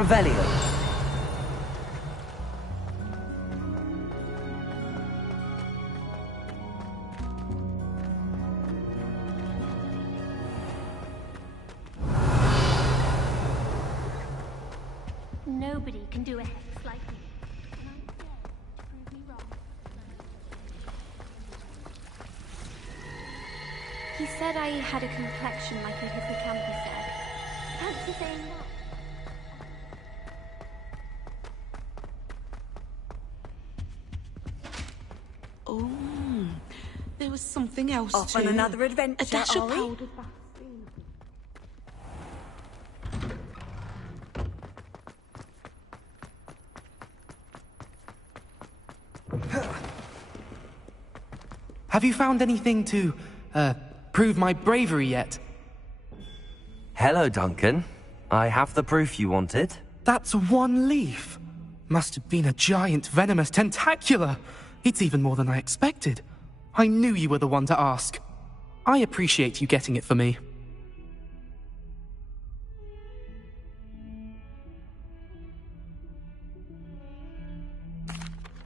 Revelio. Nobody can do a hex like me. And I'm scared to prove me wrong. He said I had a complexion like a hippocampus egg. Fancy saying that? Oh, there was something else Off too. on another adventure, A dash of are we? powdered Have you found anything to, prove my bravery yet? Hello, Duncan. I have the proof you wanted. That's one leaf. Must have been a giant venomous tentacula. It's even more than I expected. I knew you were the one to ask. I appreciate you getting it for me.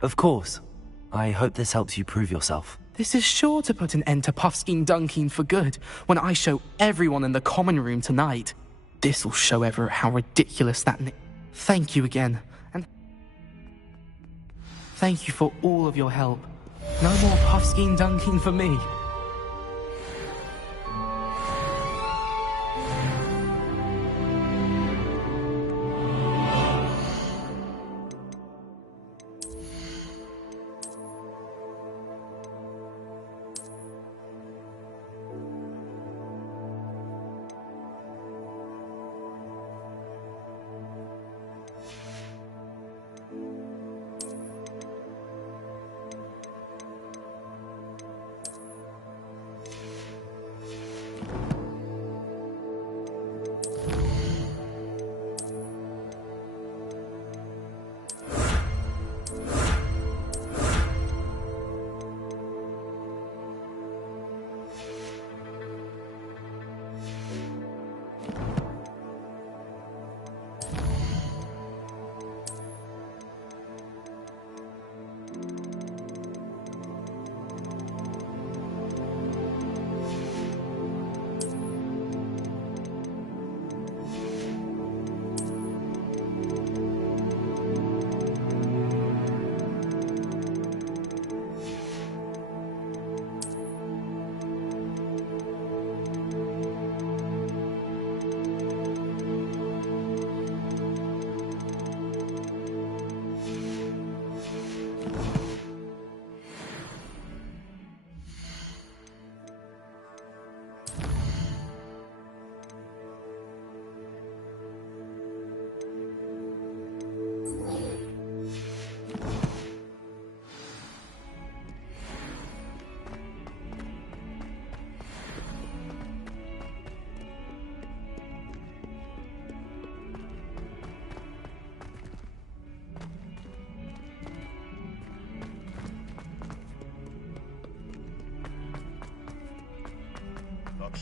Of course. I hope this helps you prove yourself. This is sure to put an end to Puffskein Dunkeen for good when I show everyone in the common room tonight. This'll show Everett how ridiculous that Thank you again, and thank you for all of your help. No more Puffskein Dunkeen for me.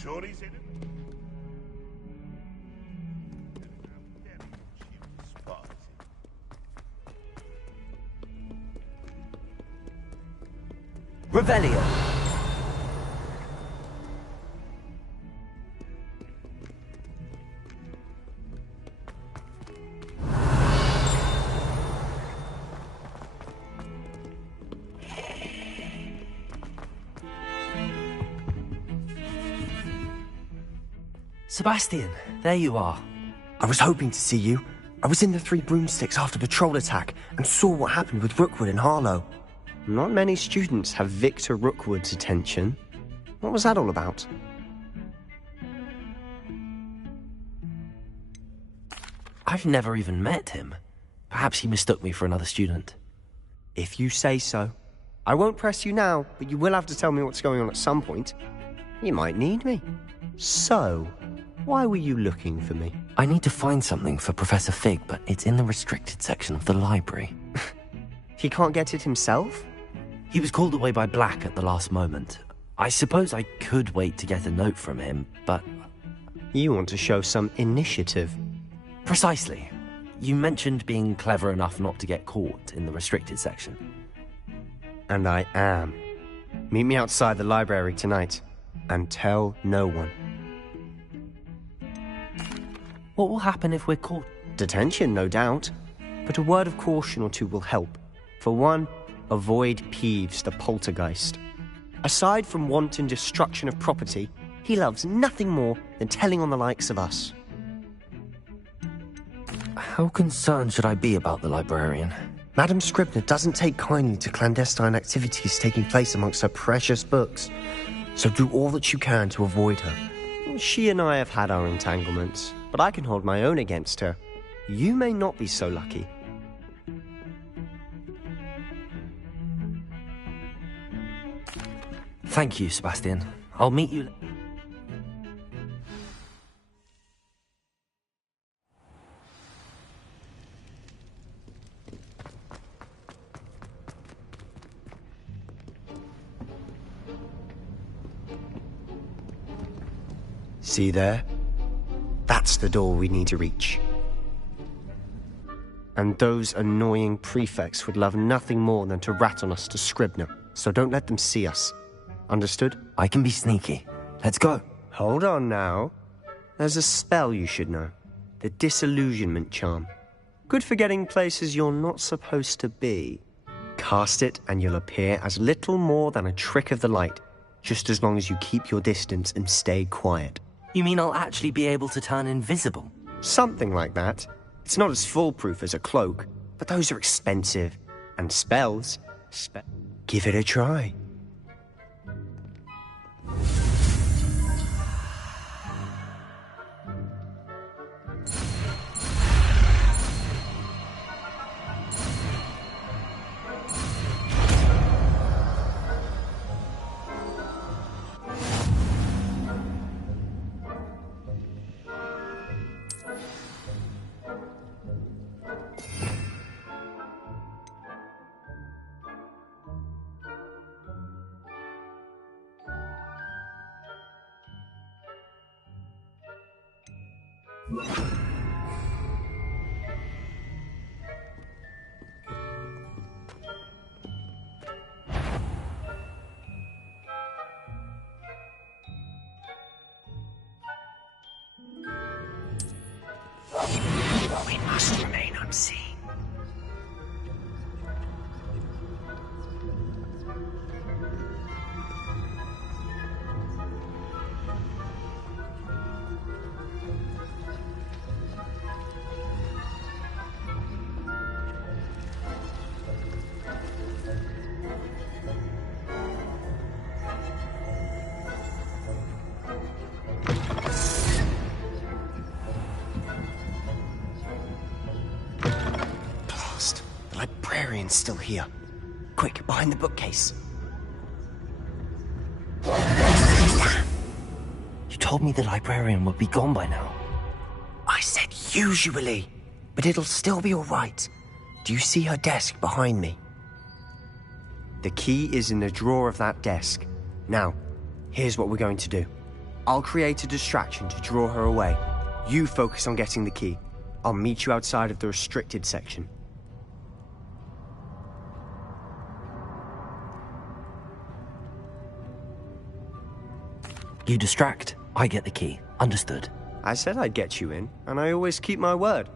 Shorty's in it. Revelio. Sebastian, there you are. I was hoping to see you. I was in the Three Broomsticks after the troll attack and saw what happened with Rookwood and Harlow. Not many students have Victor Rookwood's attention. What was that all about? I've never even met him. Perhaps he mistook me for another student. If you say so. I won't press you now, but you will have to tell me what's going on at some point. You might need me. So, why were you looking for me? I need to find something for Professor Fig, but it's in the restricted section of the library. He can't get it himself? He was called away by Black at the last moment. I suppose I could wait to get a note from him, but... You want to show some initiative. Precisely. You mentioned being clever enough not to get caught in the restricted section. And I am. Meet me outside the library tonight, and tell no one. What will happen if we're caught? Detention, no doubt. But a word of caution or two will help. For one, avoid Peeves, the poltergeist. Aside from wanton destruction of property, he loves nothing more than telling on the likes of us. How concerned should I be about the librarian? Madam Scribner doesn't take kindly to clandestine activities taking place amongst her precious books, so do all that you can to avoid her. She and I have had our entanglements, but I can hold my own against her. You may not be so lucky. Thank you, Sebastian. I'll meet you... See there? That's the door we need to reach. And those annoying prefects would love nothing more than to rat on us to Scribner, so don't let them see us. Understood? I can be sneaky. Let's go. Hold on now. There's a spell you should know. The Disillusionment Charm. Good for getting places you're not supposed to be. Cast it and you'll appear as little more than a trick of the light, just as long as you keep your distance and stay quiet. You mean I'll actually be able to turn invisible? Something like that. It's not as foolproof as a cloak, but those are expensive. And spells... Give it a try. We must remain unseen. Librarian's still here. Quick, behind the bookcase. You told me the librarian would be gone by now. I said usually, but it'll still be all right. Do you see her desk behind me? The key is in the drawer of that desk. Now, here's what we're going to do. I'll create a distraction to draw her away. You focus on getting the key. I'll meet you outside of the restricted section. You distract, I get the key. Understood. I said I'd get you in, and I always keep my word.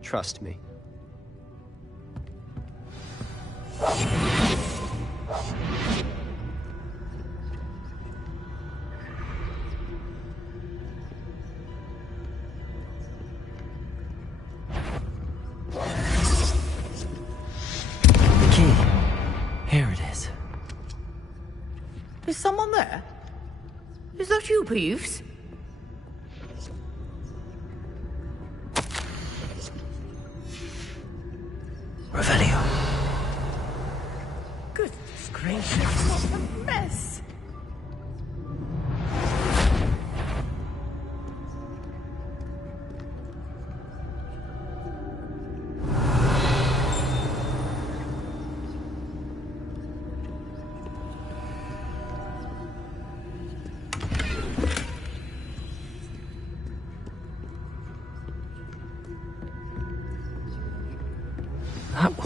Trust me. The key. Here it is. Is someone there? Is that you, Peeves? Revelio. Goodness gracious, what a mess!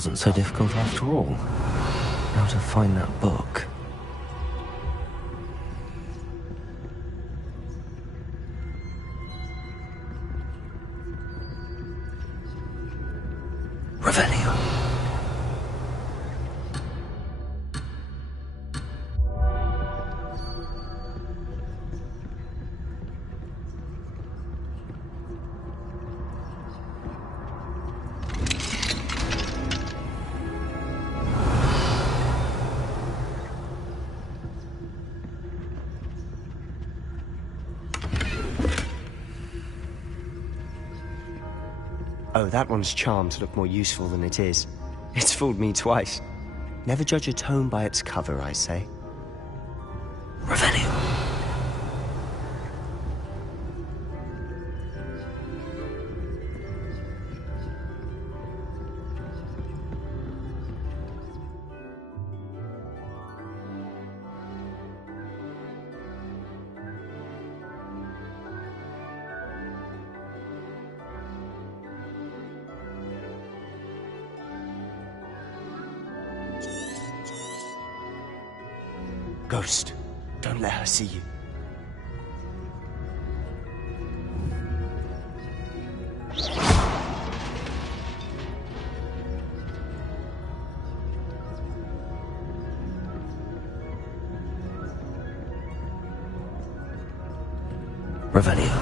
wasn't so difficult after all. How to find that book. Revelio. Oh, that one's charmed to look more useful than it is. It's fooled me twice. Never judge a tome by its cover, I say. Revelio. Ghost, don't let her see you. Revelio.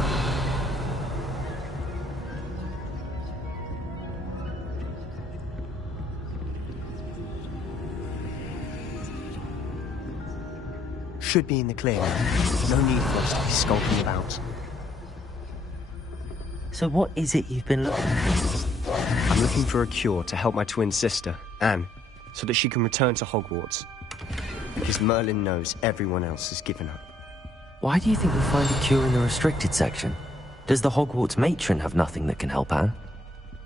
Should be in the clear now. No need for us to be skulking about. So what is it you've been looking for? I'm looking for a cure to help my twin sister, Anne, so that she can return to Hogwarts. Because Merlin knows everyone else has given up. Why do you think you'll find a cure in the restricted section? Does the Hogwarts matron have nothing that can help Anne?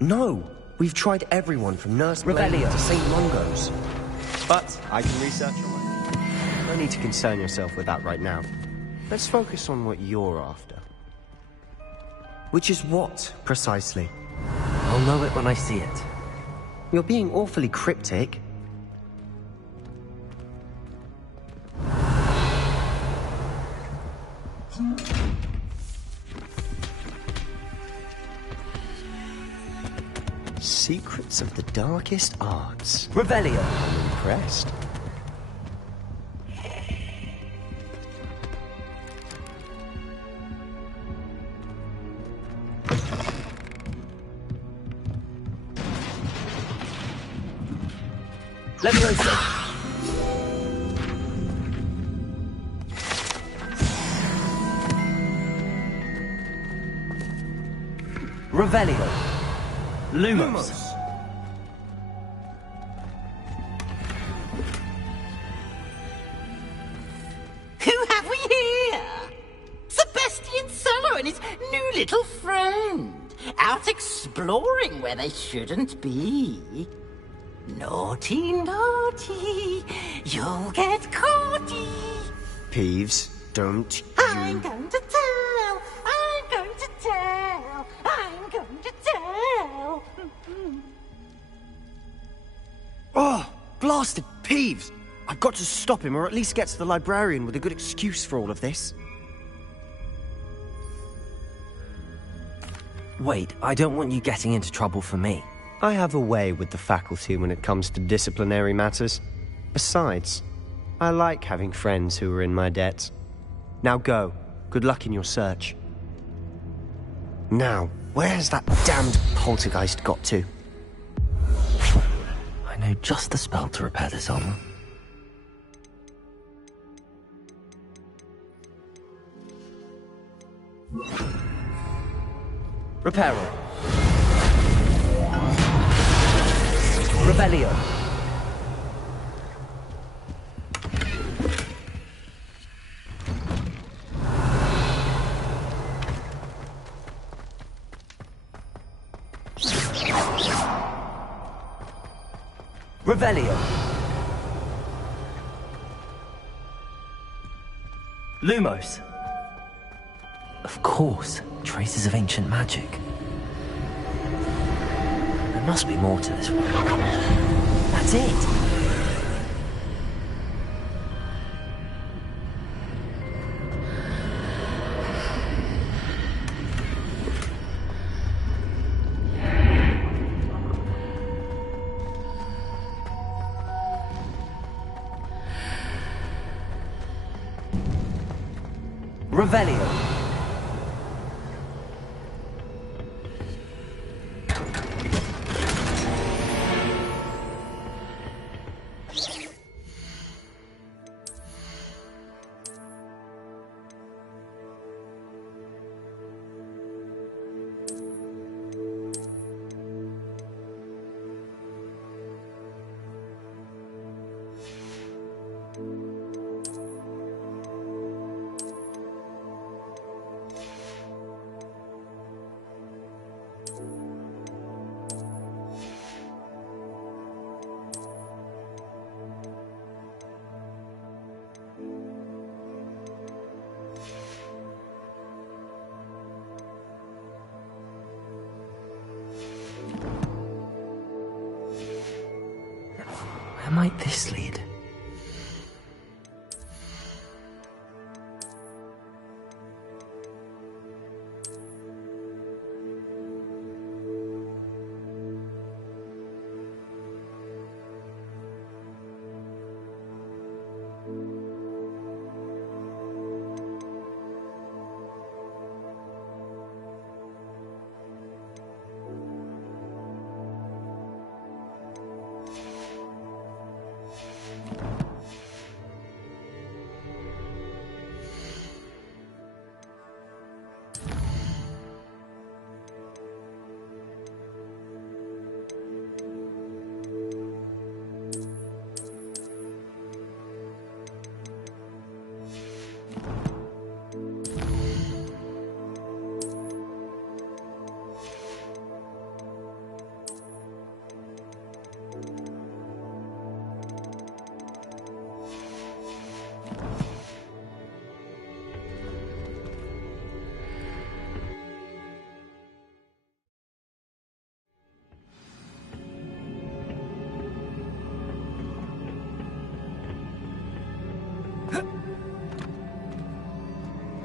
No! We've tried everyone from Nurse Blaine to St. Mungo's. But I can research away. No need to concern yourself with that right now. Let's focus on what you're after. Which is what, precisely? I'll know it when I see it. You're being awfully cryptic. Secrets of the darkest arts. Revelio. I'm impressed. Leviosa. Revelio. Lumos. Who have we here? Sebastian Cello and his new little friend. Out exploring where they shouldn't be. Naughty, naughty. You'll get caughty. Peeves, don't I'm you... going to tell. I'm going to tell. I'm going to tell. Oh, blasted Peeves! I've got to stop him, or at least get to the librarian with a good excuse for all of this. Wait, I don't want you getting into trouble for me. I have a way with the faculty when it comes to disciplinary matters. Besides, I like having friends who are in my debt. Now go. Good luck in your search. Now, where's that damned poltergeist got to? I know just the spell to repair this armor. Reparo. Revelio. Revelio. Lumos. Of course, traces of ancient magic. There must be more to this one. That's it. Revelio. Where might this lead?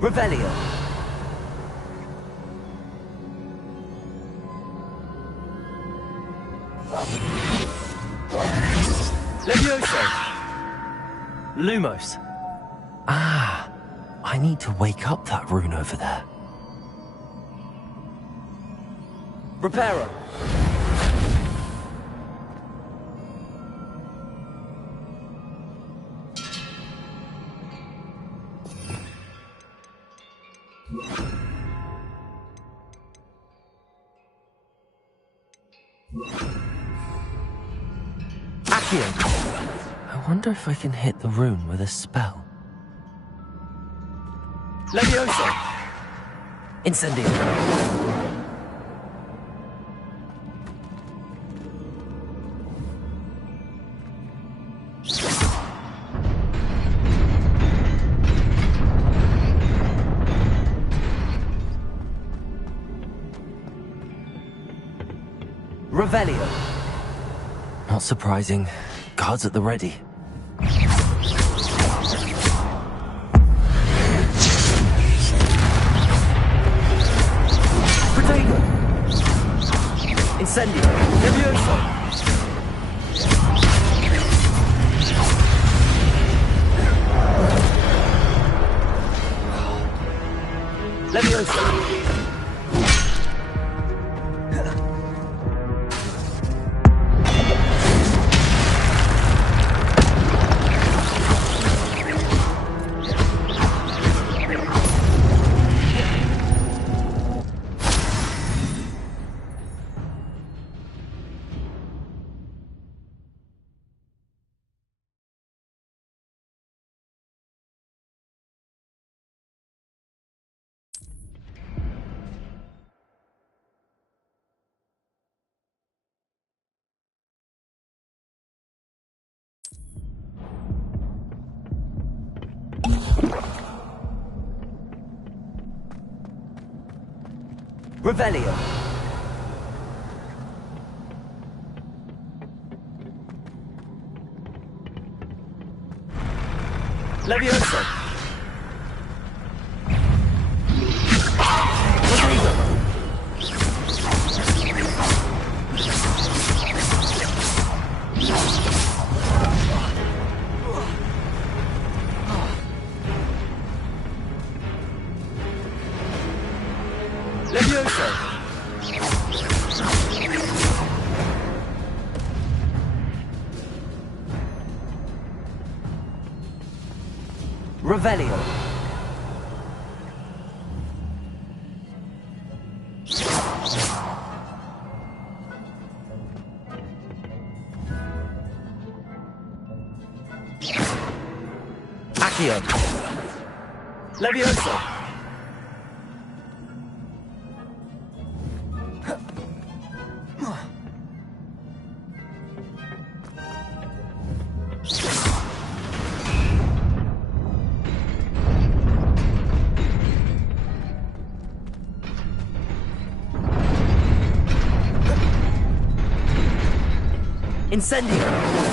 Revelio. Levioso. Lumos. Ah, I need to wake up that rune over there. Reparo. I wonder if I can hit the rune with a spell. Levioso! Incendio! Revelio! Not surprising. Guards at the ready. Protego! Incendio! Levioso! Levioso! Revelio. Levioso! Levioso! Revelio! Accio! Levioso! Incendio!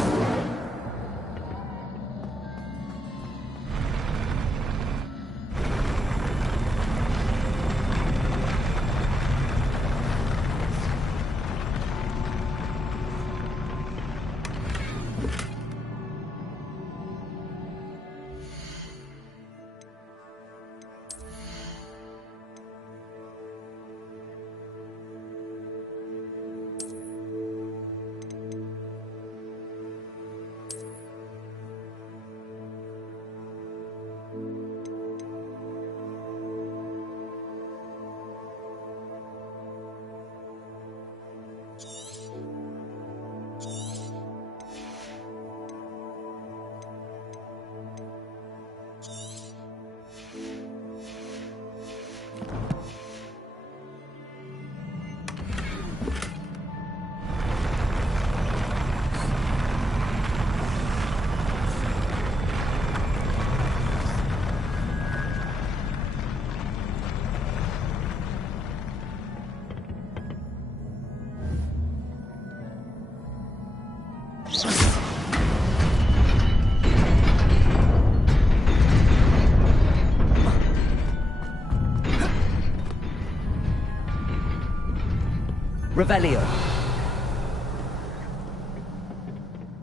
Revelio!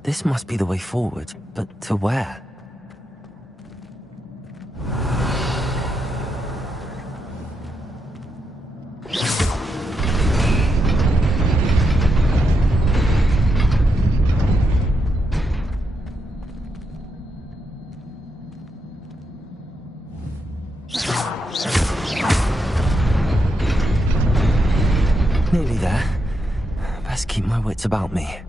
This must be the way forward, but to where? Nearly there. Best keep my wits about me.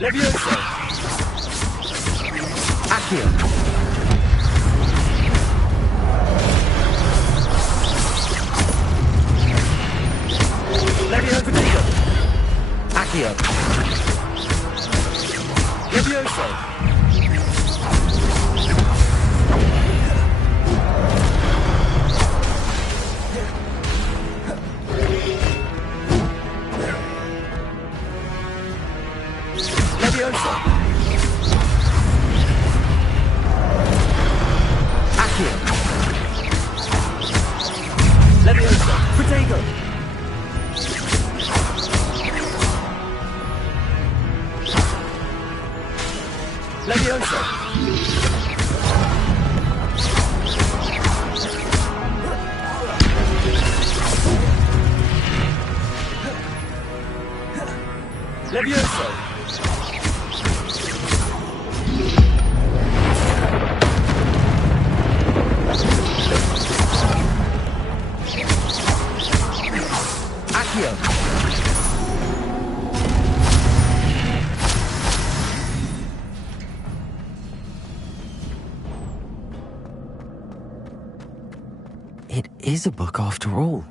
Levioso! Accio! Levioso! Levioso! Accio! It is a book after all.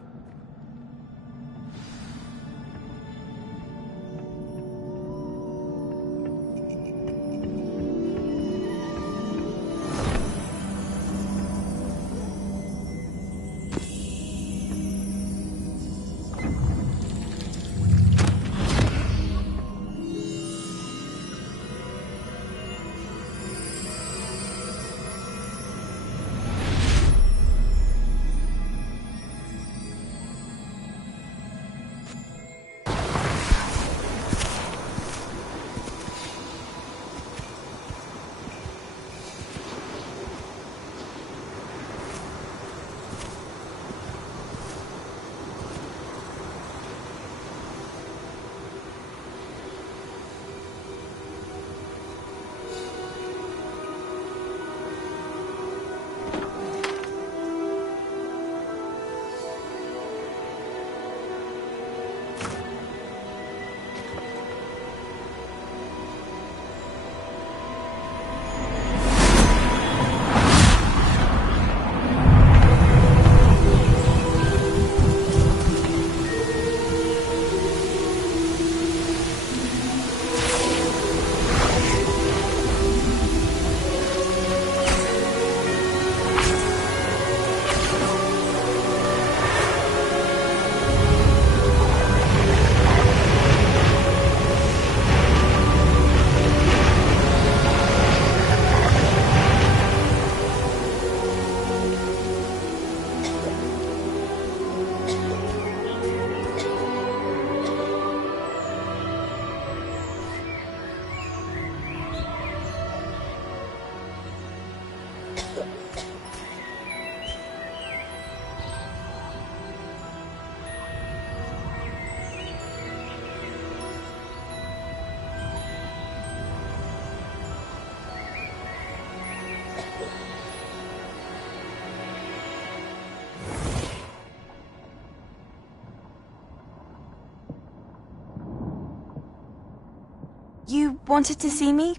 You wanted to see me?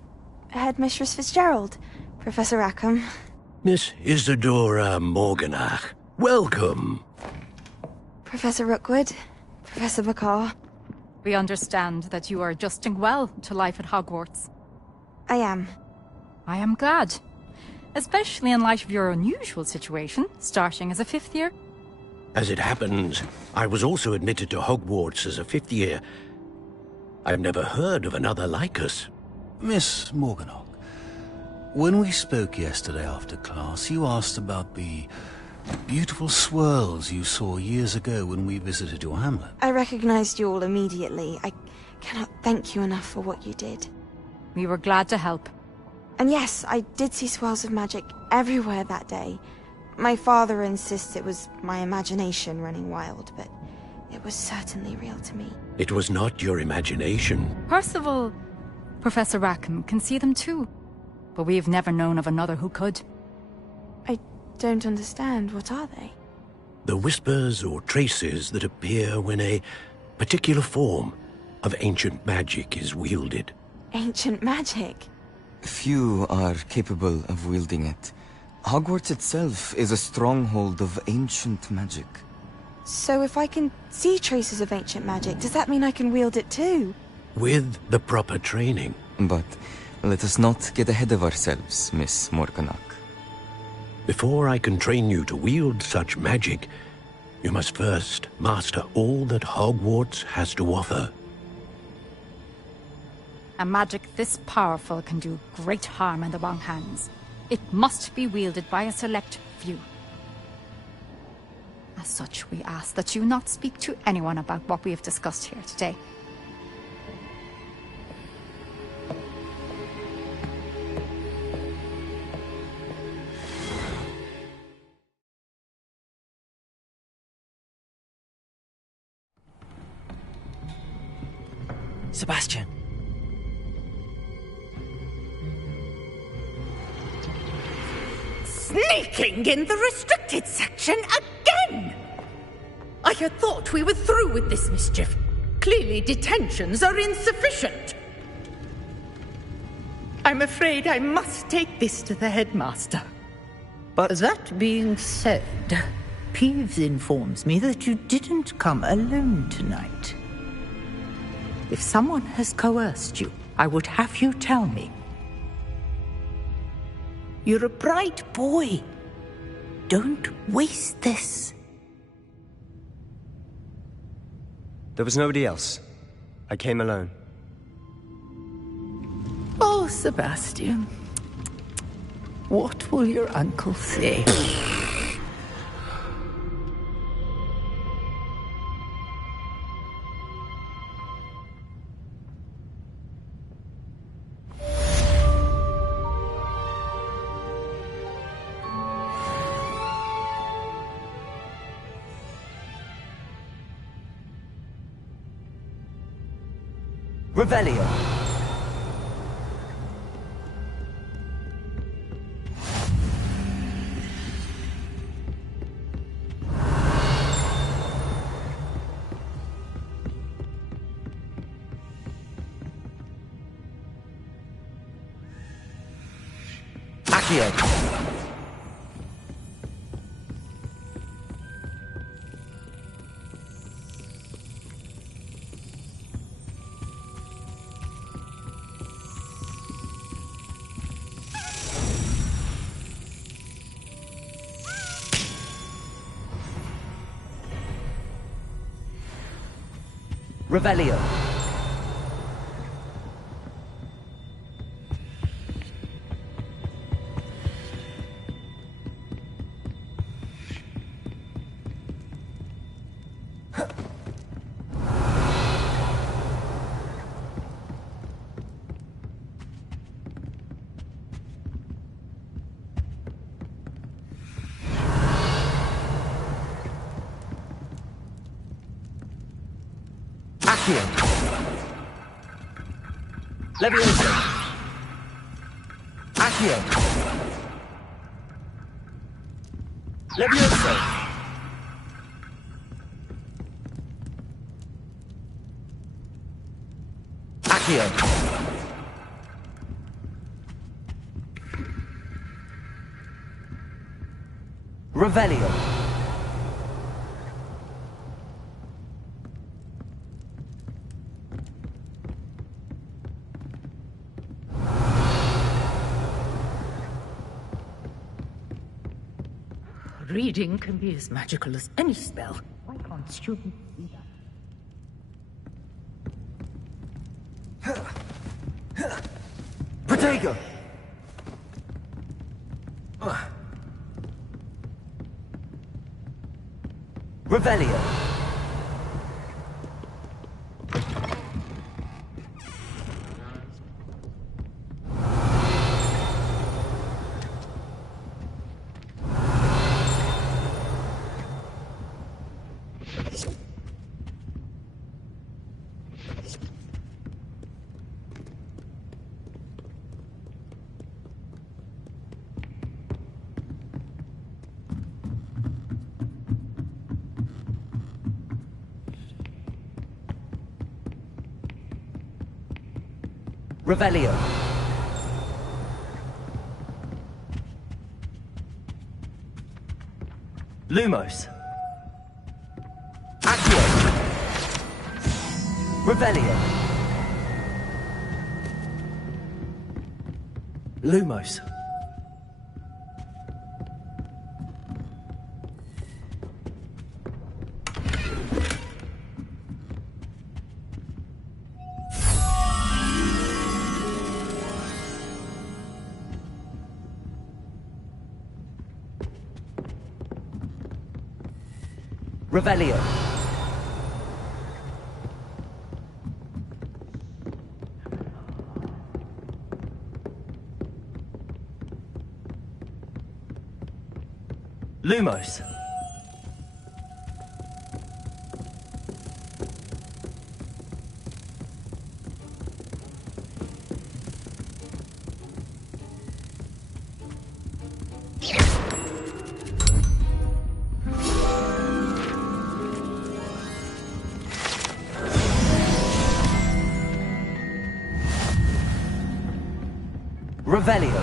Headmistress Fitzgerald? Professor Rackham? Miss Isadora Morganach, welcome. Professor Rookwood? Professor Bakar? We understand that you are adjusting well to life at Hogwarts. I am. I am glad. Especially in light of your unusual situation, starting as a fifth year. As it happens, I was also admitted to Hogwarts as a fifth year. I've never heard of another like us. Miss Morganach, when we spoke yesterday after class, you asked about the beautiful swirls you saw years ago when we visited your hamlet. I recognized you all immediately. I cannot thank you enough for what you did. We were glad to help. And yes, I did see swirls of magic everywhere that day. My father insists it was my imagination running wild, but it was certainly real to me. It was not your imagination. Percival, Professor Rackham can see them too. But we've never known of another who could. I don't understand. What are they? The whispers or traces that appear when a particular form of ancient magic is wielded. Ancient magic? Few are capable of wielding it. Hogwarts itself is a stronghold of ancient magic. So if I can see traces of ancient magic, does that mean I can wield it too? With the proper training. But let us not get ahead of ourselves, Miss Morganach. Before I can train you to wield such magic, you must first master all that Hogwarts has to offer. A magic this powerful can do great harm in the wrong hands. It must be wielded by a select few. As such, we ask that you not speak to anyone about what we have discussed here today. Sebastian. Sneaking in the restricted section again! I had thought we were through with this mischief. Clearly detentions are insufficient. I'm afraid I must take this to the headmaster. But that being said, Peeves informs me that you didn't come alone tonight. If someone has coerced you, I would have you tell me. You're a bright boy. Don't waste this. There was nobody else. I came alone. Oh, Sebastian. What will your uncle say? Revelio. Accio. Revelio. Accio. Levioso. Accio. Levioso. Accio. Revelio. Reading can be as magical as any spell. Why can't students do that? Protego. Revelio. Revelio. Lumos. Accio. Revelio. Lumos. Revelio. Lumos. Revelio.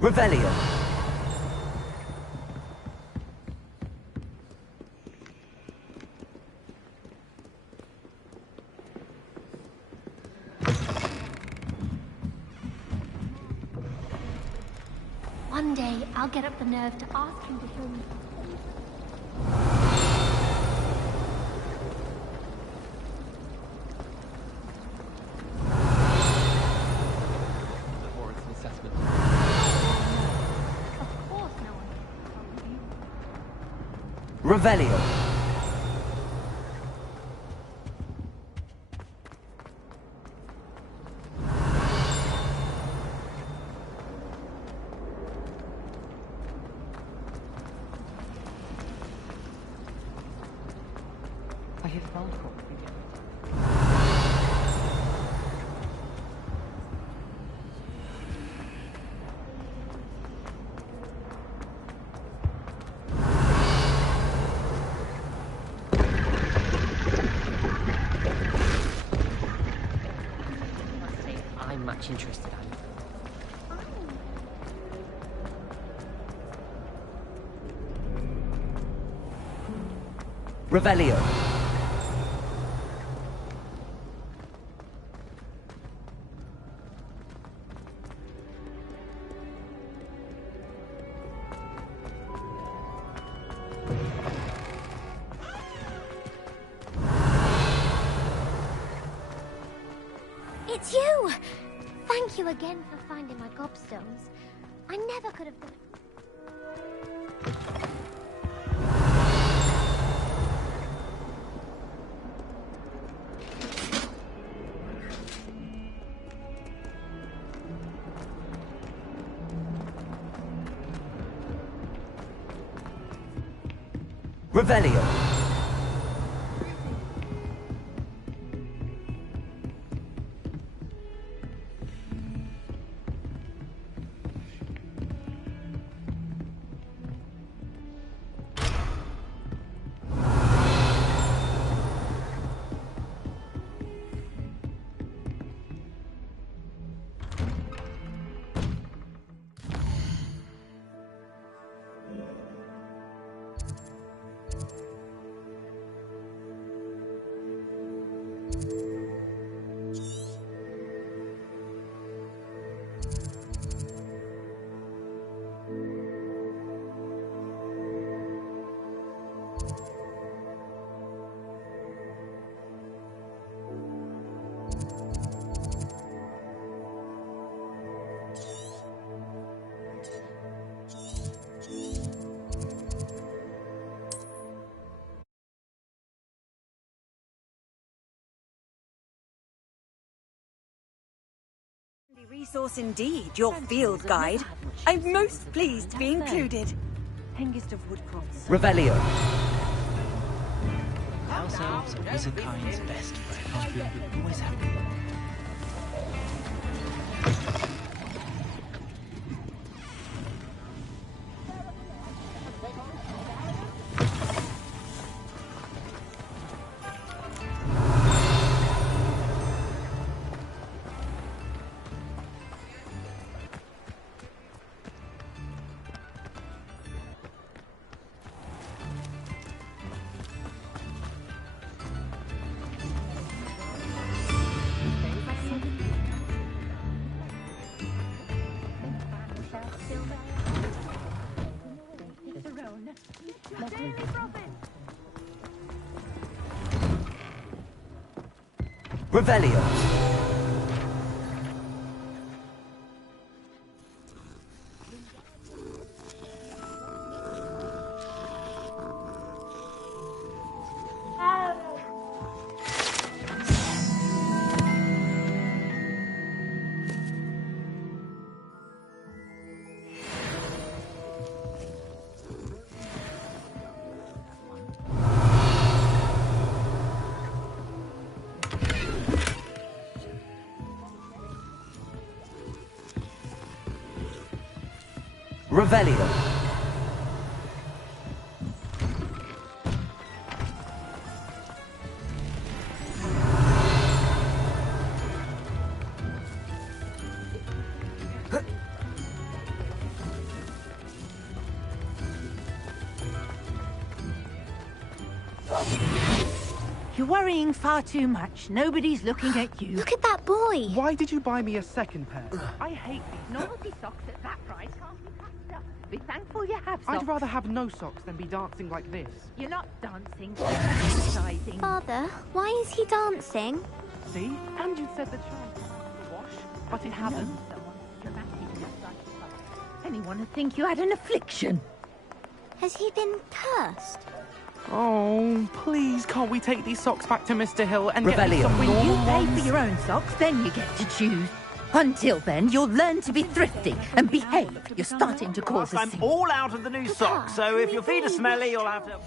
Revelio. One day, I'll get up the nerve to ask him to show me. Revelio. I have found hope again. I'm much interested. Revelio. It's you! Thank you again for finding my gobstones. I never could have done. Revelio. Resource indeed, your field guide. I'm most pleased to be included. Hengist of Woodcroft's. Revelio. Ourselves are Wizardkind's best friends. We always have been. Revelio. Revelio. You're worrying far too much. Nobody's looking at you. Look at that boy. Why did you buy me a second pair? I hate these. Novelty socks at that price can't be passed up. Be thankful you have socks. I'd rather have no socks than be dancing like this. You're not dancing, you're exercising. Father, why is he dancing? See? And you said the child was the wash, but it hasn't. Anyone would think you had an affliction. Has he been cursed? Oh, please, can't we take these socks back to Mr. Hill and get me Revelio. some When normal you pay ones? for your own socks, then you get to choose. Until then, you'll learn to be thrifty and behave. You're starting to cause a I'm scene. all out of the new socks, so if your feet are smelly, you'll have to...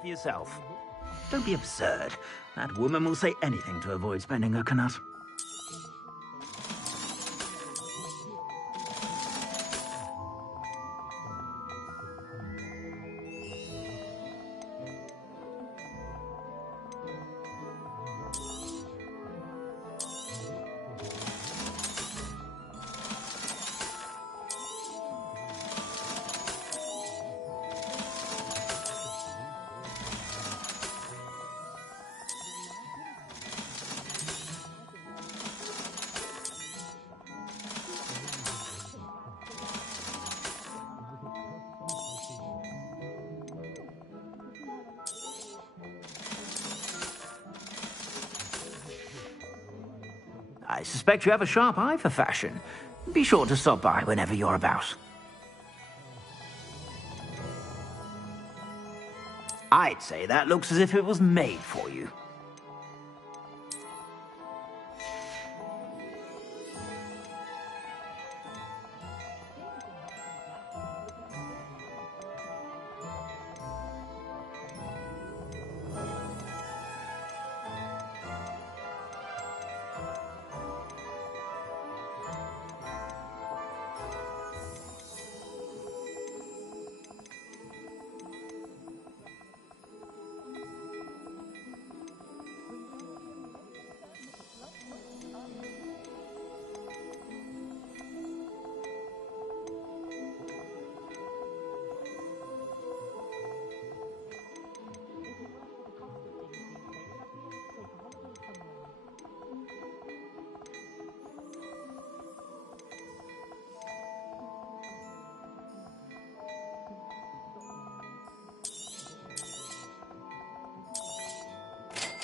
For yourself. Don't be absurd. That woman will say anything to avoid spending her canut. I suspect you have a sharp eye for fashion. Be sure to stop by whenever you're about. I'd say that looks as if it was made for you.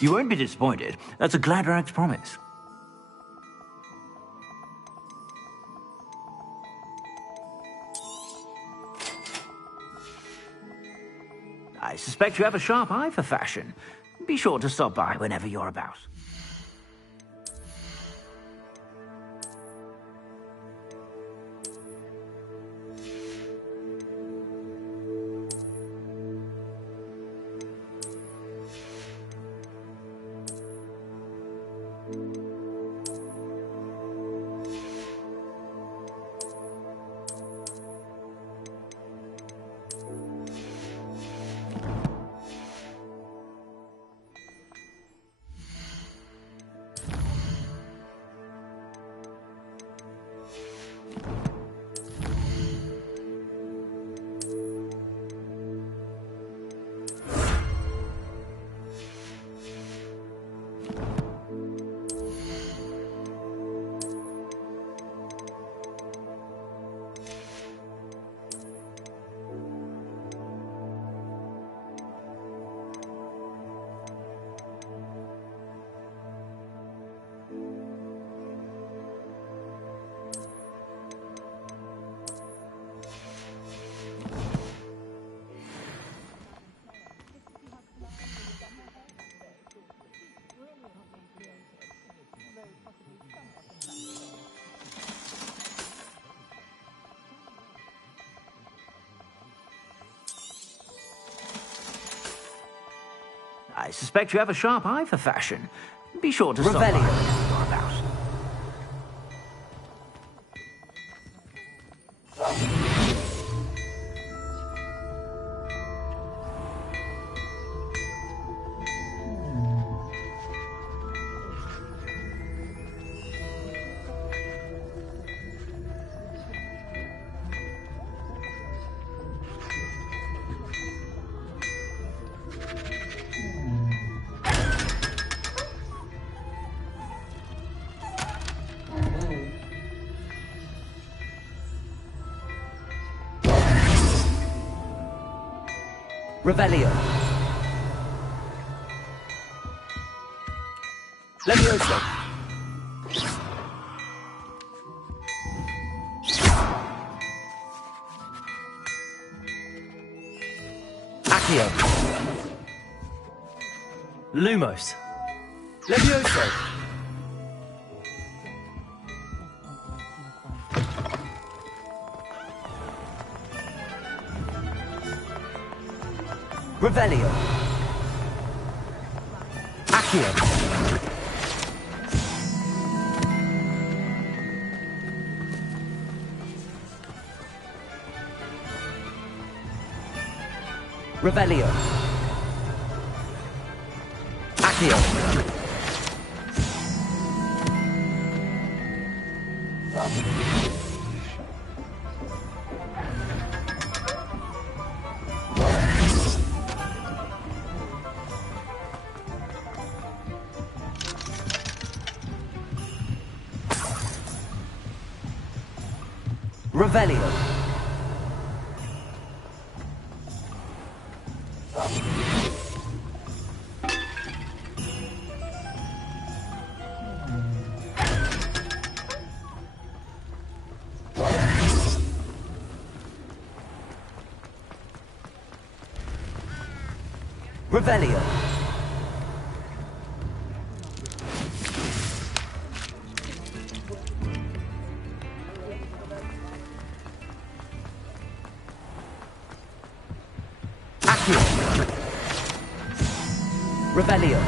You won't be disappointed. That's a Gladrag's promise. I suspect you have a sharp eye for fashion. Be sure to stop by whenever you're about. I suspect you have a sharp eye for fashion. Be sure to stop by Revelio. whenever you're about. Revelio. Levioso. Accio. Lumos. Levioso. Revelio. Accio. Revelio. Accio. Revelio. Revelio. Accio. Revelio.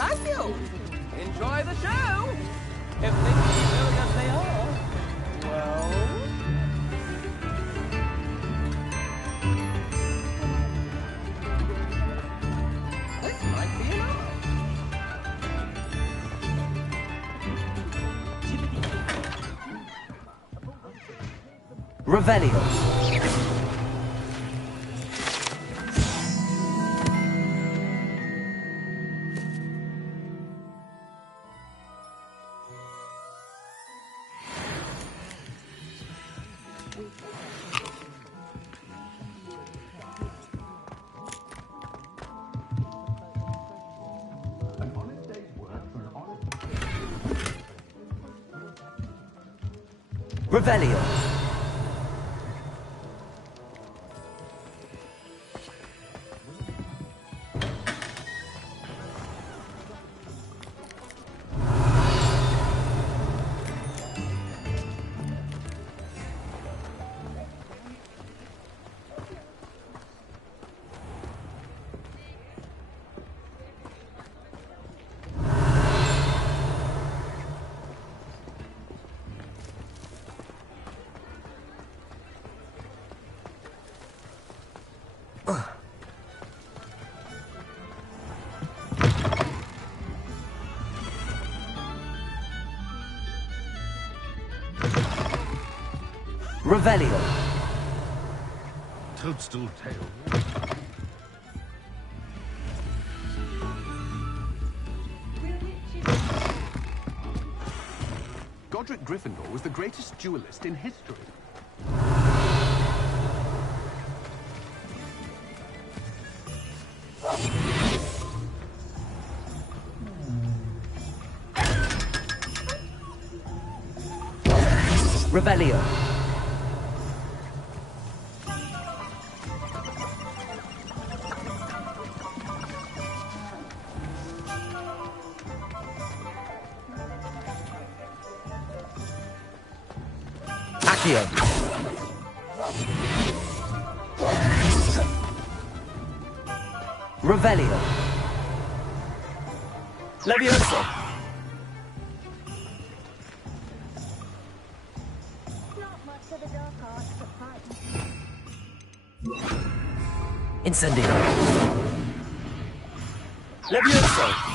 Thank you. Enjoy the show. If things keep going as they are, well. This might be enough. Revelio. Revelio. Revelio. Toadstool tail. Godric Gryffindor was the greatest duelist in history. Revelio. Accio. Revelio. Levioso. Incendio. Levioso.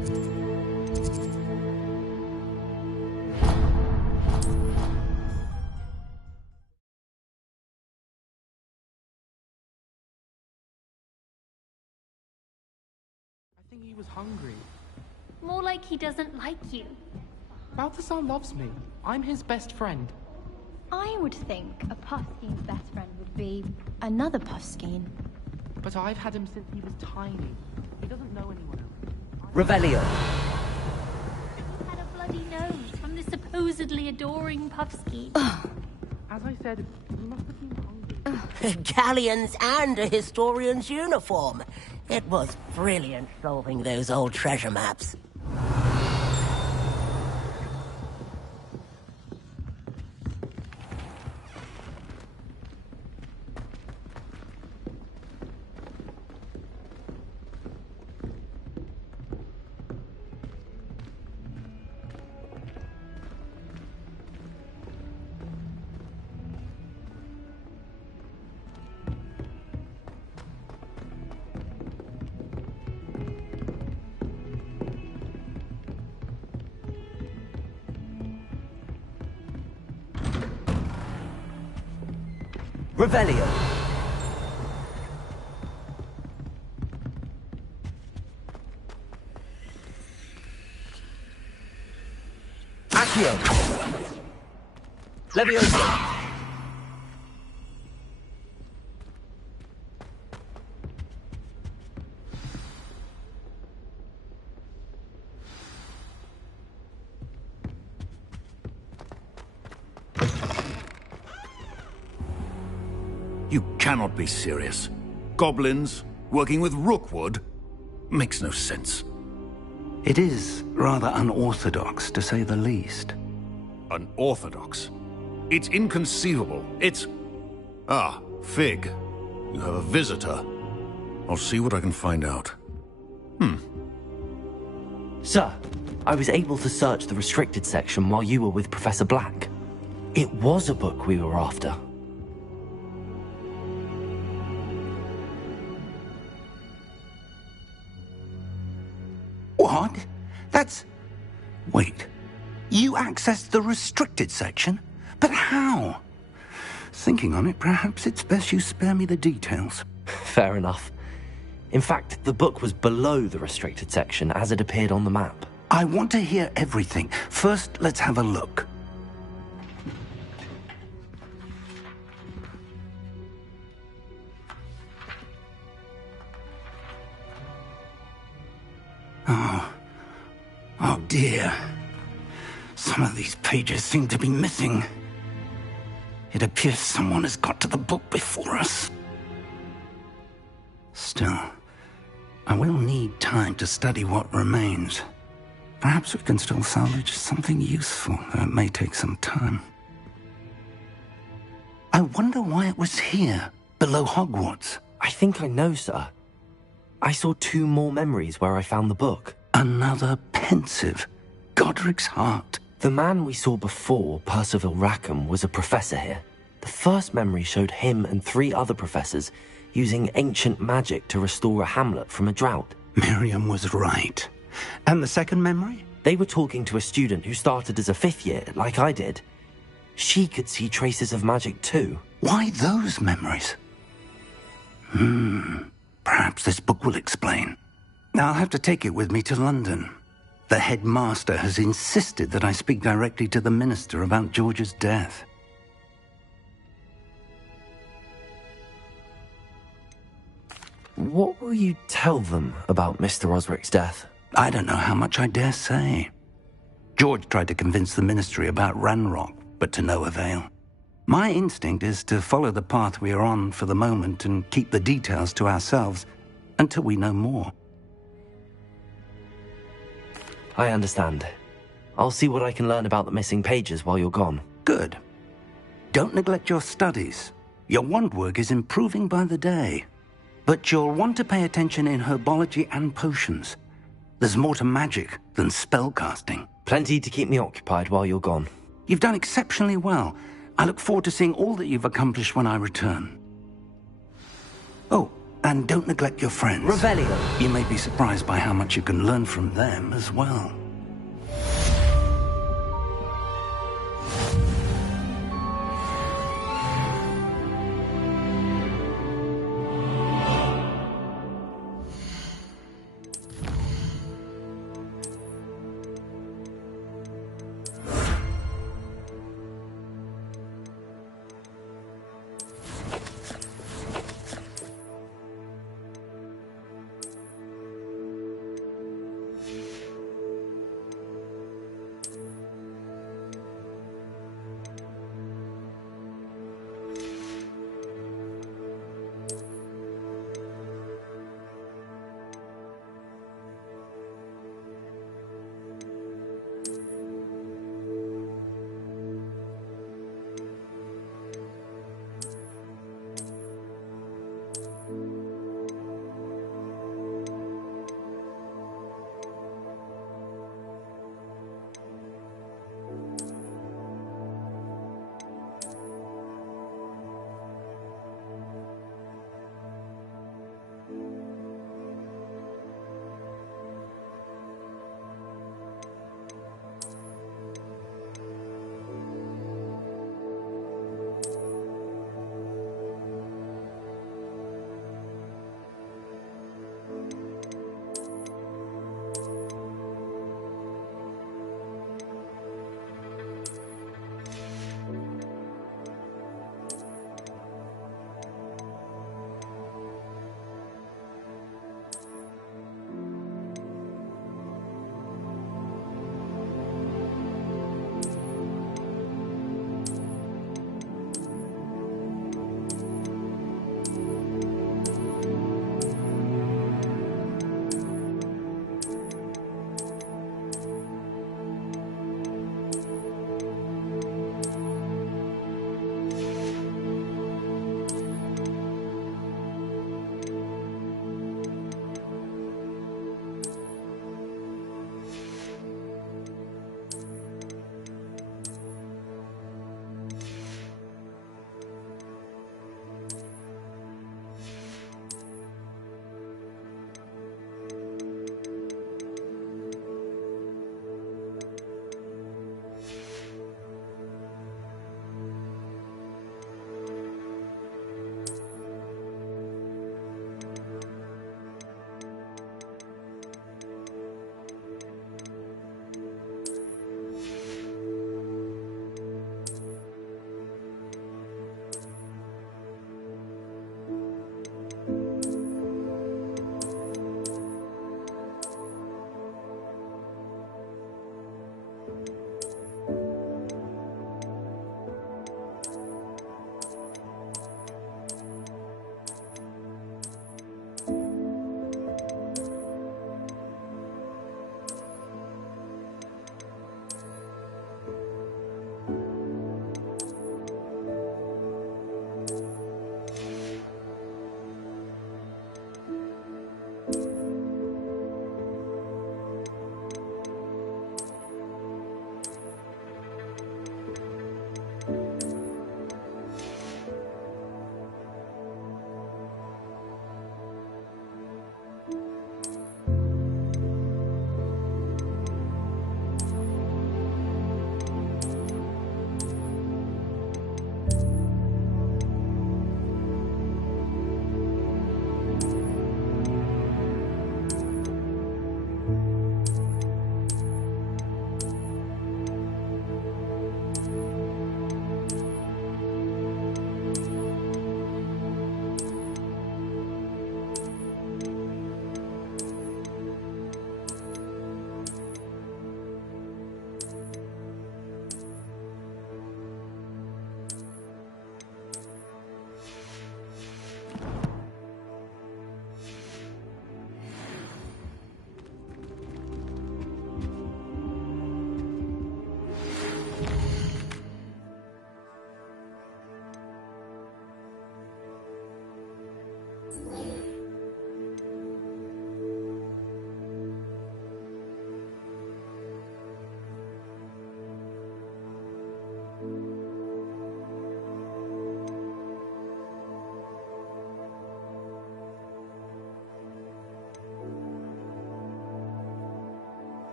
I think he was hungry. More like he doesn't like you. Balthasar loves me. I'm his best friend. I would think a Puffskein's best friend would be another Puffskein. But I've had him since he was tiny. He doesn't know anyone else. Revelio. He had a bloody nose from the supposedly adoring Puffskein. As I said, he must have been hungry. Galleons and a historian's uniform. It was brilliant solving those old treasure maps. Revelio. Accio. Levioso. You cannot be serious. Goblins working with Rookwood? Makes no sense. It is rather unorthodox, to say the least. Unorthodox? It's inconceivable. It's... Ah, Fig. You have a visitor. I'll see what I can find out. Sir, I was able to search the restricted section while you were with Professor Black. It was a book we were after. What? That's... Wait. You accessed the restricted section? But how? Thinking on it, perhaps it's best you spare me the details. Fair enough. In fact, the book was below the restricted section as it appeared on the map. I want to hear everything. First, let's have a look. Oh dear. Some of these pages seem to be missing. It appears someone has got to the book before us. Still, I will need time to study what remains. Perhaps we can still salvage something useful, though it may take some time. I wonder why it was here, below Hogwarts. I think I know, sir. I saw 2 more memories where I found the book. Another pensive. Godric's heart. The man we saw before, Percival Rackham, was a professor here. The first memory showed him and 3 other professors using ancient magic to restore a hamlet from a drought. Miriam was right. And the second memory? They were talking to a student who started as a 5th year, like I did. She could see traces of magic too. Why those memories? Perhaps this book will explain. I'll have to take it with me to London. The headmaster has insisted that I speak directly to the minister about George's death. What will you tell them about Mr. Osric's death? I don't know how much I dare say. George tried to convince the ministry about Ranrock, but to no avail. My instinct is to follow the path we are on for the moment and keep the details to ourselves until we know more. I understand. I'll see what I can learn about the missing pages while you're gone. Good. Don't neglect your studies. Your wand work is improving by the day. But you'll want to pay attention in herbology and potions. There's more to magic than spellcasting. Plenty to keep me occupied while you're gone. You've done exceptionally well. I look forward to seeing all that you've accomplished when I return. Oh, And don't neglect your friends. Revelio. You may be surprised by how much you can learn from them as well.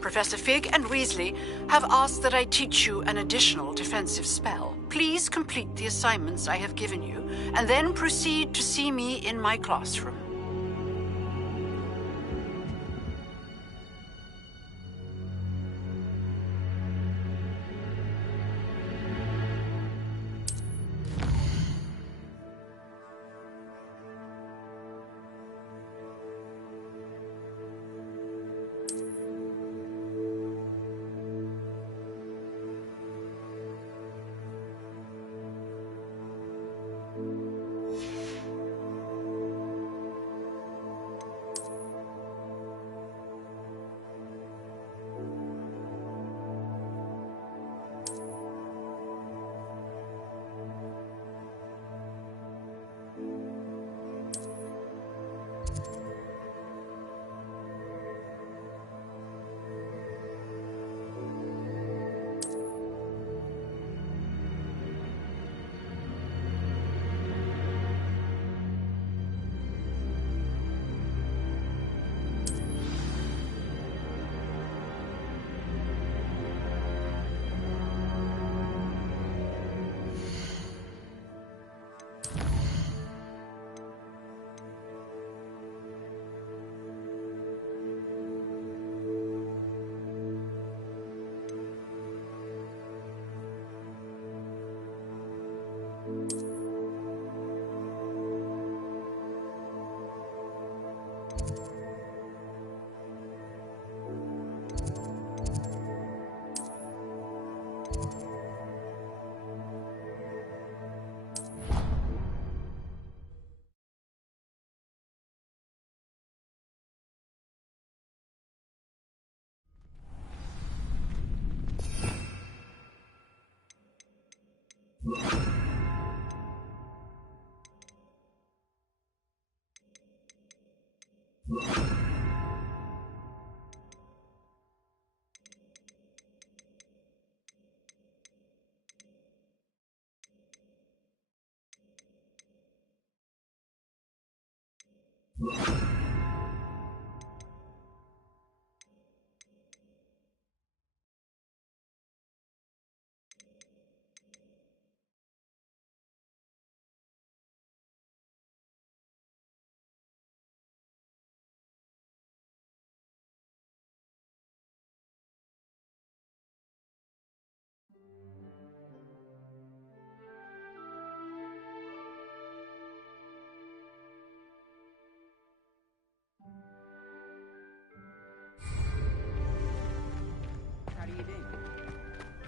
Professor Fig and Weasley have asked that I teach you an additional defensive spell. Please complete the assignments I have given you, and then proceed to see me in my classroom.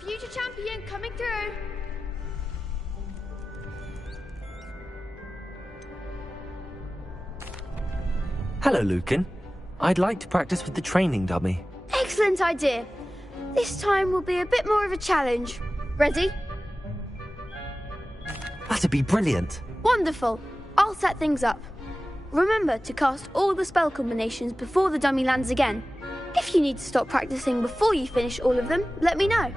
Future champion coming through. Hello, Lucan. I'd like to practice with the training dummy. Excellent idea. This time will be a bit more of a challenge. Ready? That'd be brilliant. Wonderful. I'll set things up. Remember to cast all the spell combinations before the dummy lands again. If you need to stop practicing before you finish all of them, let me know.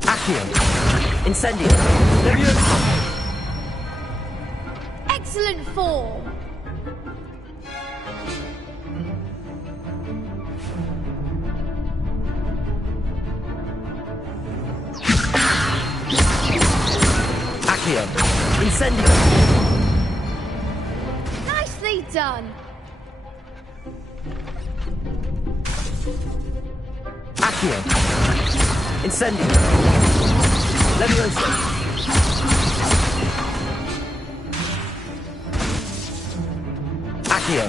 Accio! Incendio! Excellent form! Accio! Incendio! Nicely done! Accio! Incendio! Leviosa! Accio!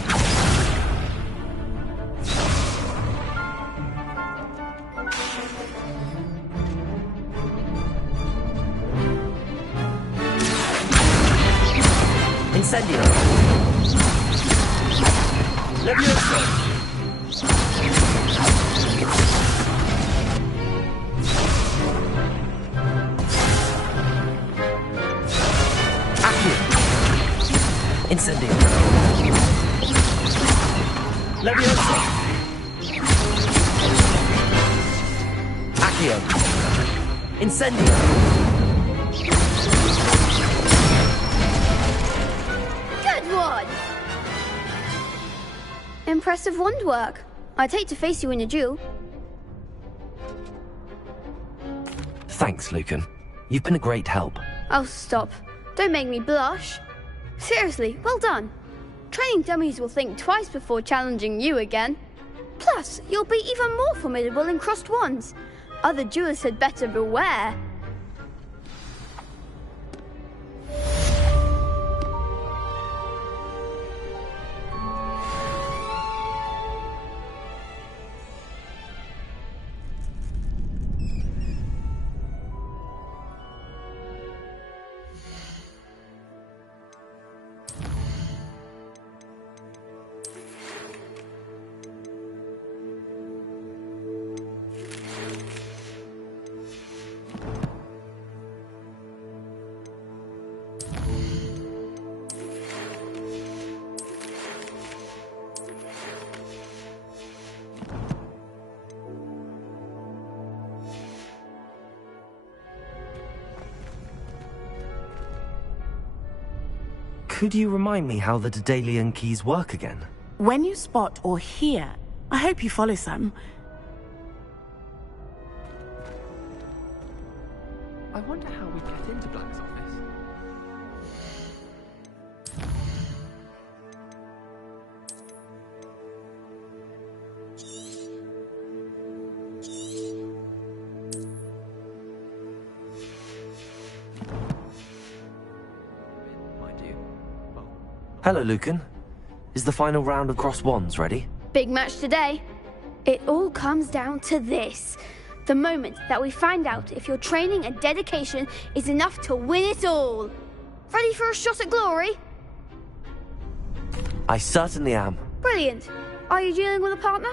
Incendio! Levioso! Accio! Incendio! Levioso! Accio! Incendio! Good one! Impressive wand work. I'd hate to face you in a duel. Thanks, Lucan. You've been a great help. Oh, stop. Don't make me blush. Seriously, well done. Training dummies will think twice before challenging you again. Plus, you'll be even more formidable in crossed wands. Other duelists had better beware. Could you remind me how the Daedalian keys work again? When you spot or hear, I hope you follow some. I wonder how we get into Black's office. Hello, Lucan. Is the final round of crossed wands ready? Big match today. It all comes down to this. The moment that we find out if your training and dedication is enough to win it all. Ready for a shot at glory? I certainly am. Brilliant. Are you dealing with a partner?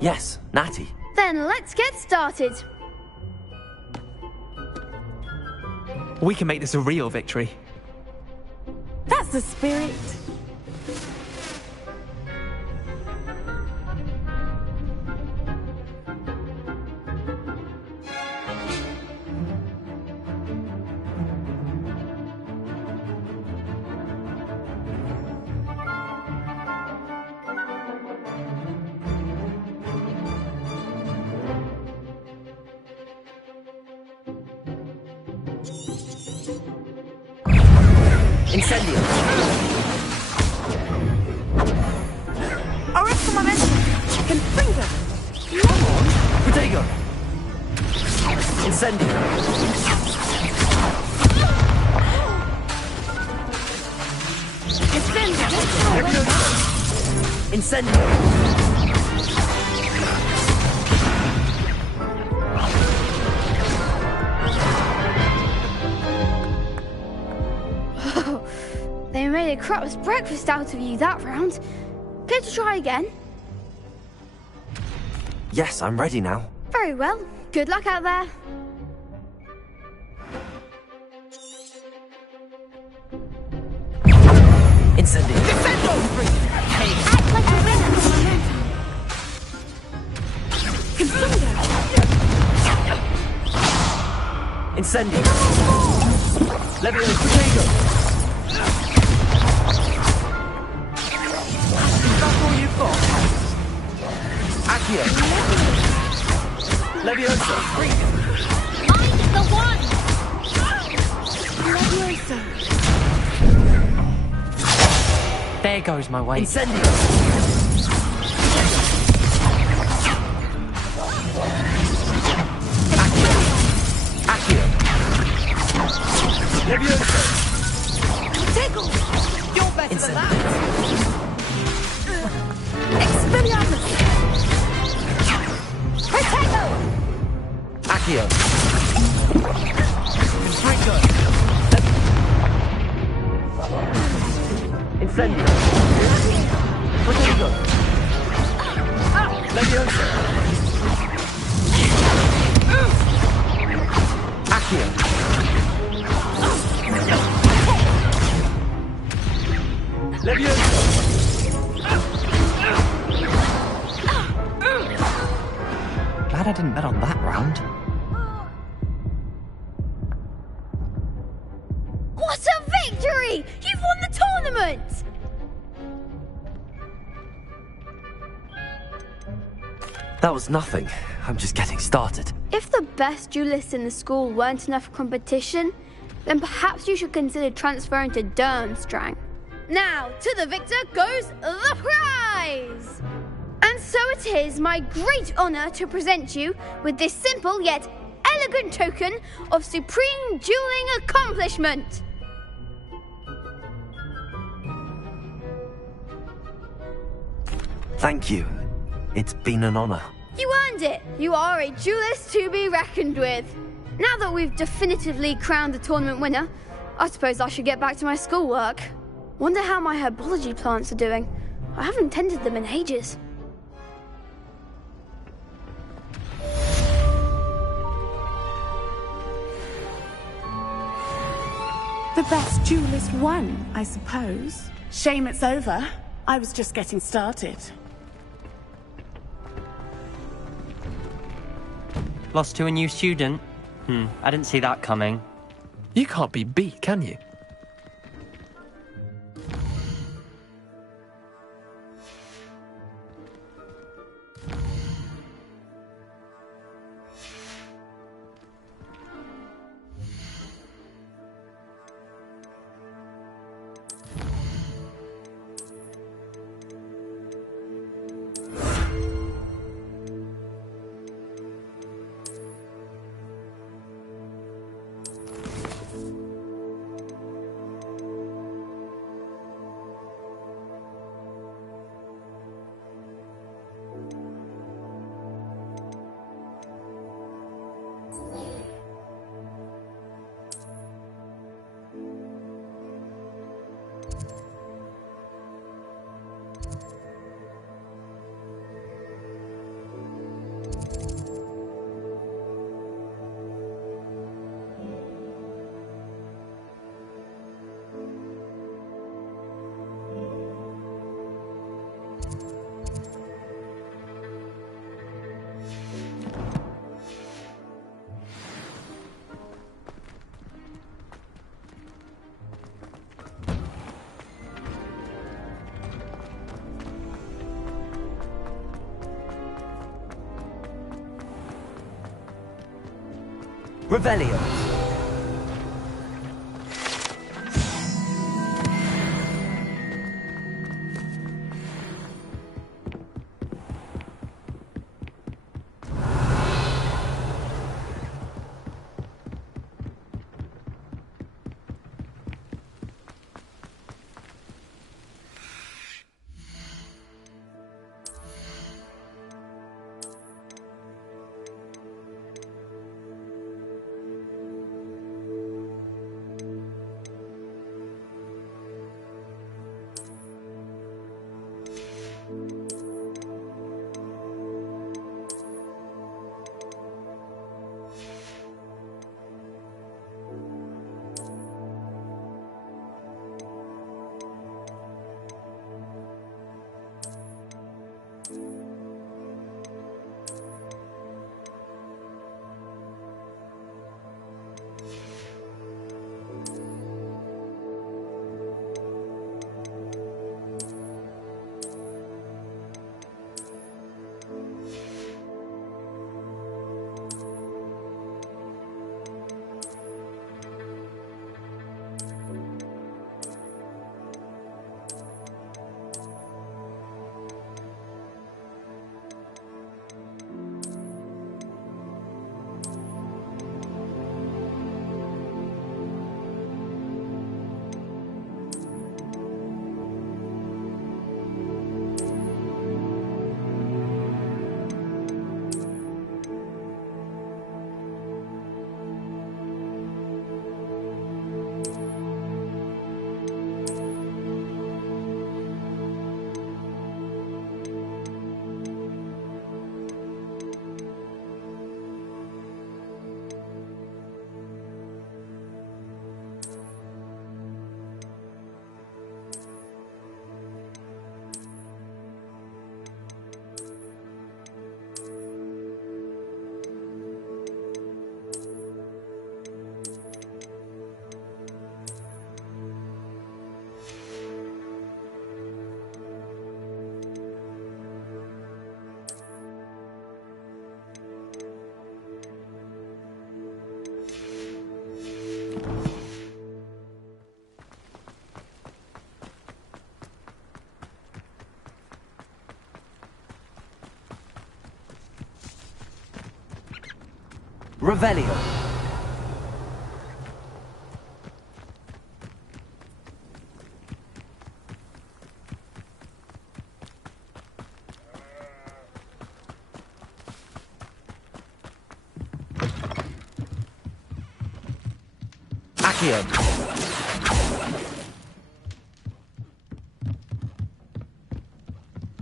Yes, Natty. Then let's get started. We can make this a real victory. That's the spirit. Incendio! Arrest the momentum! Confringo! Protego! Incendio! Incendio! They made a crap's breakfast out of you that round. Care to try again? Yes, I'm ready now. Very well. Good luck out there. Incendio! Act like a winner. Incendio! Levio Protego! That's all you've got? Accio! Leviosa! I'm the one! Leviosa! There goes my weight. Incendio! Accio! Leviosa! Tickle! You're better than that! Expelliarmus! Protect! Accio. Confringo. Incendio. Potato. Leviosa. Accio. Leviosa. Glad I didn't bet on that round. What a victory! You've won the tournament! That was nothing. I'm just getting started. If the best duelists in the school weren't enough for competition, then perhaps you should consider transferring to Durmstrang. Now, to the victor goes the prize! And so it is my great honour to present you with this simple yet elegant token of supreme dueling accomplishment. Thank you. It's been an honor. You earned it. You are a duelist to be reckoned with. Now that we've definitively crowned the tournament winner, I suppose I should get back to my schoolwork. Wonder how my herbology plants are doing. I haven't tended them in ages. The best duelist won, I suppose. Shame it's over. I was just getting started. Lost to a new student? I didn't see that coming. You can't be beat, can you? Revelio. Revelio. Accio.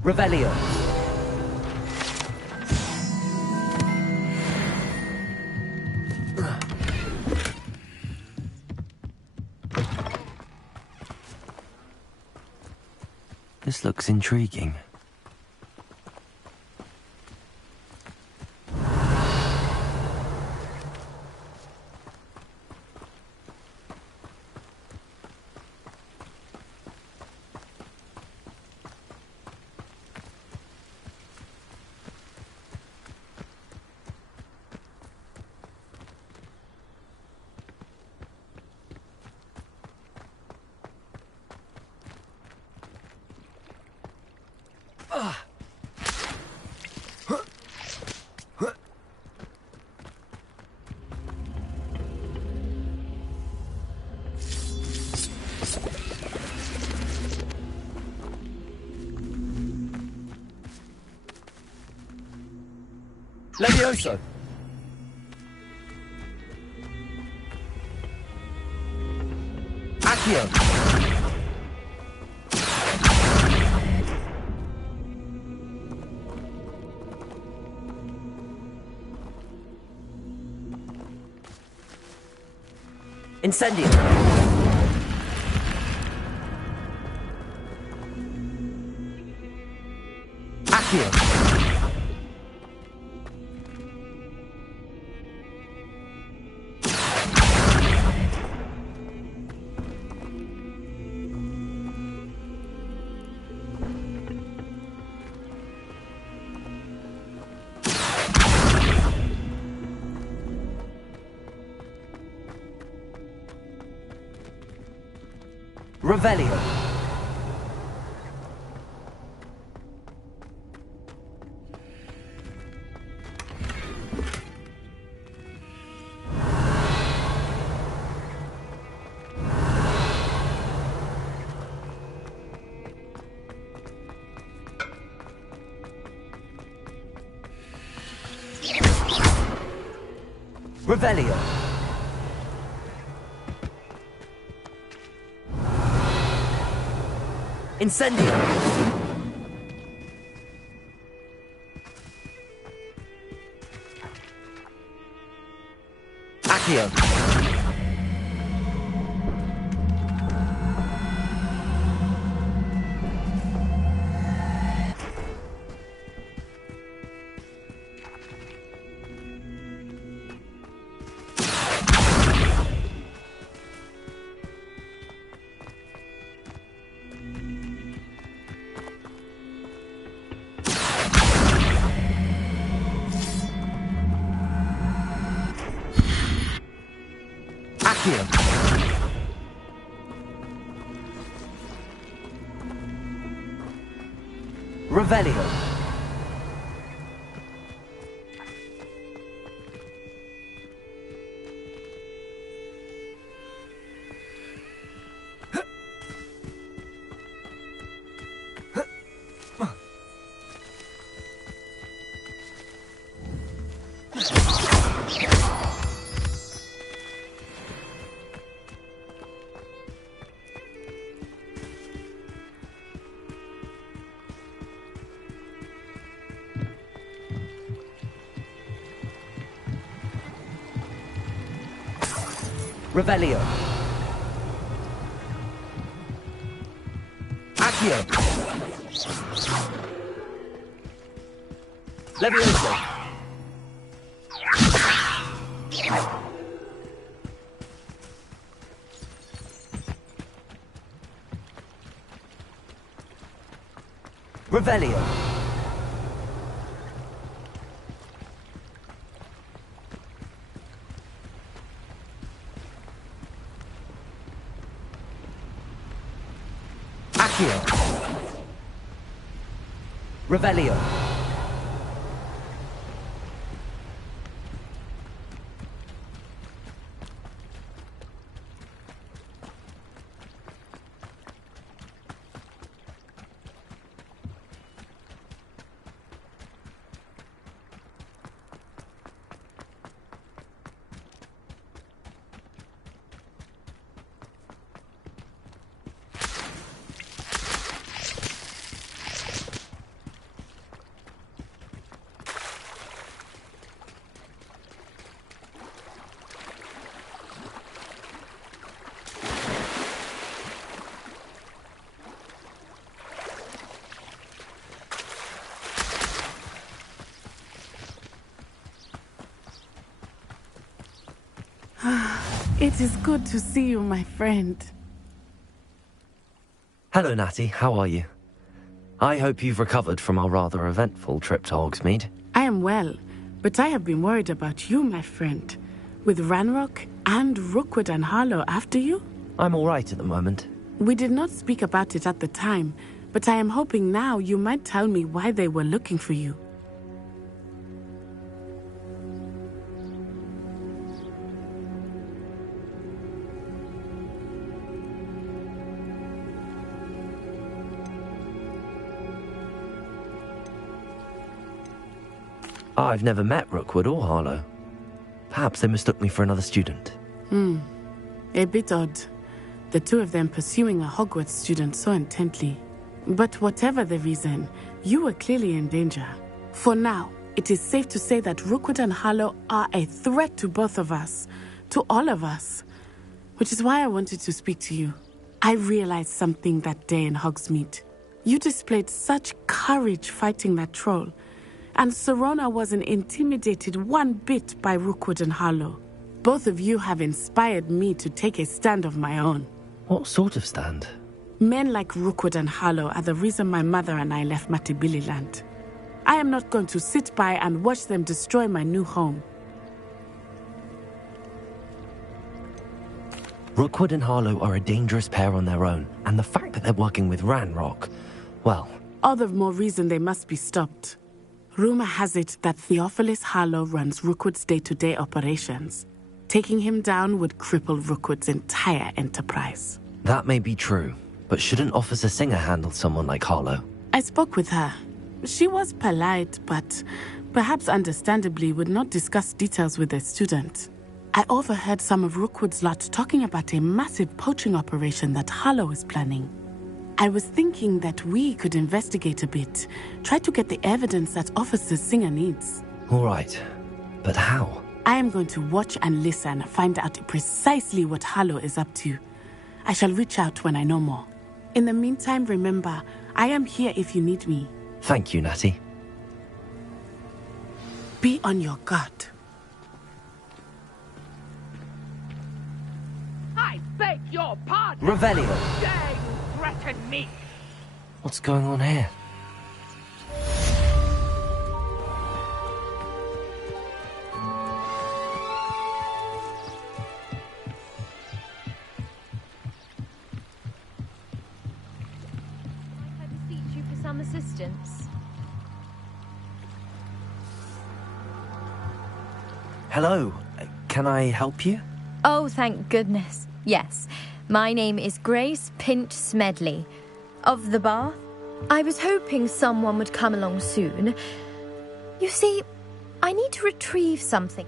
Revelio. This looks intriguing. Levioso! Accio! Incendio! Accio! Revelio. Revelio. Incendio! Accio! Accio! Revelio. Revelio. Accio. Levioso. Revelio. Accio. Revelio. It is good to see you, my friend. Hello, Natty. How are you? I hope you've recovered from our rather eventful trip to Hogsmeade. I am well, but I have been worried about you, my friend. With Ranrock and Rookwood and Harlow after you? I'm all right at the moment. We did not speak about it at the time, but I am hoping now you might tell me why they were looking for you. I've never met Rookwood or Harlow. Perhaps they mistook me for another student. A bit odd. The two of them pursuing a Hogwarts student so intently. But whatever the reason, you were clearly in danger. For now, it is safe to say that Rookwood and Harlow are a threat to both of us. To all of us. Which is why I wanted to speak to you. I realized something that day in Hogsmeade. You displayed such courage fighting that troll. And Serona wasn't intimidated one bit by Rookwood and Harlow. Both of you have inspired me to take a stand of my own. What sort of stand? Men like Rookwood and Harlow are the reason my mother and I left Matibili-land. I am not going to sit by and watch them destroy my new home. Rookwood and Harlow are a dangerous pair on their own, and the fact that they're working with Ranrock, well... All the more reason they must be stopped. Rumor has it that Theophilus Harlow runs Rookwood's day-to-day operations. Taking him down would cripple Rookwood's entire enterprise. That may be true, but shouldn't Officer Singer handle someone like Harlow? I spoke with her. She was polite, but perhaps understandably would not discuss details with a student. I overheard some of Rookwood's lot talking about a massive poaching operation that Harlow is planning. I was thinking that we could investigate a bit, try to get the evidence that Officer Singer needs. All right, but how? I am going to watch and listen, find out precisely what Harlow is up to. I shall reach out when I know more. In the meantime, remember, I am here if you need me. Thank you, Natty. Be on your guard. I beg your pardon. Revelio. Dare you threaten me? What's going on here? I beseech you for some assistance. Hello. Can I help you? Oh, thank goodness. Yes. My name is Grace Pinch Smedley. Of the Bath. I was hoping someone would come along soon. You see, I need to retrieve something.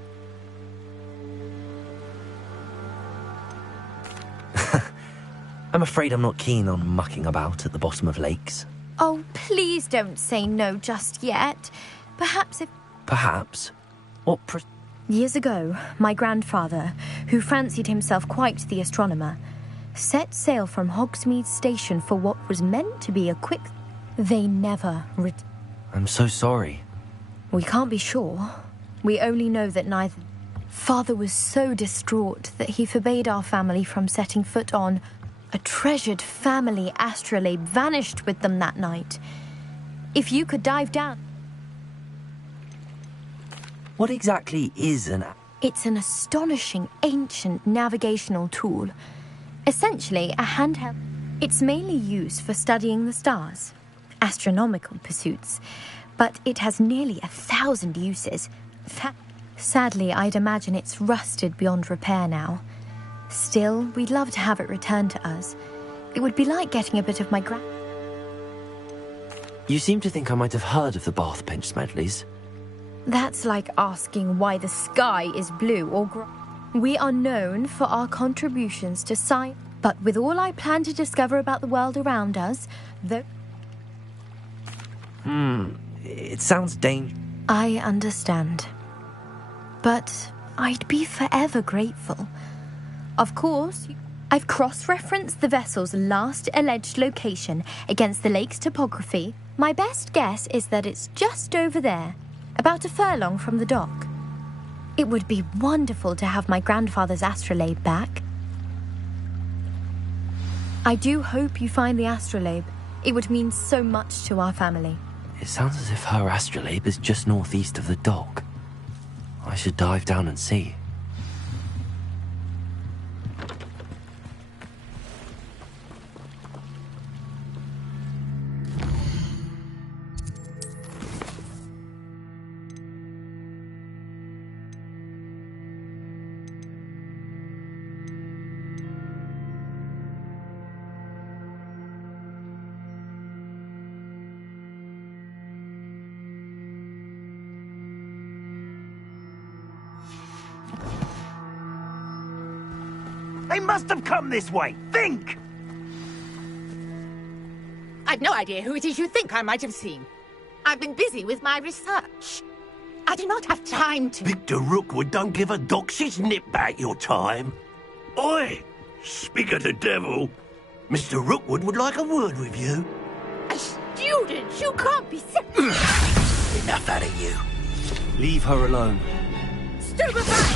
I'm afraid I'm not keen on mucking about at the bottom of lakes. Oh, please don't say no just yet. Perhaps if... Perhaps? What Years ago, my grandfather, who fancied himself quite the astronomer, set sail from Hogsmeade Station for what was meant to be a quick... They never... I'm so sorry. We can't be sure. We only know that neither... Father was so distraught that he forbade our family from setting foot on... A treasured family astrolabe vanished with them that night. If you could dive down... What exactly is an... It's an astonishing ancient navigational tool. Essentially, a handheld... It's mainly used for studying the stars, astronomical pursuits, but it has nearly 1,000 uses. Sadly, I'd imagine it's rusted beyond repair now. Still, we'd love to have it returned to us. It would be like getting a bit of my You seem to think I might have heard of the Bath Pinch Smedleys. That's like asking why the sky is blue or We are known for our contributions to science, but with all I plan to discover about the world around us, though... It sounds dangerous. I understand. But I'd be forever grateful. Of course, I've cross-referenced the vessel's last alleged location against the lake's topography. My best guess is that it's just over there, about a furlong from the dock. It would be wonderful to have my grandfather's astrolabe back. I do hope you find the astrolabe. It would mean so much to our family. It sounds as if her astrolabe is just northeast of the dock. I should dive down and see. They must have come this way. Think! I've no idea who it is you think I might have seen. I've been busy with my research. I do not have time to... Victor Rookwood don't give a doxy's nip back your time. Oi! Speak of the devil. Mr. Rookwood would like a word with you. A student? You can't be serious. Enough out of you. Leave her alone. Stupefy!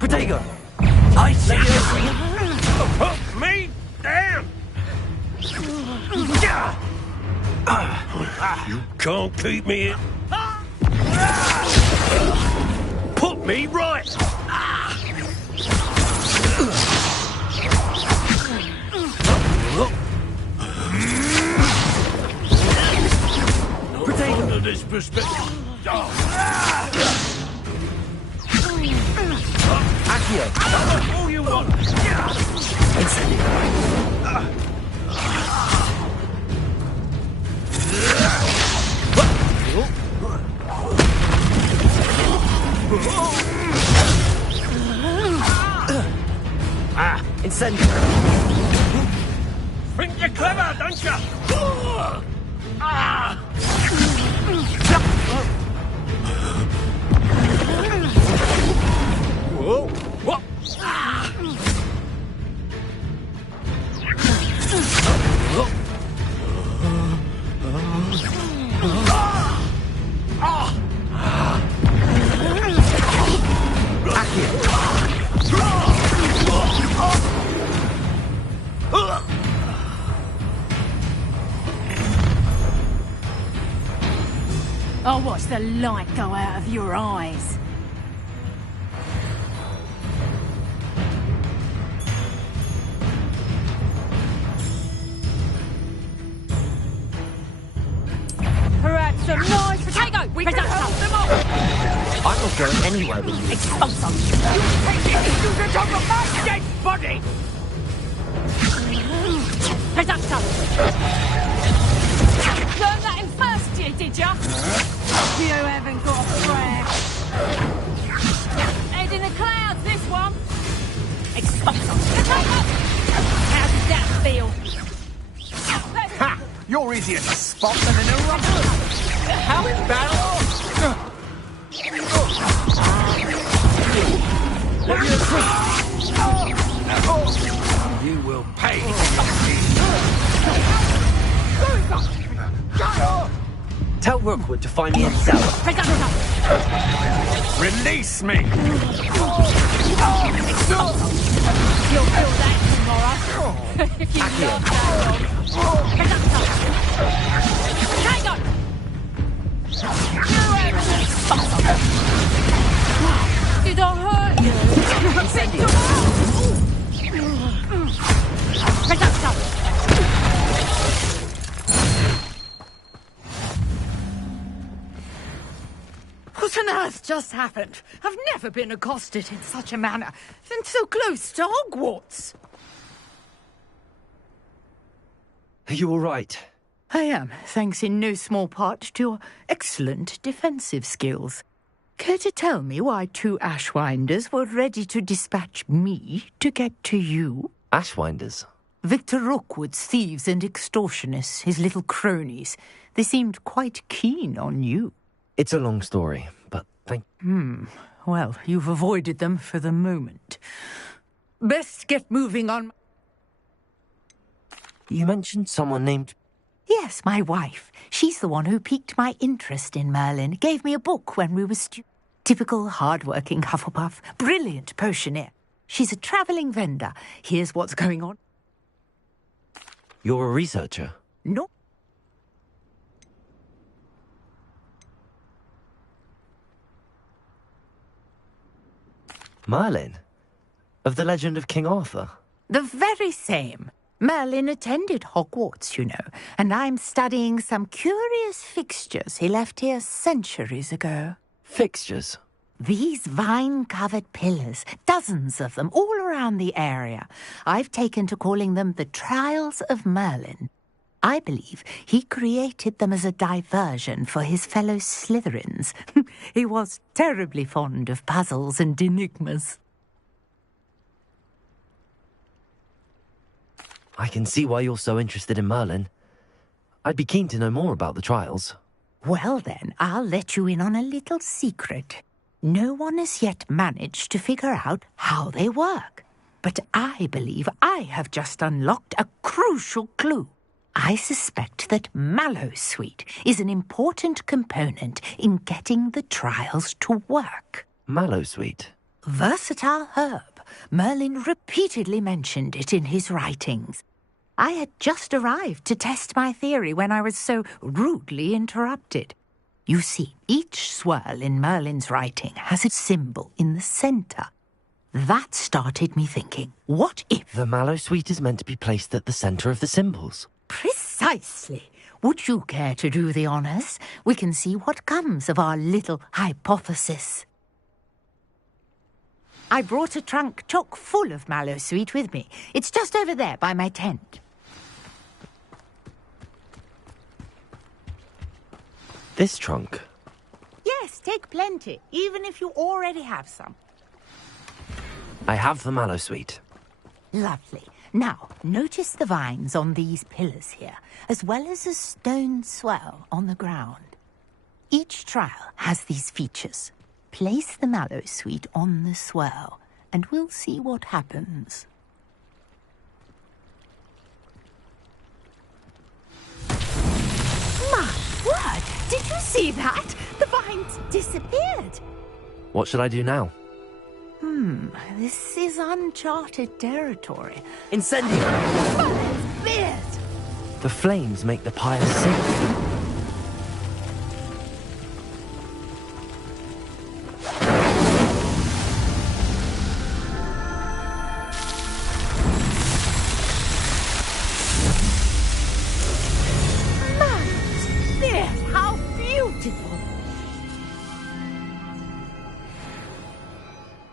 Protego! I see you! Put me down! You can't keep me in. Put me right! Protego! Under this perspective. Accio! All you want! Incendio! Think you're clever, don't you? Whoa! What? I'll watch the light go out of your eyes. Perhaps some nice potato! We can help them all! I'm not going anywhere with you. Expose them! You take it! You can talk about my dead body! Potato! Learned that in first year, did ya? You haven't got a prayer. Head in the clouds, this one. Expose them! How does that feel? Ha! You're easier to spot than an eruption. How in battle? You will pay. Tell Rookwood to find me in cellar. Release me! You'll feel that tomorrow. If you love that long. Hang on! Did I hurt you? What on earth just happened? I've never been accosted in such a manner, and so close to Hogwarts. Are you all right? I am, thanks in no small part to your excellent defensive skills. Care to tell me why two Ashwinders were ready to dispatch me to get to you? Ashwinders? Victor Rookwood's thieves and extortionists, his little cronies. They seemed quite keen on you. It's a long story, but thank... Well, you've avoided them for the moment. Best get moving on. You mentioned someone named... Yes, my wife. She's the one who piqued my interest in Merlin. Gave me a book when we were Typical hard-working Hufflepuff. Brilliant potioneer. She's a travelling vendor. Here's what's going on. You're a researcher? No. Merlin? Of the legend of King Arthur? The very same. Merlin attended Hogwarts, you know, and I'm studying some curious fixtures he left here centuries ago. Fixtures? These vine-covered pillars, dozens of them, all around the area. I've taken to calling them the Trials of Merlin. I believe he created them as a diversion for his fellow Slytherins. He was terribly fond of puzzles and enigmas. I can see why you're so interested in Merlin. I'd be keen to know more about the trials. Well then, I'll let you in on a little secret. No one has yet managed to figure out how they work. But I believe I have just unlocked a crucial clue. I suspect that Mallowsweet is an important component in getting the trials to work. Mallowsweet? Versatile herb. Merlin repeatedly mentioned it in his writings. I had just arrived to test my theory when I was so rudely interrupted. You see, each swirl in Merlin's writing has a symbol in the centre. That started me thinking, what if... The Mallowsweet is meant to be placed at the centre of the symbols. Precisely. Would you care to do the honours? We can see what comes of our little hypothesis. I brought a trunk chock full of Mallowsweet with me. It's just over there by my tent. This trunk? Yes, take plenty, even if you already have some. I have the Mallowsweet. Lovely. Now, notice the vines on these pillars here, as well as a stone swell on the ground. Each trial has these features. Place the Mallowsweet on the swell, and we'll see what happens. My word! Did you see that? The vines disappeared. What should I do now? This is uncharted territory. Incendio! The flames make the pyre sink. How beautiful!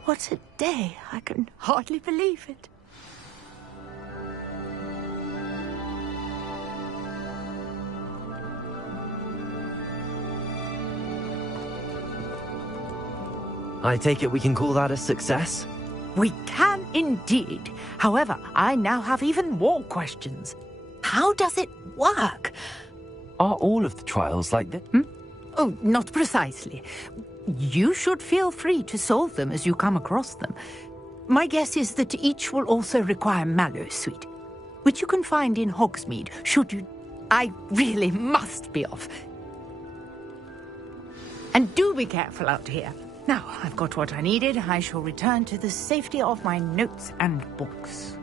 What a day! I can hardly believe it. I take it we can call that a success? We can indeed. However, I now have even more questions. How does it work? Are all of the trials like this? Oh, not precisely. You should feel free to solve them as you come across them. My guess is that each will also require Mallowsweet, which you can find in Hogsmeade, should you... I really must be off. And do be careful out here. Now, I've got what I needed. I shall return to the safety of my notes and books.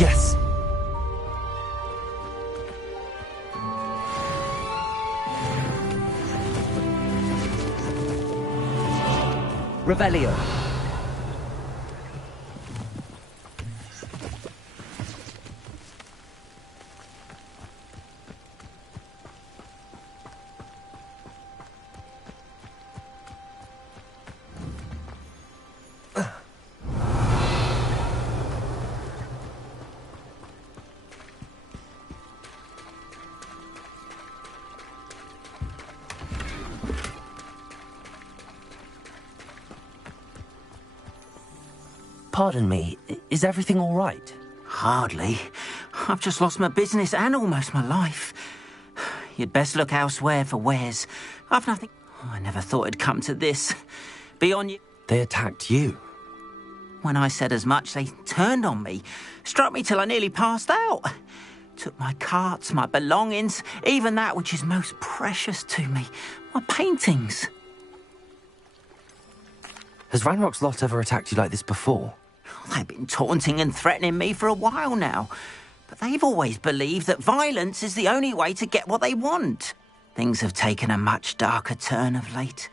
Yes. Revelio. Pardon me, is everything all right? Hardly. I've just lost my business and almost my life. You'd best look elsewhere for wares. I've nothing... I never thought it'd come to this. Beyond you... They attacked you? When I said as much, they turned on me. Struck me till I nearly passed out. Took my carts, my belongings, even that which is most precious to me. My paintings. Has Ranrock's lot ever attacked you like this before? They've been taunting and threatening me for a while now. But they've always believed that violence is the only way to get what they want. Things have taken a much darker turn of late.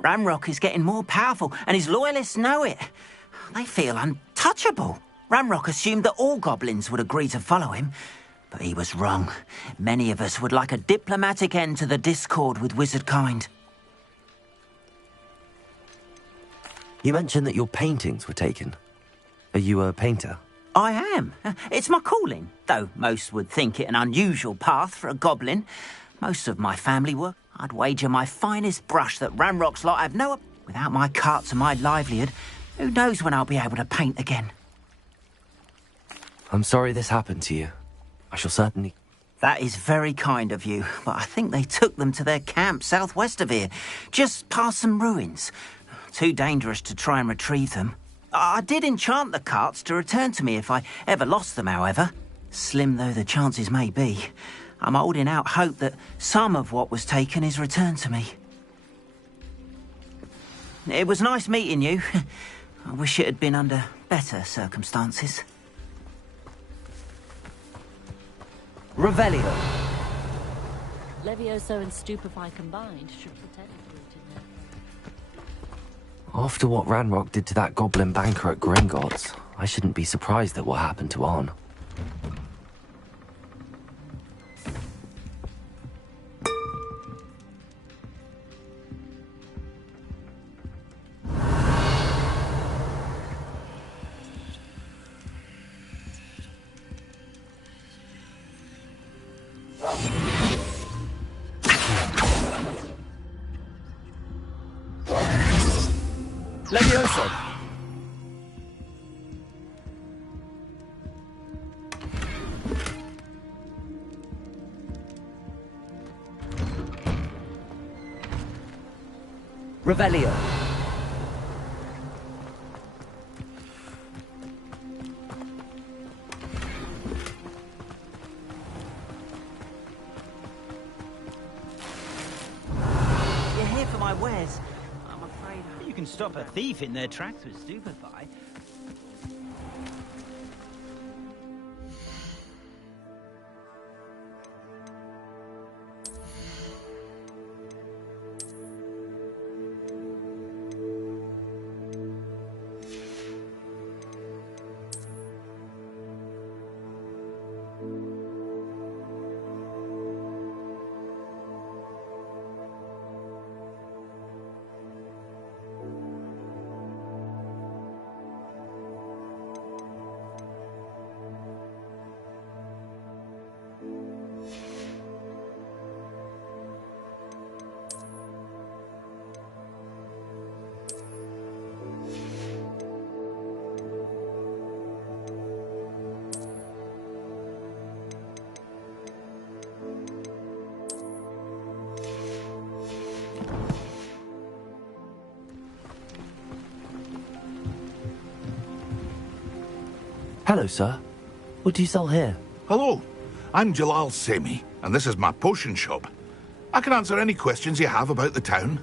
Ranrock is getting more powerful, and his loyalists know it. They feel untouchable. Ranrock assumed that all goblins would agree to follow him, but he was wrong. Many of us would like a diplomatic end to the discord with wizardkind. You mentioned that your paintings were taken. Are you a painter? I am. It's my calling, though most would think it an unusual path for a goblin. Most of my family were. I'd wager my finest brush that Ranrock's lot have no... Without my carts and my livelihood, who knows when I'll be able to paint again. I'm sorry this happened to you. I shall certainly... That is very kind of you, but I think they took them to their camp southwest of here, just past some ruins. Too dangerous to try and retrieve them. I did enchant the carts to return to me if I ever lost them, however. Slim though the chances may be, I'm holding out hope that some of what was taken is returned to me. It was nice meeting you. I wish it had been under better circumstances. Revelio. Levioso and Stupefy combined should pretend to it in there. After what Ranrock did to that goblin banker at Gringotts, I shouldn't be surprised at what happened to Arn. Levioso! Revelio. You're here for my wares. I'm afraid You can stop a thief in their tracks with Stupefy. Hello, sir. What do you sell here? Hello, I'm Jalal Semi, and this is my potion shop. I can answer any questions you have about the town.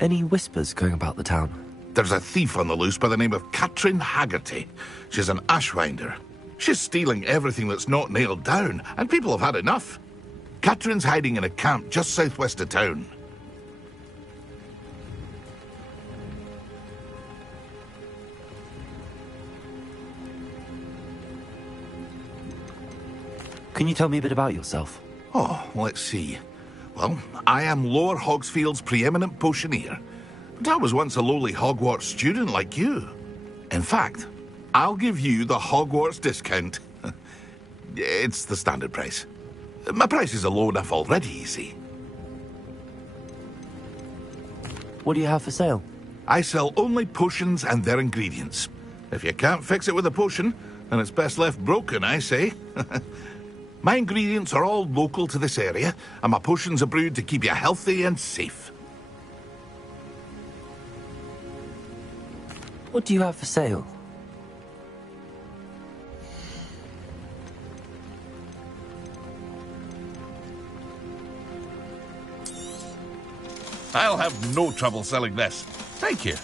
Any whispers going about the town? There's a thief on the loose by the name of Katrin Haggerty. She's an ashwinder. She's stealing everything that's not nailed down, and people have had enough. Katrin's hiding in a camp just southwest of town. Can you tell me a bit about yourself? Oh, let's see. Well, I am Lower Hogsfield's preeminent potioneer. But I was once a lowly Hogwarts student like you. In fact, I'll give you the Hogwarts discount. It's the standard price. My prices are low enough already, you see. What do you have for sale? I sell only potions and their ingredients. If you can't fix it with a potion, then it's best left broken, I say. My ingredients are all local to this area, and my potions are brewed to keep you healthy and safe. What do you have for sale? I'll have no trouble selling this. Thank you.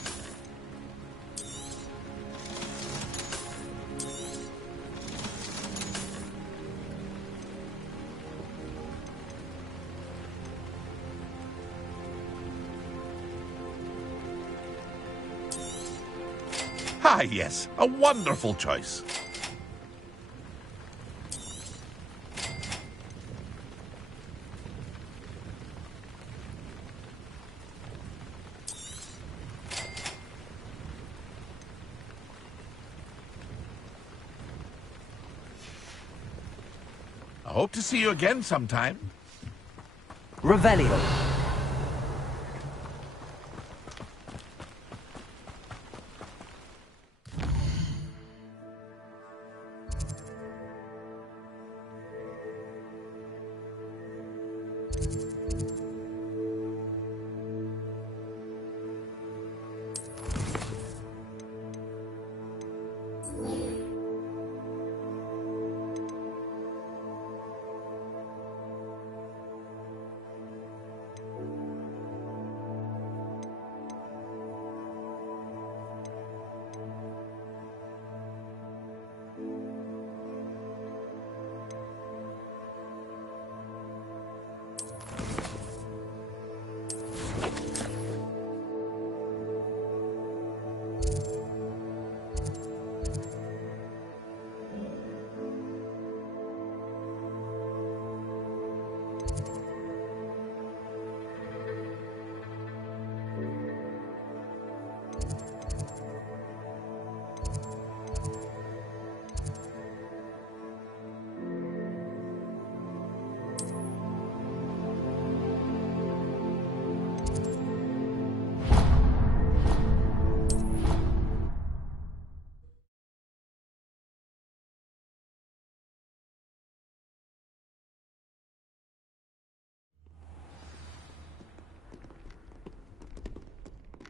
Ah, yes, a wonderful choice. I hope to see you again sometime. Revelio.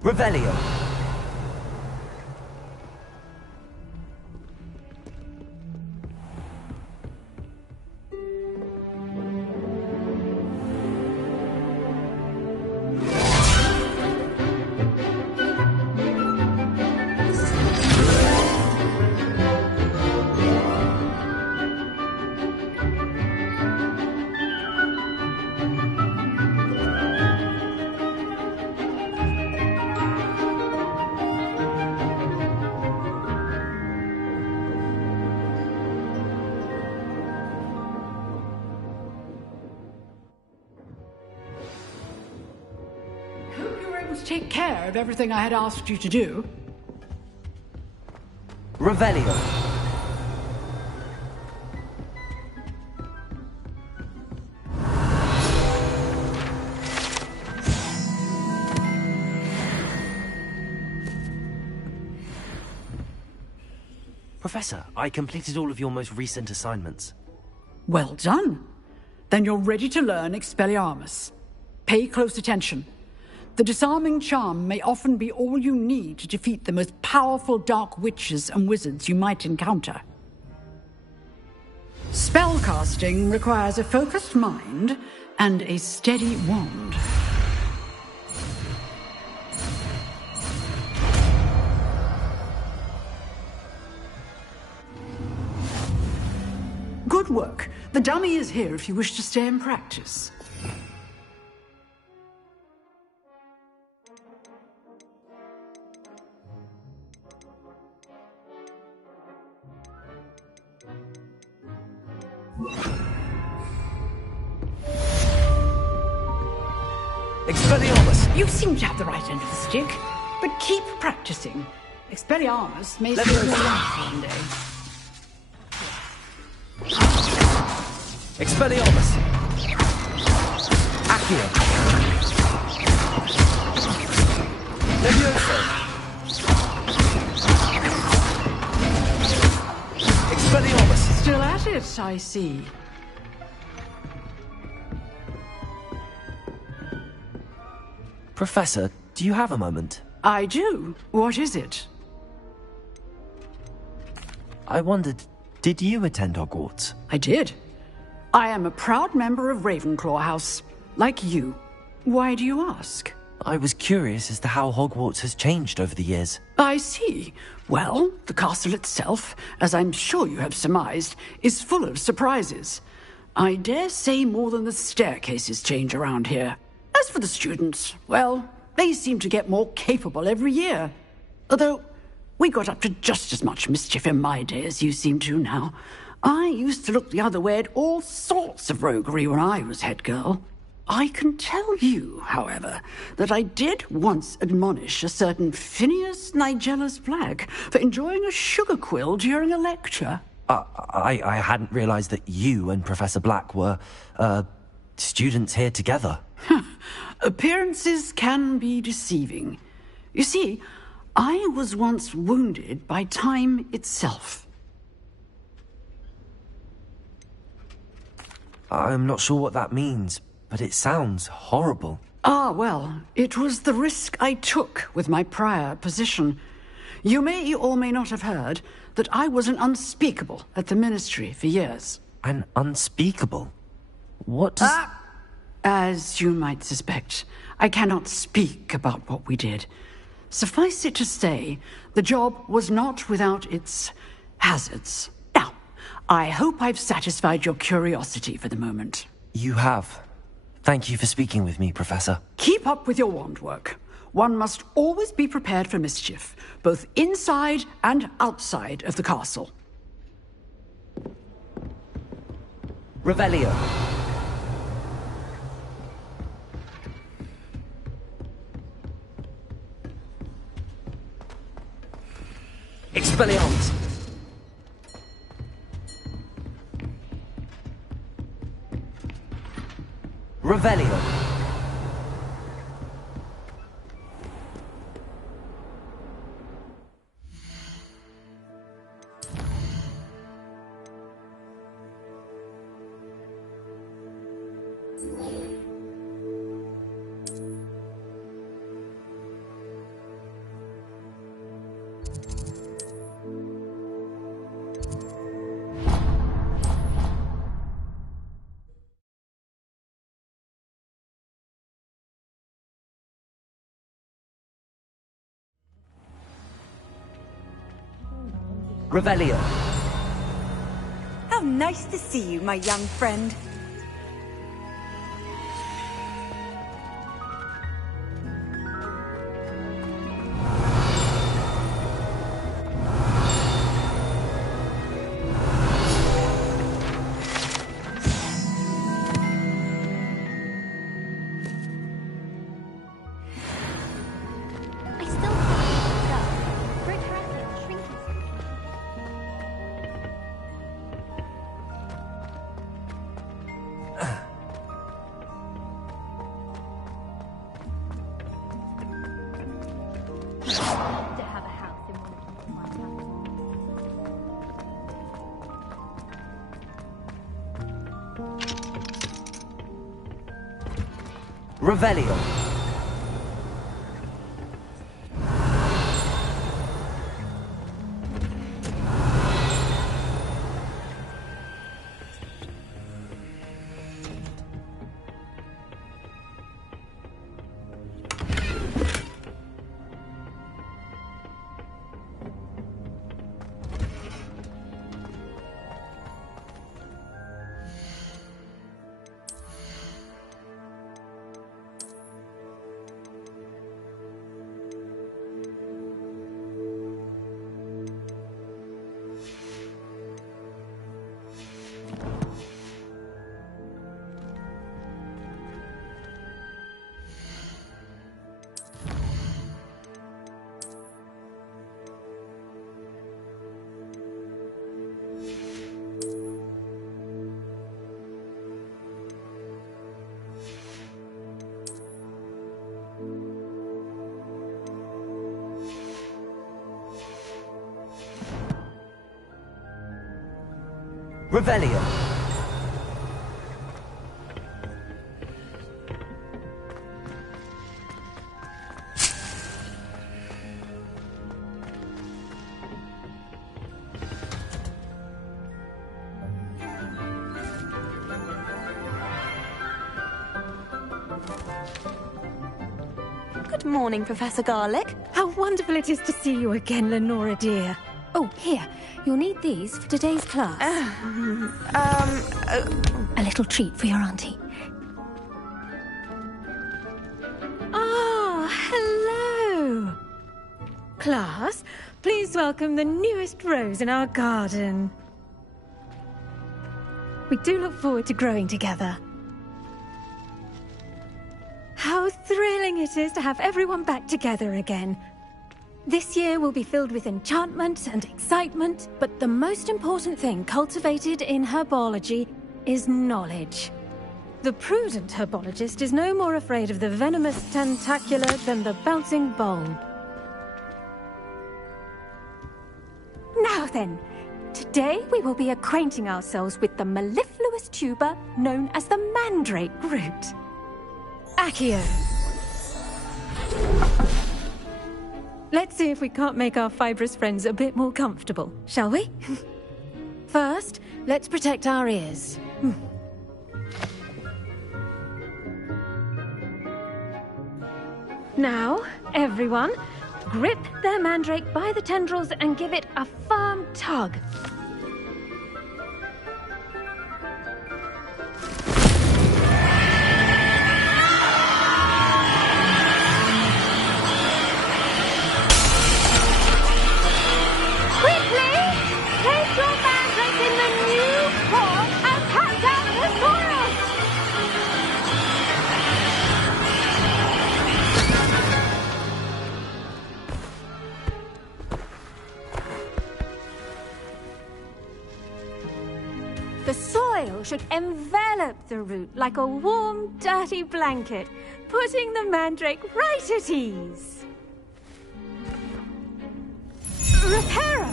Revelio. Take care of everything I had asked you to do. Revelio. Professor, I completed all of your most recent assignments. Well done. Then you're ready to learn Expelliarmus. Pay close attention. The disarming charm may often be all you need to defeat the most powerful dark witches and wizards you might encounter. Spellcasting requires a focused mind and a steady wand. Good work. The dummy is here if you wish to stay and practice. Expelliarmus! You seem to have the right end of the stick, but keep practicing. Expelliarmus may save your life one day. Expelliarmus! Accio! Levioso! Expelliarmus! Still at it, I see. Professor, do you have a moment? I do. What is it? I wondered, did you attend Hogwarts? I did. I am a proud member of Ravenclaw House, like you. Why do you ask? I was curious as to how Hogwarts has changed over the years. I see. Well, the castle itself, as I'm sure you have surmised, is full of surprises. I dare say more than the staircases change around here. As for the students, well, they seem to get more capable every year. Although, we got up to just as much mischief in my day as you seem to now. I used to look the other way at all sorts of roguery when I was head girl. I can tell you, however, that I did once admonish a certain Phineas Nigellus Black for enjoying a sugar quill during a lecture. I hadn't realized that you and Professor Black were, students here together. Appearances can be deceiving. You see, I was once wounded by time itself. I'm not sure what that means, but it sounds horrible. Ah, well, it was the risk I took with my prior position. You may or may not have heard that I was an unspeakable at the Ministry for years. An unspeakable? What does... As you might suspect, I cannot speak about what we did. Suffice it to say, the job was not without its hazards. Now, I hope I've satisfied your curiosity for the moment. You have. Thank you for speaking with me, Professor. Keep up with your wand work. One must always be prepared for mischief, both inside and outside of the castle. Revelio. Expelliarmus. Revelio. Revelio. How nice to see you, my young friend. Revelio. Revelio. morning, Professor Garlick. How wonderful it is to see you again, Lenora dear. Oh, here. You'll need these for today's class. A little treat for your auntie. Ah, hello. Class, please welcome the newest rose in our garden. We do look forward to growing together. How thrilling it is to have everyone back together again. This year will be filled with enchantment and excitement, but the most important thing cultivated in herbology is knowledge. The prudent herbologist is no more afraid of the venomous tentacula than the bouncing bulb. Now then, today we will be acquainting ourselves with the mellifluous tuber known as the mandrake root. Accio. Let's see if we can't make our fibrous friends a bit more comfortable, shall we? First, let's protect our ears. Now, everyone, grip their mandrake by the tendrils and give it a firm tug. The soil should envelop the root like a warm, dirty blanket, putting the mandrake right at ease. Reparo!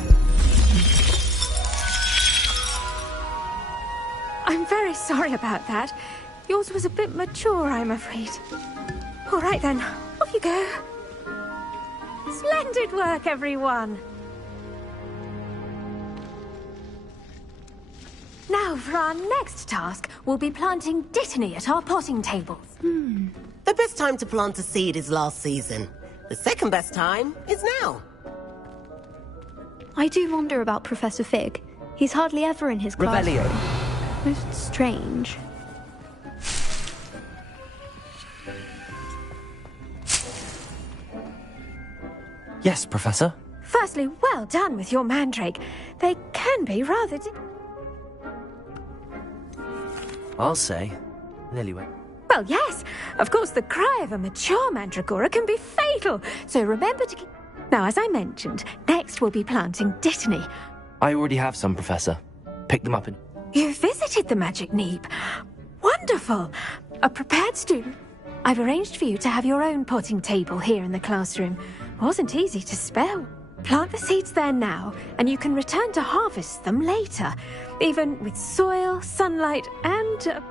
I'm very sorry about that. Yours was a bit mature, I'm afraid. All right then, off you go. Splendid work, everyone. Now, for our next task, we'll be planting dittany at our potting tables. The best time to plant a seed is last season. The second best time is now. I do wonder about Professor Fig. He's hardly ever in his class. Revelio. Most strange. Yes, Professor? Firstly, well done with your mandrake. They can be rather... I'll say. Nearly went. Well, yes. Of course, the cry of a mature mandragora can be fatal. So remember to keep... Now, as I mentioned, next we'll be planting dittany. I already have some, Professor. Pick them up and... You visited the Magic Neep. Wonderful. A prepared student. I've arranged for you to have your own potting table here in the classroom. Wasn't easy to spell. Plant the seeds there now, and you can return to harvest them later, even with soil, sunlight, and...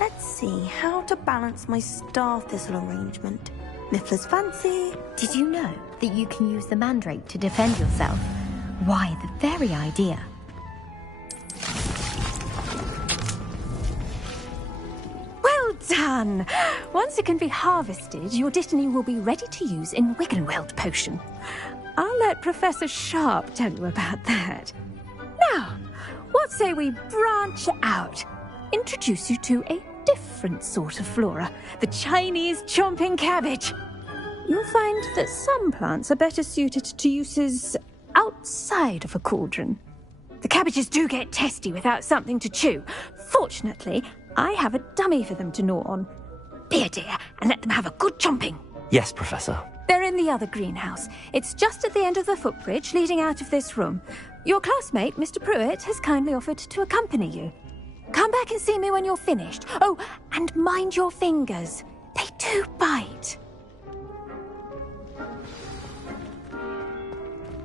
Let's see how to balance my star thistle arrangement. Mifflin's fancy. Did you know that you can use the mandrake to defend yourself? Why, the very idea. Well done! Once it can be harvested, your dittany will be ready to use in Wiggenweld potion. I'll let Professor Sharp tell you about that. Now, what say we branch out? Introduce you to a different sort of flora, the Chinese chomping cabbage. You'll find that some plants are better suited to uses outside of a cauldron. The cabbages do get testy without something to chew. Fortunately, I have a dummy for them to gnaw on. Be a dear and let them have a good chomping. Yes, Professor. They're in the other greenhouse. It's just at the end of the footbridge leading out of this room. Your classmate, Mr. Pruitt, has kindly offered to accompany you. Come back and see me when you're finished. Oh, and mind your fingers. They do bite.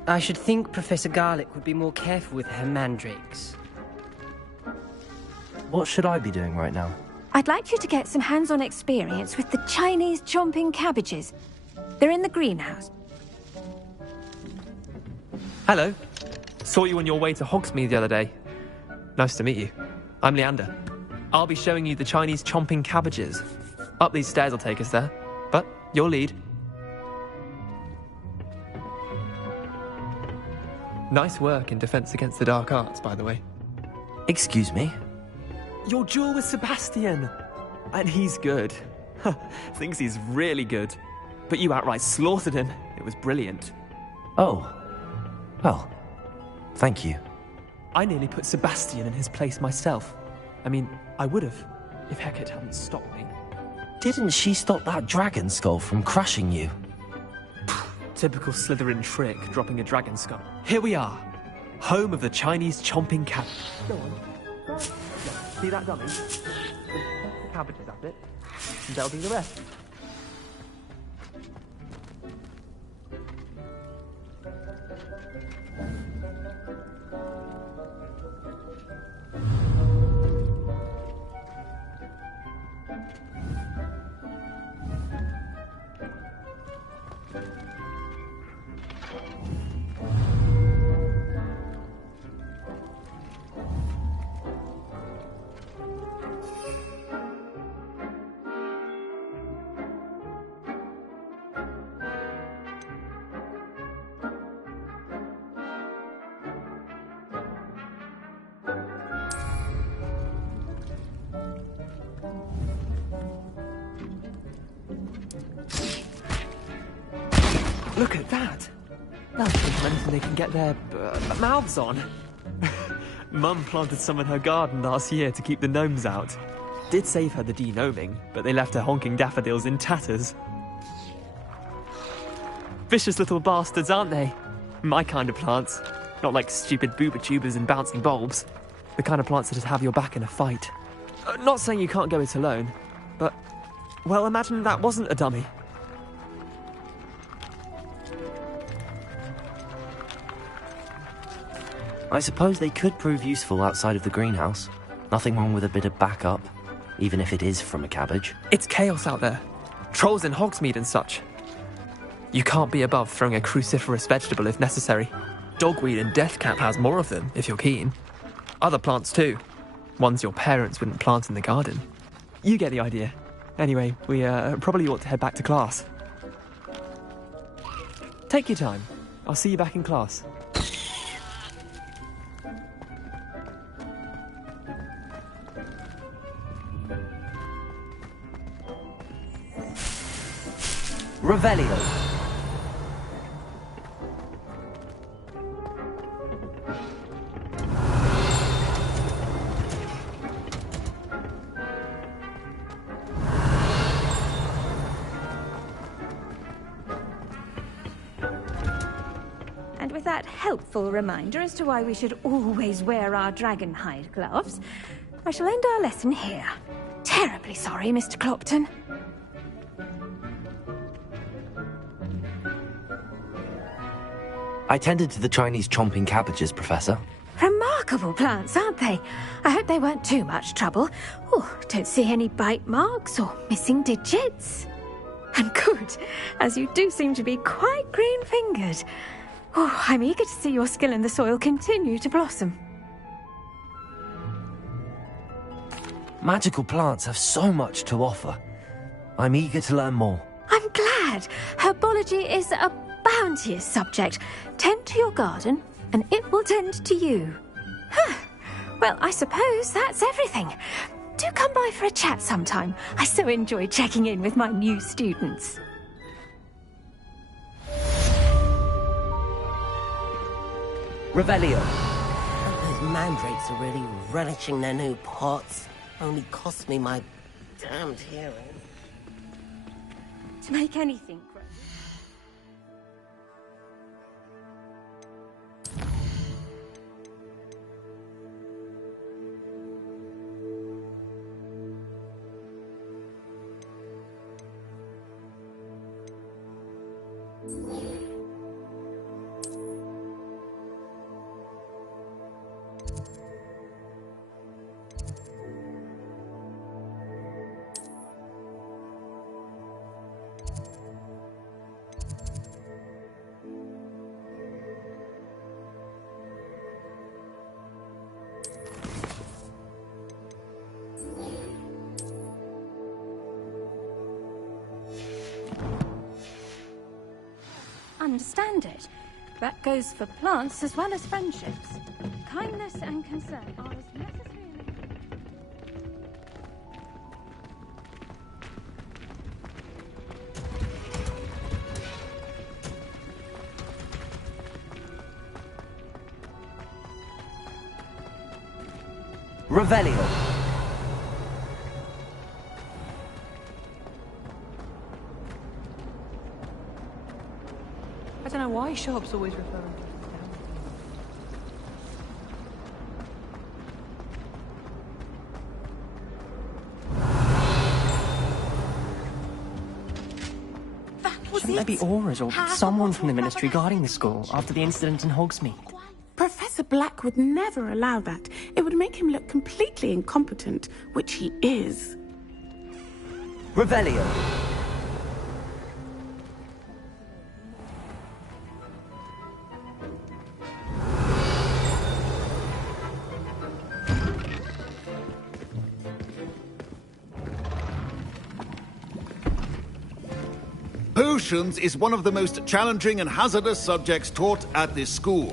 I should think Professor Garlick would be more careful with her mandrakes. What should I be doing right now? I'd like you to get some hands-on experience with the Chinese chomping cabbages. They're in the greenhouse. Hello. Saw you on your way to Hogsmeade the other day. Nice to meet you. I'm Leander. I'll be showing you the Chinese chomping cabbages. Up these stairs will take us there. Your lead. Nice work in Defense Against the Dark Arts, by the way. Excuse me? Your duel with Sebastian! And he's good. Thinks he's really good. But you outright slaughtered him. It was brilliant. Oh. Well, thank you. I nearly put Sebastian in his place myself. I mean, I would have, if Hecate hadn't stopped me. Didn't she stop that dragon skull from crushing you? Typical Slytherin trick, dropping a dragon skull. Here we are, home of the Chinese chomping cabbage. Go on. See that dummy? Just toss the cabbages at it, and they'll do the rest. Look at that! That'll give them anything they can get their mouths on. Mum planted some in her garden last year to keep the gnomes out. Did save her the de-gnoming, but they left her honking daffodils in tatters. Vicious little bastards, aren't they? My kind of plants. Not like stupid booba tubers and bouncing bulbs. The kind of plants that'd have your back in a fight. Not saying you can't go it alone, but... well, imagine that wasn't a dummy. I suppose they could prove useful outside of the greenhouse. Nothing wrong with a bit of backup, even if it is from a cabbage. It's chaos out there. Trolls in Hogsmeade and such. You can't be above throwing a cruciferous vegetable if necessary. Dogweed and deathcap has more of them, if you're keen. Other plants too. Ones your parents wouldn't plant in the garden. You get the idea. Anyway, we probably ought to head back to class. Take your time. I'll see you back in class. Revelio. And with that helpful reminder as to why we should always wear our dragon hide gloves, I shall end our lesson here. Terribly sorry, Mr. Clopton. I tended to the Chinese chomping cabbages, Professor. Remarkable plants, aren't they? I hope they weren't too much trouble. Oh, don't see any bite marks or missing digits. And good, as you do seem to be quite green-fingered. Oh, I'm eager to see your skill in the soil continue to blossom. Magical plants have so much to offer. I'm eager to learn more. I'm glad. Herbology is a bounteous subject. Tend to your garden, and it will tend to you. Huh. Well, I suppose that's everything. Do come by for a chat sometime. I so enjoy checking in with my new students. Revelio. Those mandrakes are really relishing their new pots. Only cost me my damned hearing. To make anything grow. understand it. That goes for plants as well as friendships. Kindness and concern are as necessary. Revelio. I don't know why Sharp's always referring to Shouldn't there be auras or someone from the Ministry guarding the school after the incident in Hogsmeade? Professor Black would never allow that. It would make him look completely incompetent, which he is. Revelio. Potions is one of the most challenging and hazardous subjects taught at this school.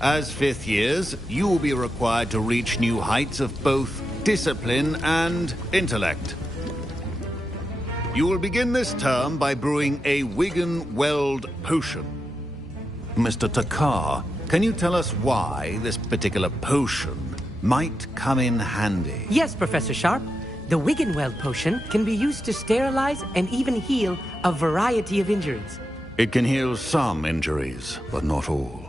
As fifth years, you will be required to reach new heights of both discipline and intellect. You will begin this term by brewing a Wigan-Weld potion. Mr. Takar, can you tell us why this particular potion might come in handy? Yes, Professor Sharp. The Wiggenweld potion can be used to sterilize and even heal a variety of injuries. It can heal some injuries, but not all.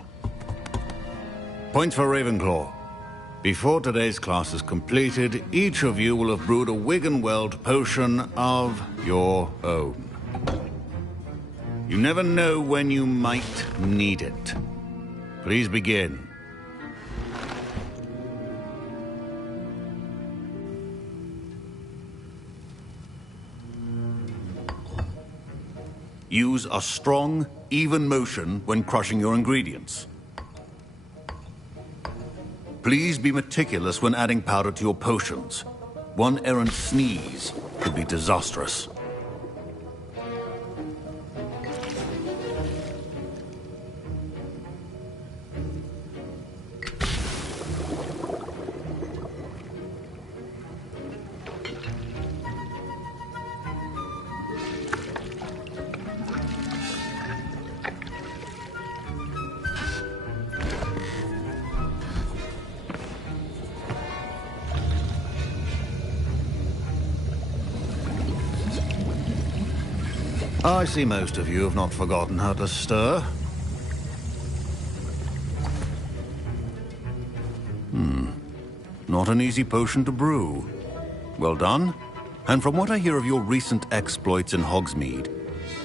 Points for Ravenclaw. Before today's class is completed, each of you will have brewed a Wiggenweld potion of your own. You never know when you might need it. Please begin. Use a strong, even motion when crushing your ingredients. Please be meticulous when adding powder to your potions. One errant sneeze could be disastrous. I see most of you have not forgotten how to stir. Not an easy potion to brew. Well done. And from what I hear of your recent exploits in Hogsmeade,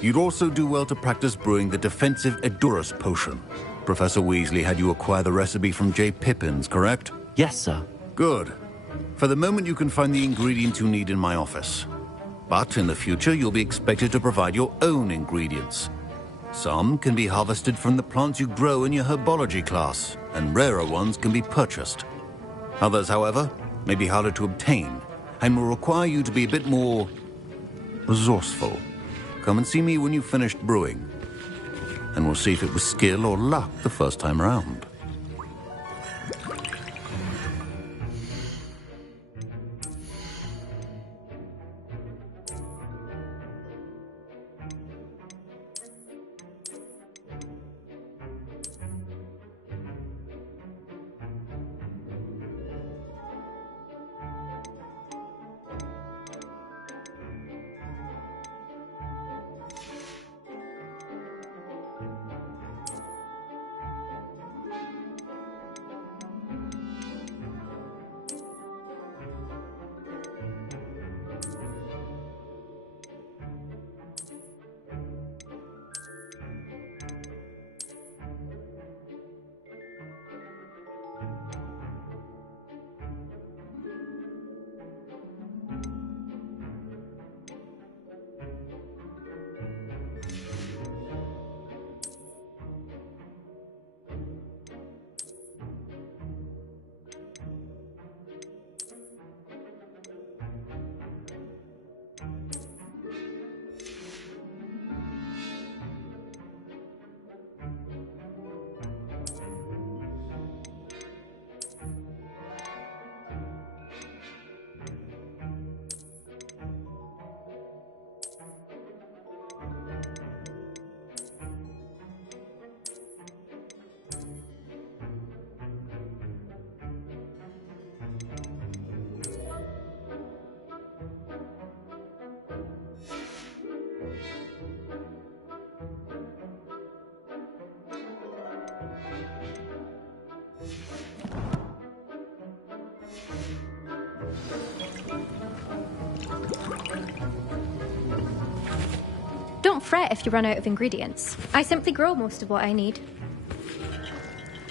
you'd also do well to practice brewing the defensive Edurus potion. Professor Weasley had you acquire the recipe from J. Pippins, correct? Yes, sir. Good. For the moment, you can find the ingredients you need in my office. But in the future, you'll be expected to provide your own ingredients. Some can be harvested from the plants you grow in your herbology class, and rarer ones can be purchased. Others, however, may be harder to obtain, and will require you to be a bit more resourceful. Come and see me when you've finished brewing, and we'll see if it was skill or luck the first time around. Don't fret if you run out of ingredients. I simply grow most of what I need.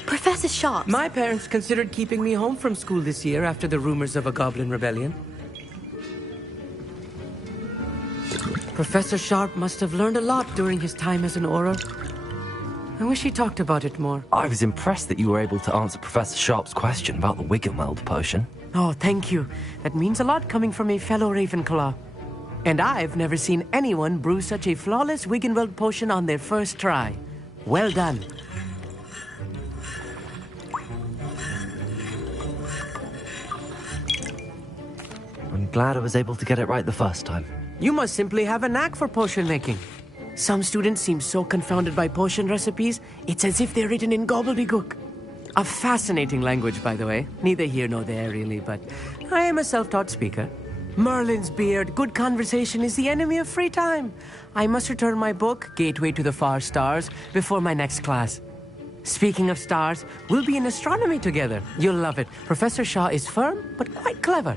Professor Sharp. My parents considered keeping me home from school this year after the rumors of a goblin rebellion. Professor Sharp must have learned a lot during his time as an Auror. I wish he talked about it more. I was impressed that you were able to answer Professor Sharp's question about the Wiggenweld potion. Oh, thank you. That means a lot coming from a fellow Ravenclaw. And I've never seen anyone brew such a flawless Wiggenweld potion on their first try. Well done. I'm glad I was able to get it right the first time. You must simply have a knack for potion making. Some students seem so confounded by potion recipes, it's as if they're written in gobbledygook. A fascinating language, by the way. Neither here nor there, really, but I am a self-taught speaker. Merlin's beard, good conversation is the enemy of free time. I must return my book, Gateway to the Far Stars, before my next class. Speaking of stars, we'll be in astronomy together. You'll love it. Professor Shaw is firm, but quite clever.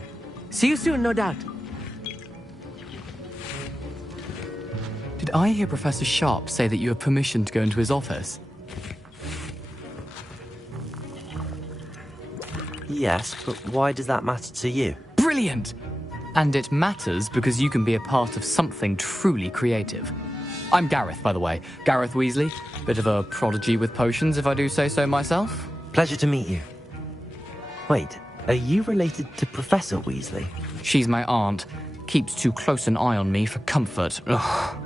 See you soon, no doubt. Did I hear Professor Sharp say that you have permission to go into his office? Yes, but why does that matter to you? Brilliant! And it matters because you can be a part of something truly creative. I'm Gareth, by the way. Gareth Weasley. Bit of a prodigy with potions, if I do say so myself. Pleasure to meet you. Wait, are you related to Professor Weasley? She's my aunt. Keeps too close an eye on me for comfort. Ugh.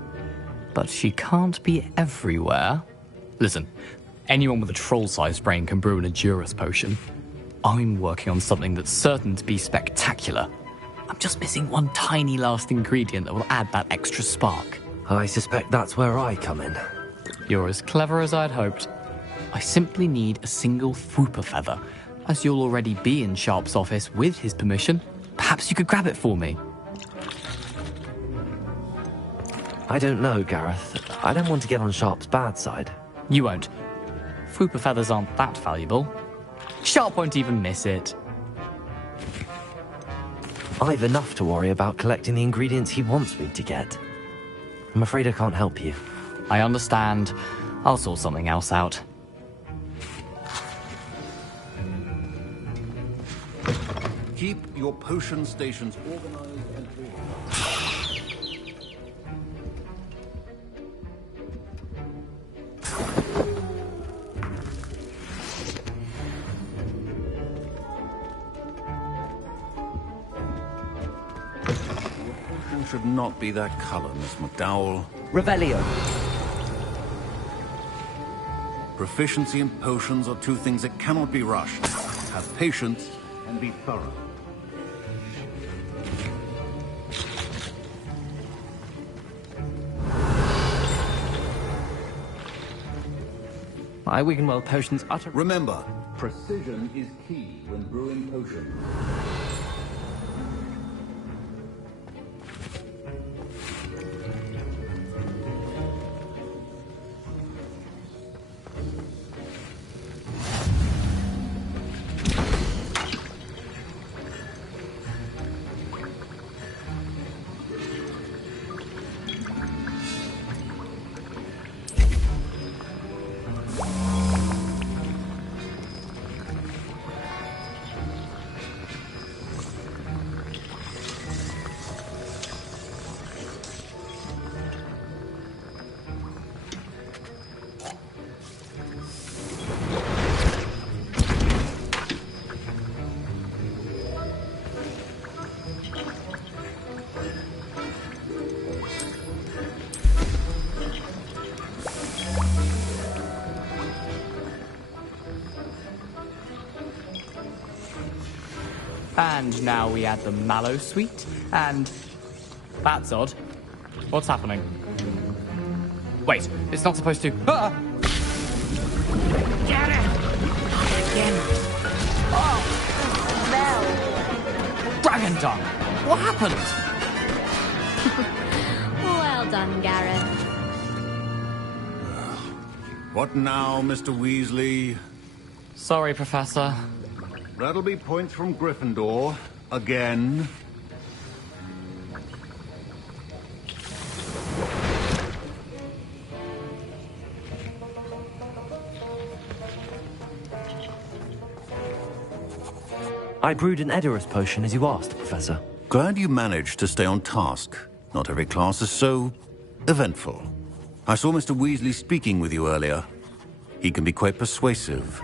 But she can't be everywhere. Listen, anyone with a troll-sized brain can brew an Edurus potion. I'm working on something that's certain to be spectacular. I'm just missing one tiny last ingredient that will add that extra spark. I suspect that's where I come in. You're as clever as I'd hoped. I simply need a single Fwooper feather. As you'll already be in Sharp's office with his permission, perhaps you could grab it for me. I don't know, Gareth. I don't want to get on Sharp's bad side. You won't. Fwooper feathers aren't that valuable. Sharp won't even miss it. I've enough to worry about collecting the ingredients he wants me to get. I'm afraid I can't help you. I understand. I'll sort something else out. Keep your potion stations organized and should not be that color, Miss McDowell. Revelio. Proficiency and potions are two things that cannot be rushed. Have patience and be thorough. My Wiggenweld potions utter... Remember, precision is key when brewing potions. And now we add the mallow sweet, and... That's odd. What's happening? Wait, it's not supposed to... Ah! Get it! Again. Oh, smell! Dragon tongue! What happened? Well done, Gareth. What now, Mr. Weasley? Sorry, Professor. That'll be points from Gryffindor. Again. I brewed an Edorus potion as you asked, Professor. Glad you managed to stay on task. Not every class is so eventful. I saw Mr. Weasley speaking with you earlier. He can be quite persuasive.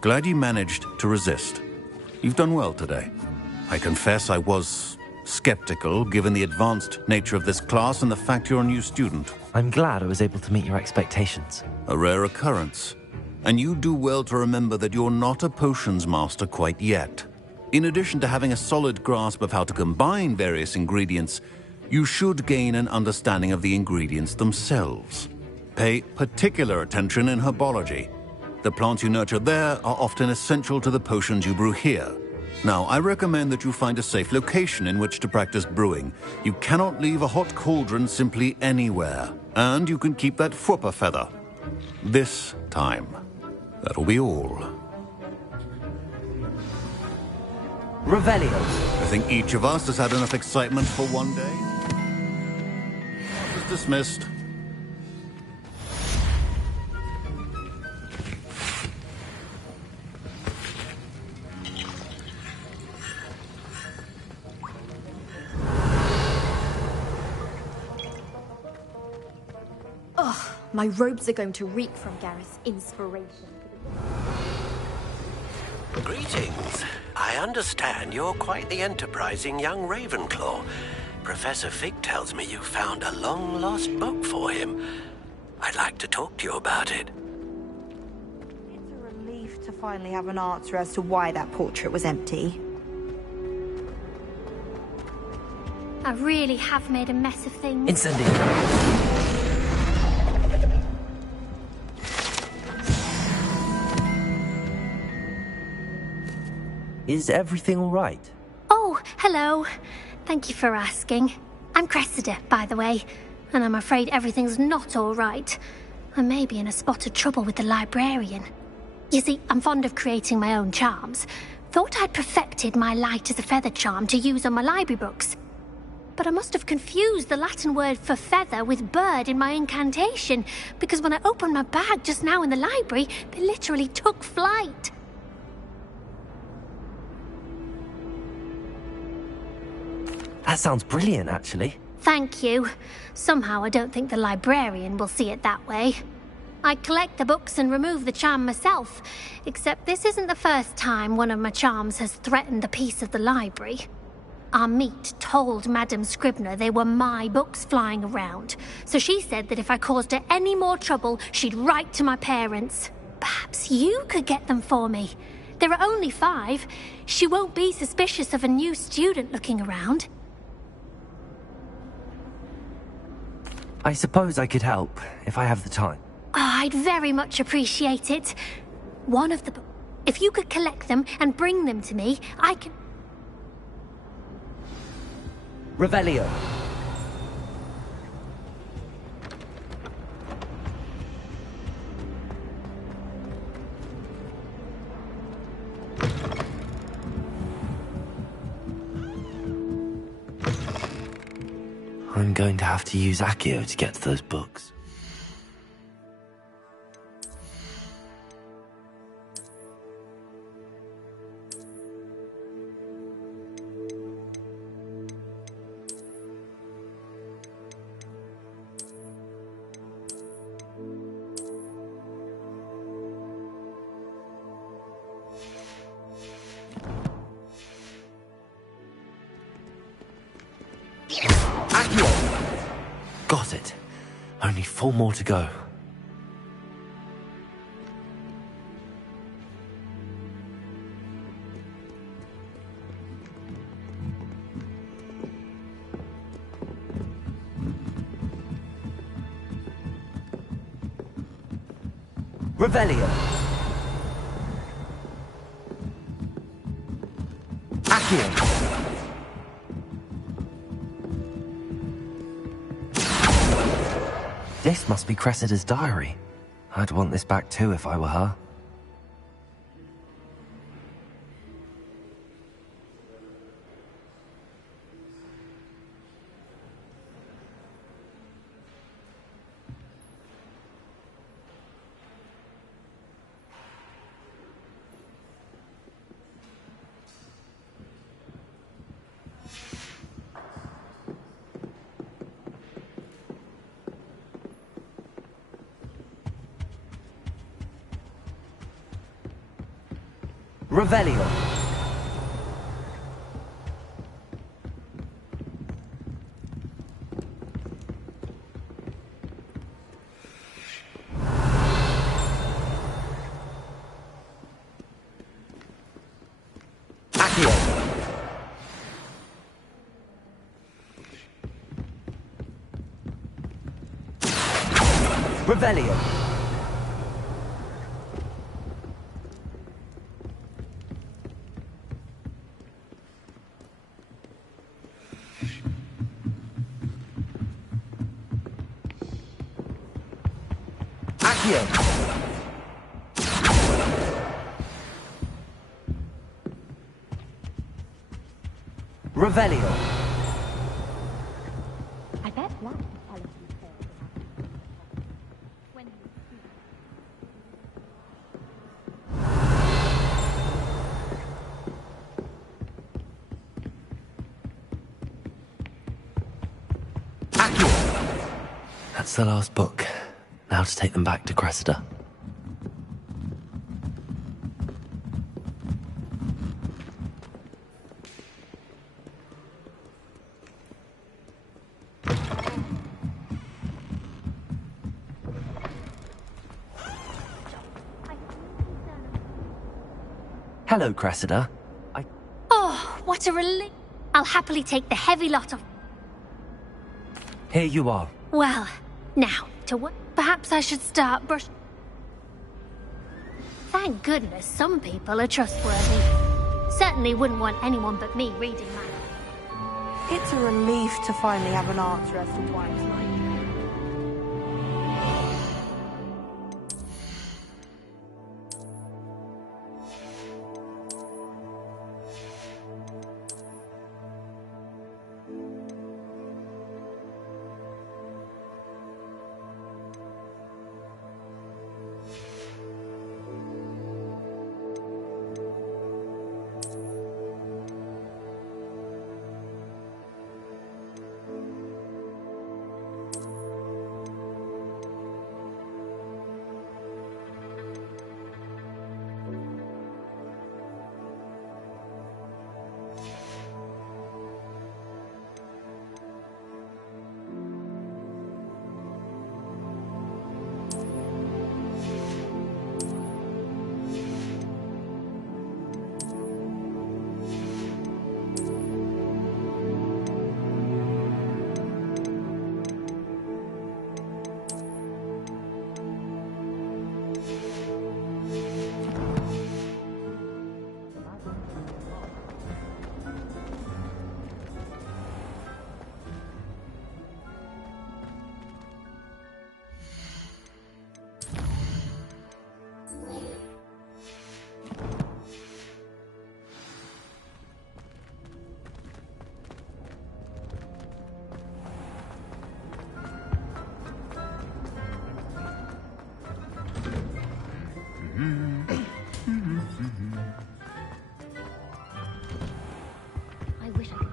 Glad you managed to resist. You've done well today. I confess I was skeptical, given the advanced nature of this class and the fact you're a new student. I'm glad I was able to meet your expectations. A rare occurrence. And you do well to remember that you're not a potions master quite yet. In addition to having a solid grasp of how to combine various ingredients, you should gain an understanding of the ingredients themselves. Pay particular attention in herbology. The plants you nurture there are often essential to the potions you brew here. Now, I recommend that you find a safe location in which to practice brewing. You cannot leave a hot cauldron simply anywhere. And you can keep that Fwooper feather. This time. That'll be all. Revelio. I think each of us has had enough excitement for one day. Class is dismissed. Ugh, my robes are going to reek from Gareth's inspiration. Greetings. I understand you're quite the enterprising young Ravenclaw. Professor Fig tells me you found a long-lost book for him. I'd like to talk to you about it. It's a relief to finally have an answer as to why that portrait was empty. I really have made a mess of things. Incendiary. Is everything all right? Oh, hello. Thank you for asking. I'm Cressida, by the way, and I'm afraid everything's not all right. I may be in a spot of trouble with the librarian. You see, I'm fond of creating my own charms. Thought I'd perfected my light as a feather charm to use on my library books. But I must have confused the Latin word for feather with bird in my incantation, because when I opened my bag just now in the library, they literally took flight. That sounds brilliant, actually. Thank you. Somehow I don't think the librarian will see it that way. I collect the books and remove the charm myself, except this isn't the first time one of my charms has threatened the peace of the library. Our meet told Madame Scribner they were my books flying around, so she said that if I caused her any more trouble, she'd write to my parents. Perhaps you could get them for me. There are only 5. She won't be suspicious of a new student looking around. I suppose I could help, if I have the time. Oh, I'd very much appreciate it. One of the books. If you could collect them and bring them to me, I can... Revelio. I'm going to have to use Accio to get to those books. Got it. Only 4 more to go. Revelio. Accio. This must be Cressida's diary. I'd want this back too if I were her. Revelio. Accio. Revelio. Accio. Revelio. I bet Black is telling you tales about when you Accio. That's the last book. Now to take them back to Cressida. Hello, Cressida. Oh, what a relief. I'll happily take the heavy lot of... Here you are. Well, now, to what? Perhaps I should start brush... Thank goodness some people are trustworthy. Certainly wouldn't want anyone but me reading that. It's a relief to finally have an answer as to why it's like. I wish I could...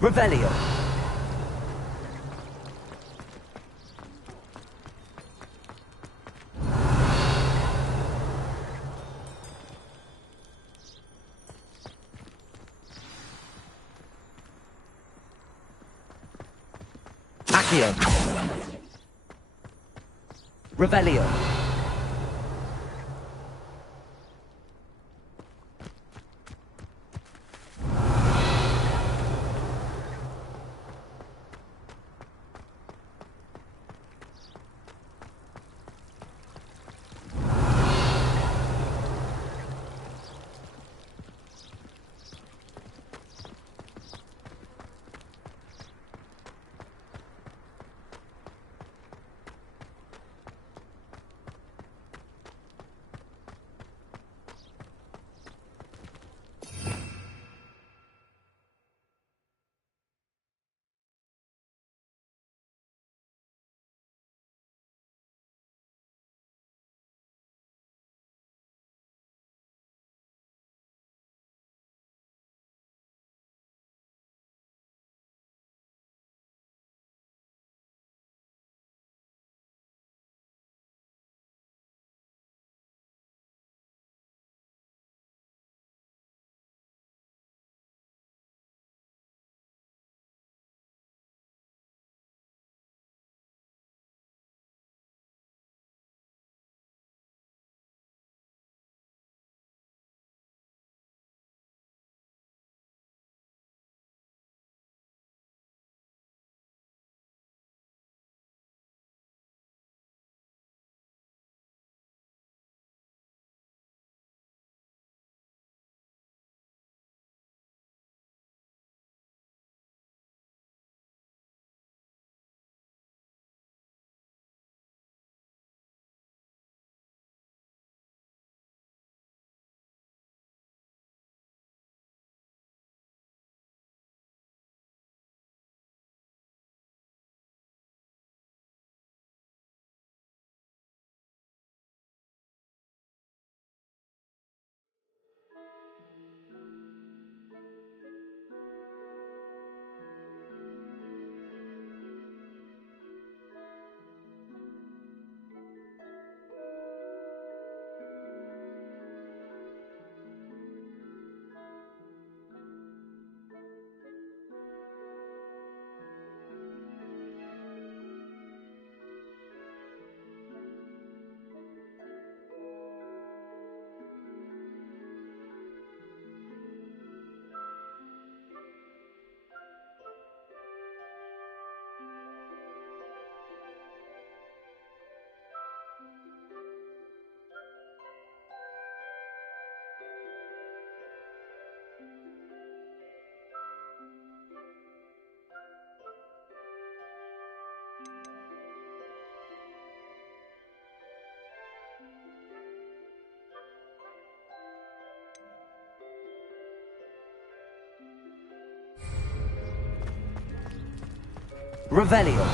Revelio. Accio. Revelio. Revelio.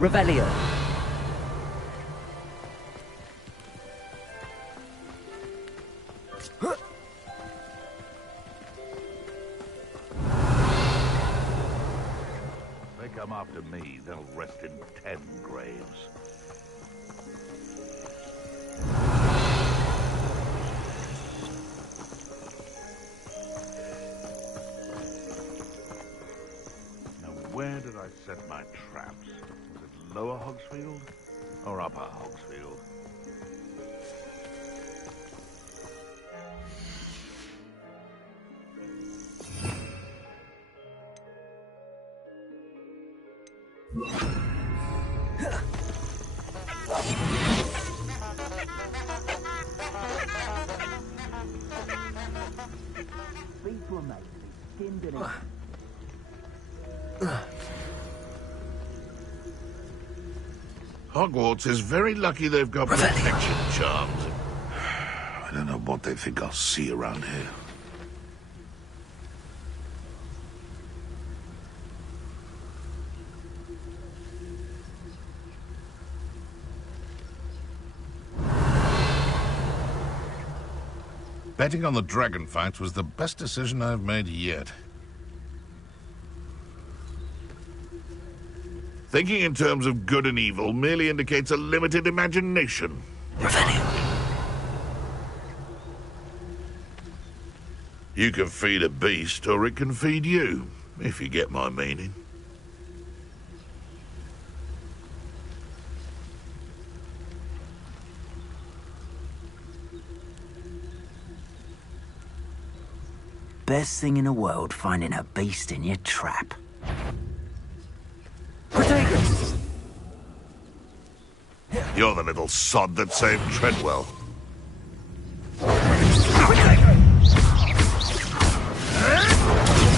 Revelio. They come after me, they'll rest in 10 graves. Now, where did I set my traps? Was it Lower Hogsfield or Upper Hogsfield? Hogwarts is very lucky they've got protection charms. I don't know what they think I'll see around here. Betting on the dragon fight was the best decision I've made yet. Thinking in terms of good and evil merely indicates a limited imagination. You can feed a beast, or it can feed you, if you get my meaning. Best thing in the world, finding a beast in your trap. You're the little sod that saved Treadwell.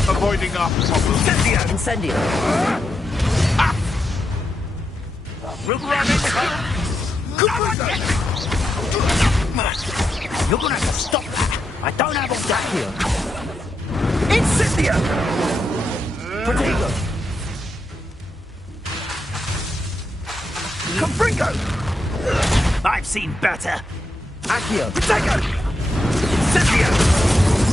Avoiding our problems. Incendio! You're gonna have to stop that. I don't have all that here. Incendio! Protego! I've seen better. Accio! Protego! Incendio!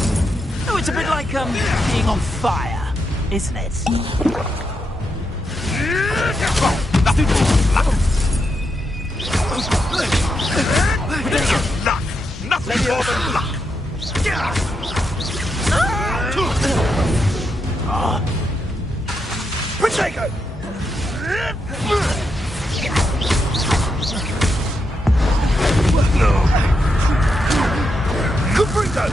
it's a bit like, being on fire, isn't it? Luck! Nothing more than luck! Protego! Caprico!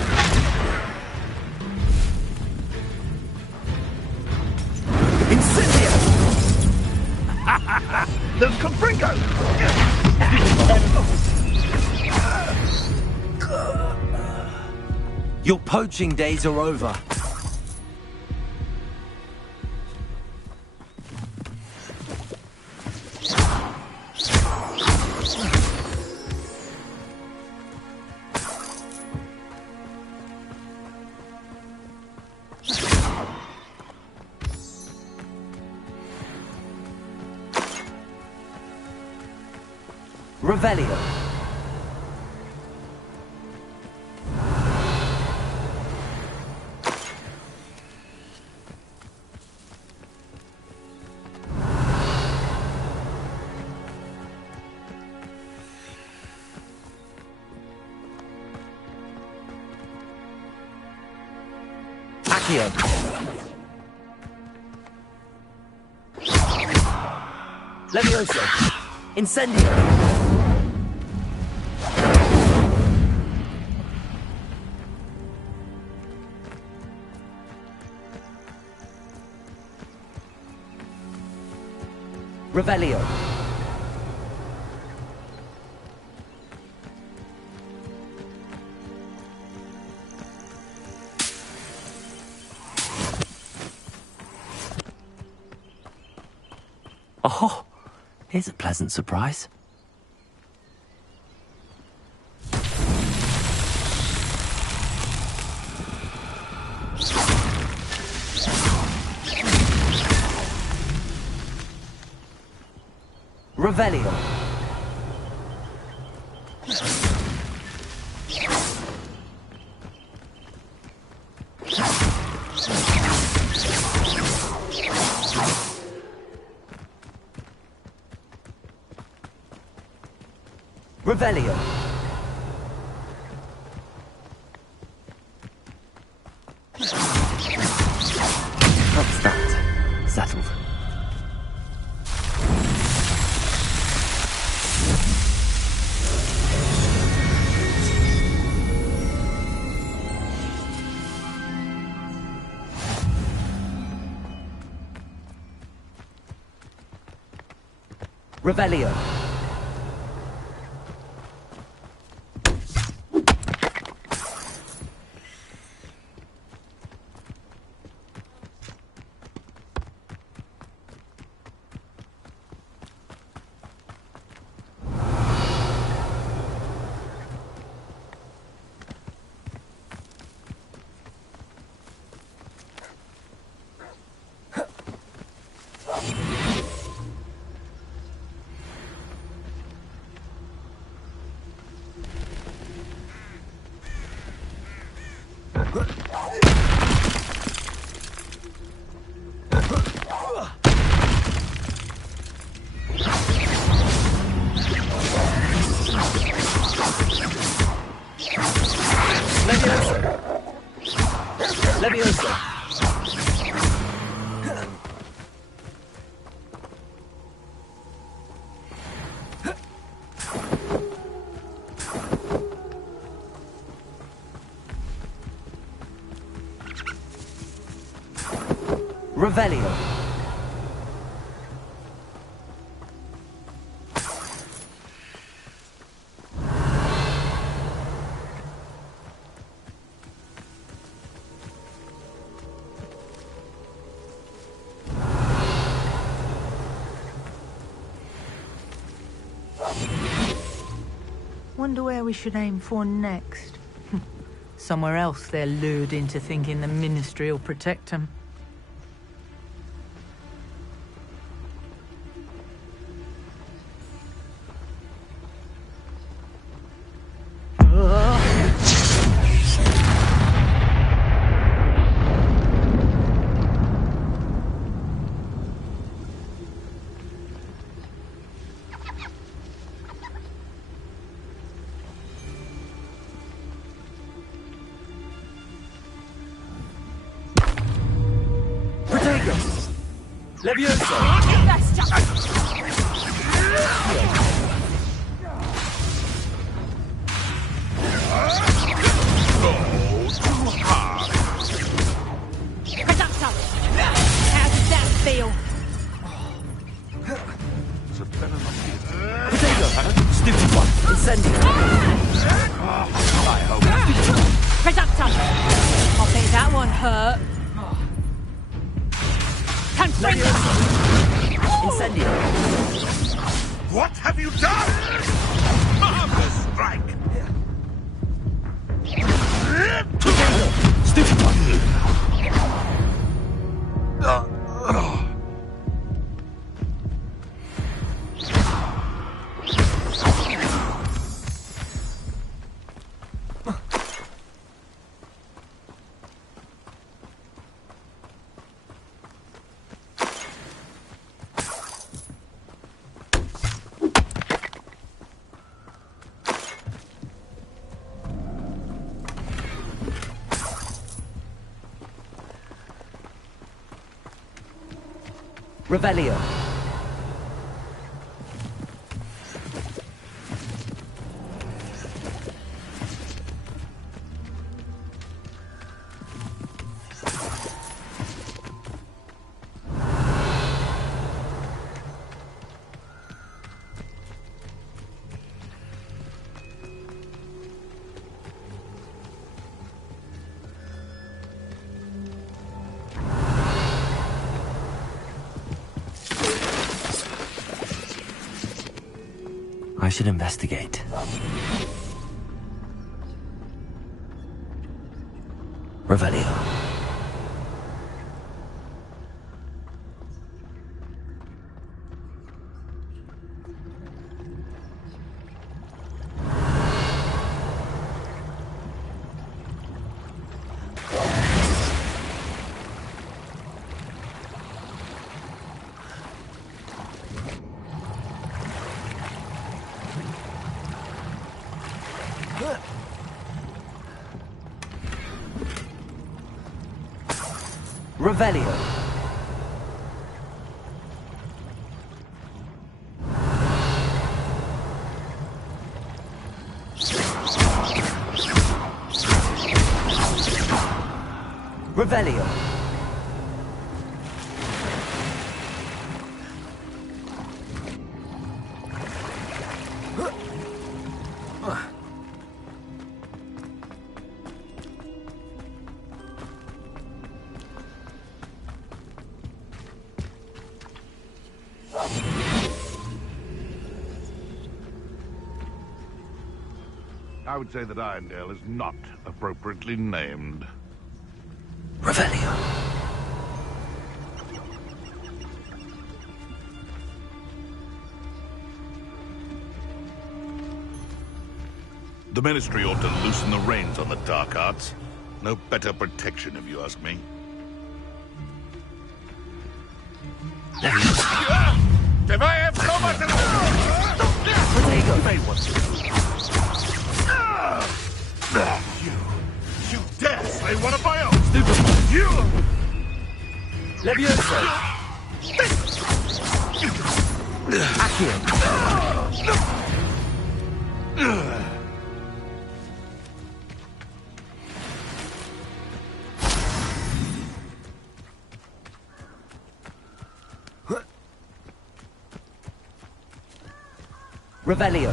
Incendio! The Caprico! Your poaching days are over. Revelio. Accio. Levioso. Incendio. Revelio. Oh, here's a pleasant surprise. Revelio. Revelio. What's that? Settled. Revelio. Levioso. Revelio. Wonder where we should aim for next. Somewhere else they're lured into thinking the Ministry will protect them. Levioso! Reducto! How does that feel? Potato! Stupid one! Incendio! I hope. Reducto! I bet that one hurt. Confringo! Incendio! What have you done? Marvelous strike! Potato! Stupid one! Revelio. I should investigate. Revelio. Revelio. Revelio. I would say that Irondale is not appropriately named. Revelio. The Ministry ought to loosen the reins on the dark arts. No better protection, if you ask me. If I have so much You dare slay one of my own! Stupid one! You! Levioso! Accio! Revelio.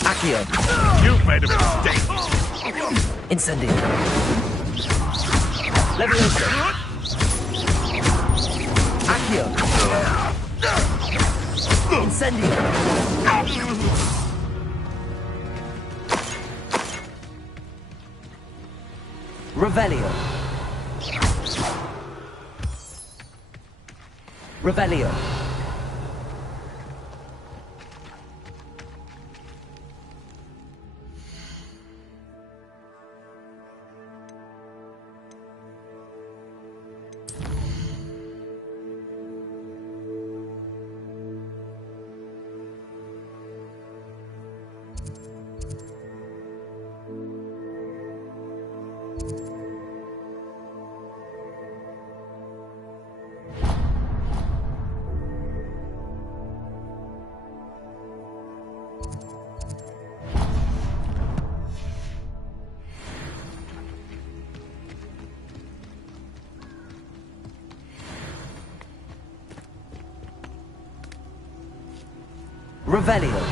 Accio. You've made a mistake. Incendio. Levioso. Accio. Incendio. Revelio. Revelio. Revelio.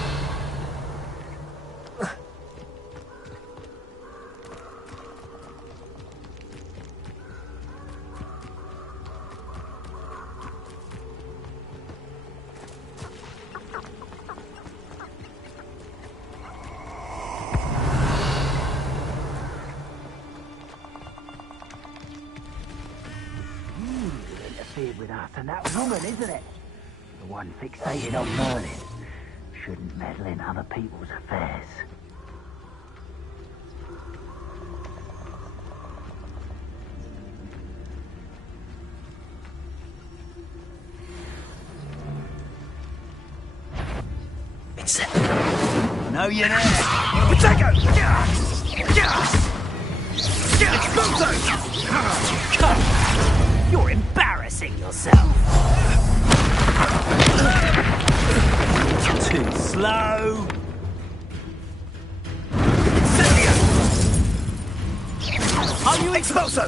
Interfered with us and that woman, isn't it? The one fixated on Merlin. Shouldn't meddle in other people's affairs. No, you're there. Potato! Exploso! You're embarrassing yourself. Too slow. Are you Exploso?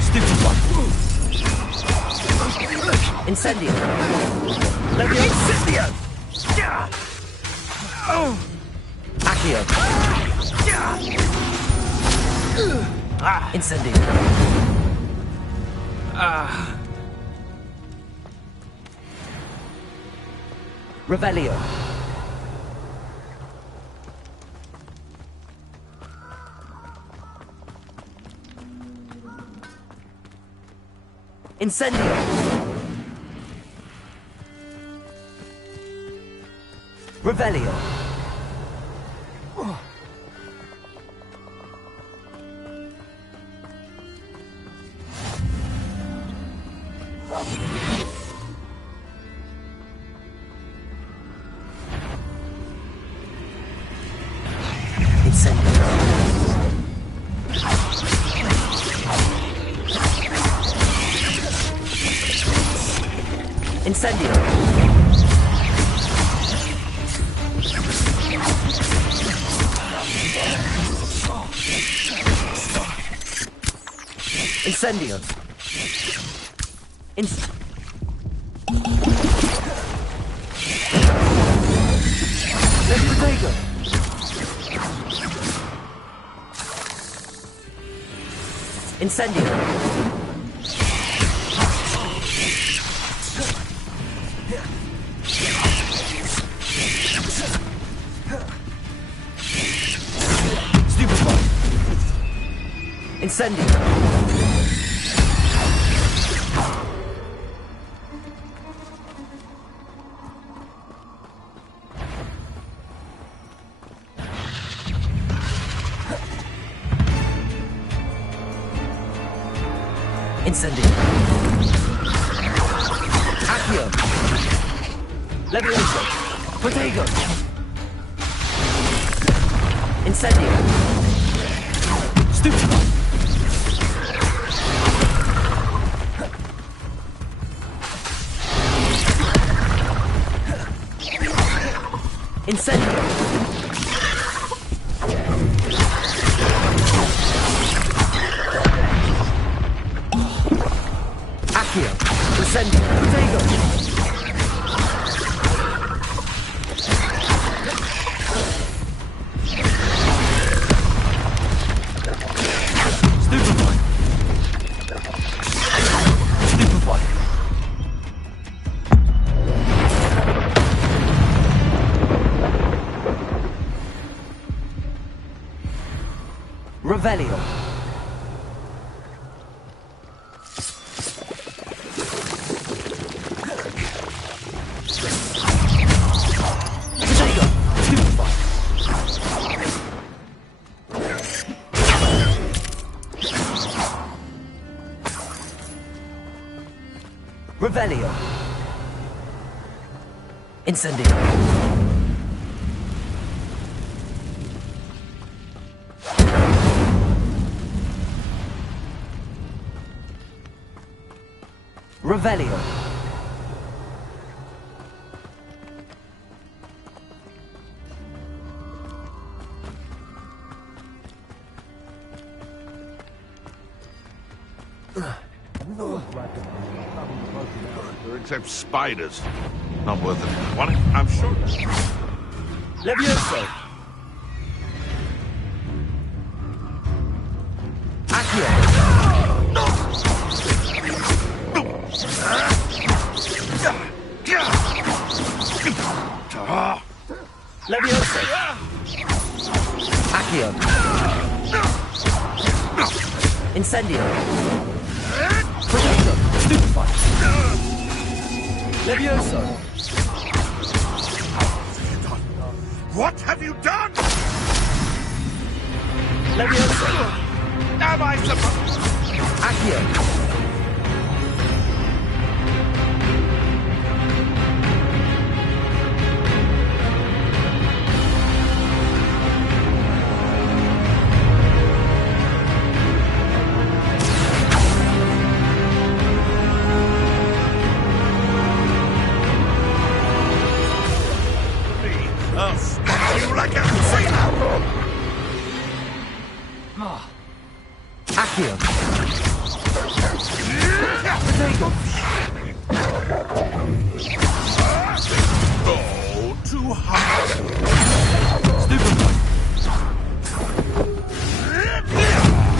Stupid one. Incendio. Incendio! Accio. Incendio. Revelio. Incendio. Revelio. Incendio. Incendio. Let's potato. Incendio. Incendio. Incendio. Accio. Levioso. Potato. Incendio. Stupid. Incendio. Accio. Incendio. Potato. Stupid one. Stupid one. Revelio. Potato. Stupid one. Revelio. Incendio. Revelio. Except spiders. Not worth it. One, I'm sure. Levioso. Accio. Levioso. Accio. Incendio. Protector. Stupefy. Levioso. What have you done? Levioso. Am I supposed? Accio. I'll smash you like a sailor! Accio. Oh, too hard. Stupefy.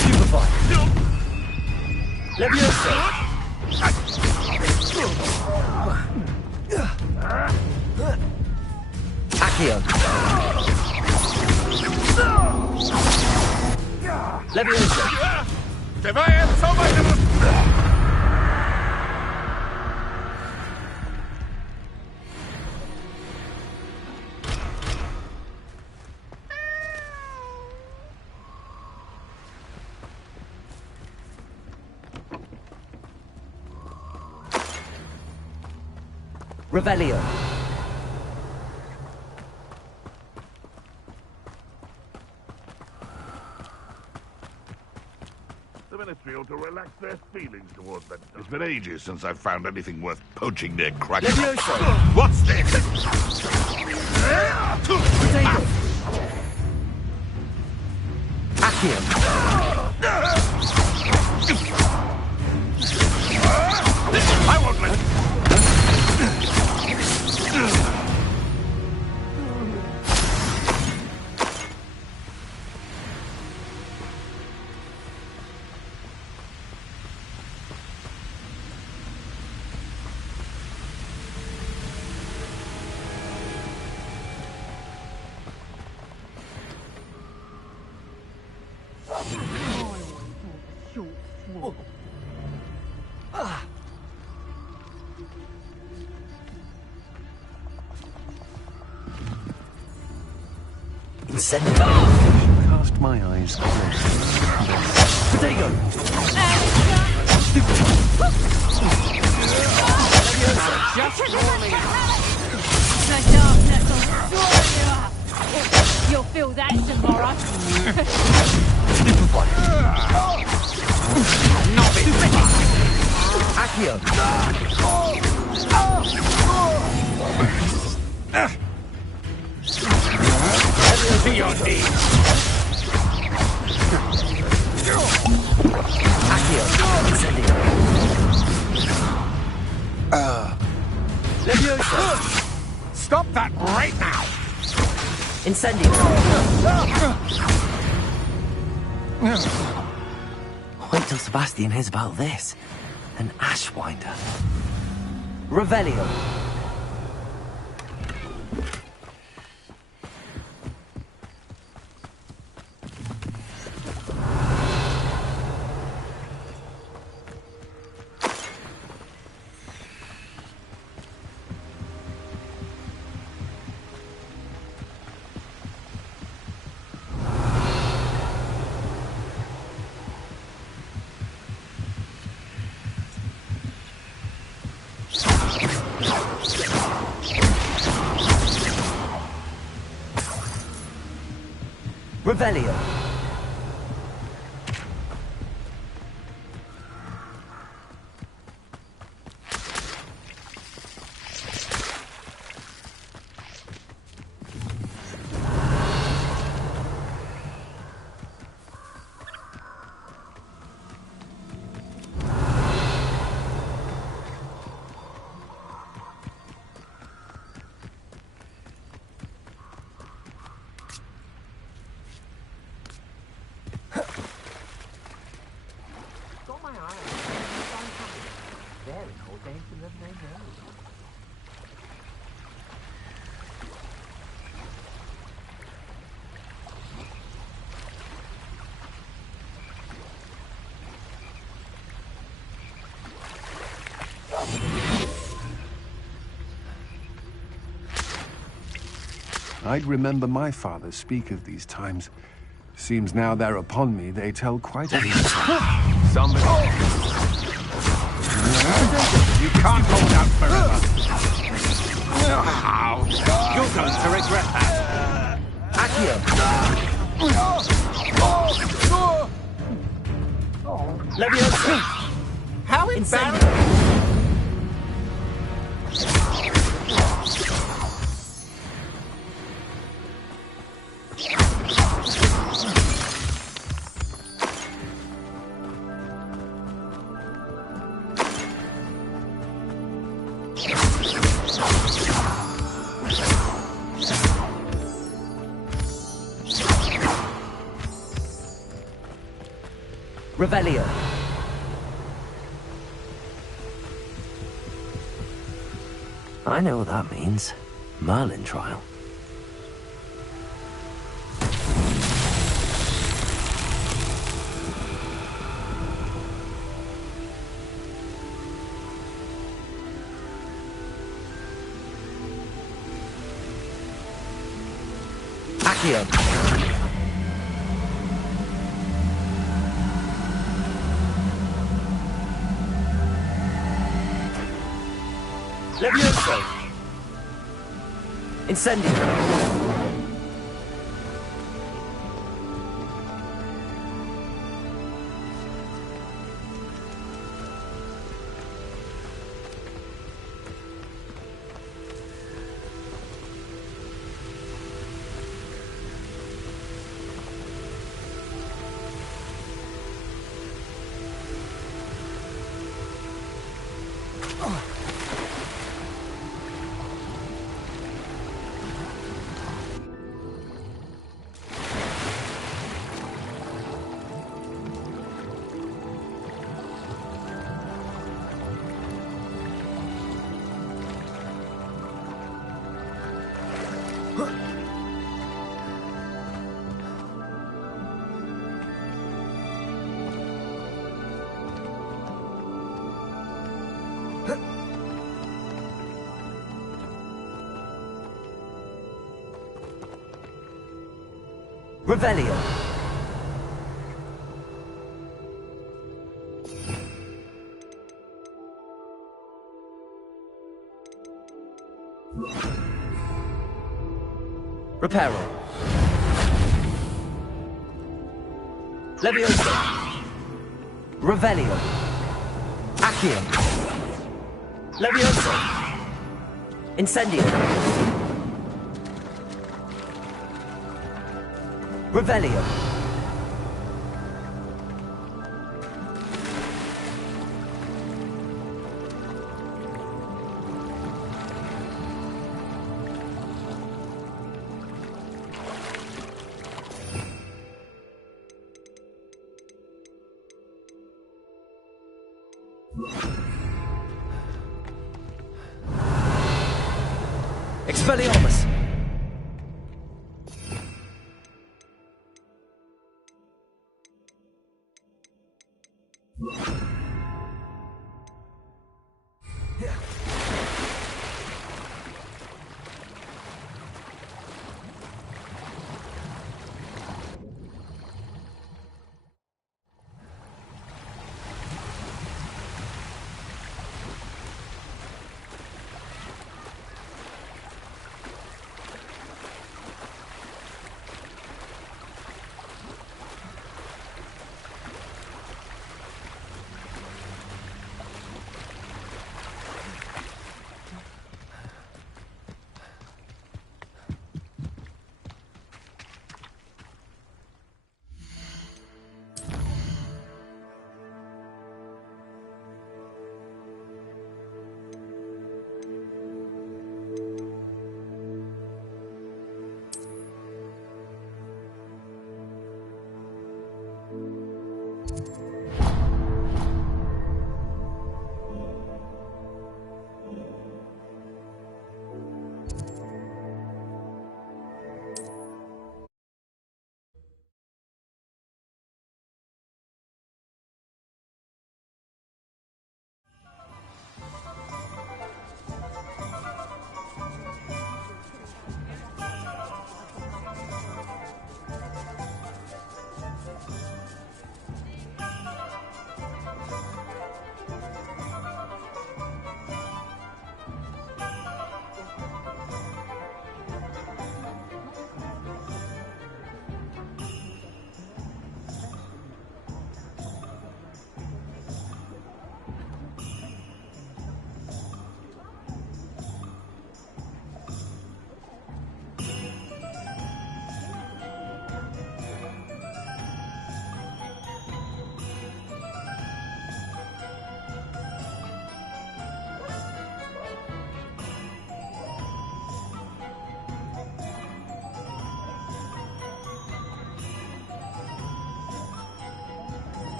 Stupefy. Levioso. Accio. Levioso. Te va a Revelio. The Ministry ought to relax their feelings towards that. It's been ages since I've found anything worth poaching their crackers. Levioso. What's this? Potato. Accio. I won't let Incendio. Cast my eyes close. Potato. Just warming up. The darkness will swallow you up. You'll feel that tomorrow. Stupefy. Accio. to your knees. Accio. Incendio. Levioso. Stop that right now! Incendio. Wait till Sebastian hears about this. An Ashwinder. Revelio. Revelio. my eye on them. They're in all danger than they know. I'd remember my father speak of these times. Seems now they're upon me, they tell quite a Somebody. You can't hold out forever. You're going to regret that. Accio! Leviosa! How embarrassing! Revelio. I know what that means. Merlin trial. Accio. Levioso! Incendio! Revelio. Reparo. Levioso. Revelio. Accio. Levioso. Incendio. Revelio. Expelliarmus!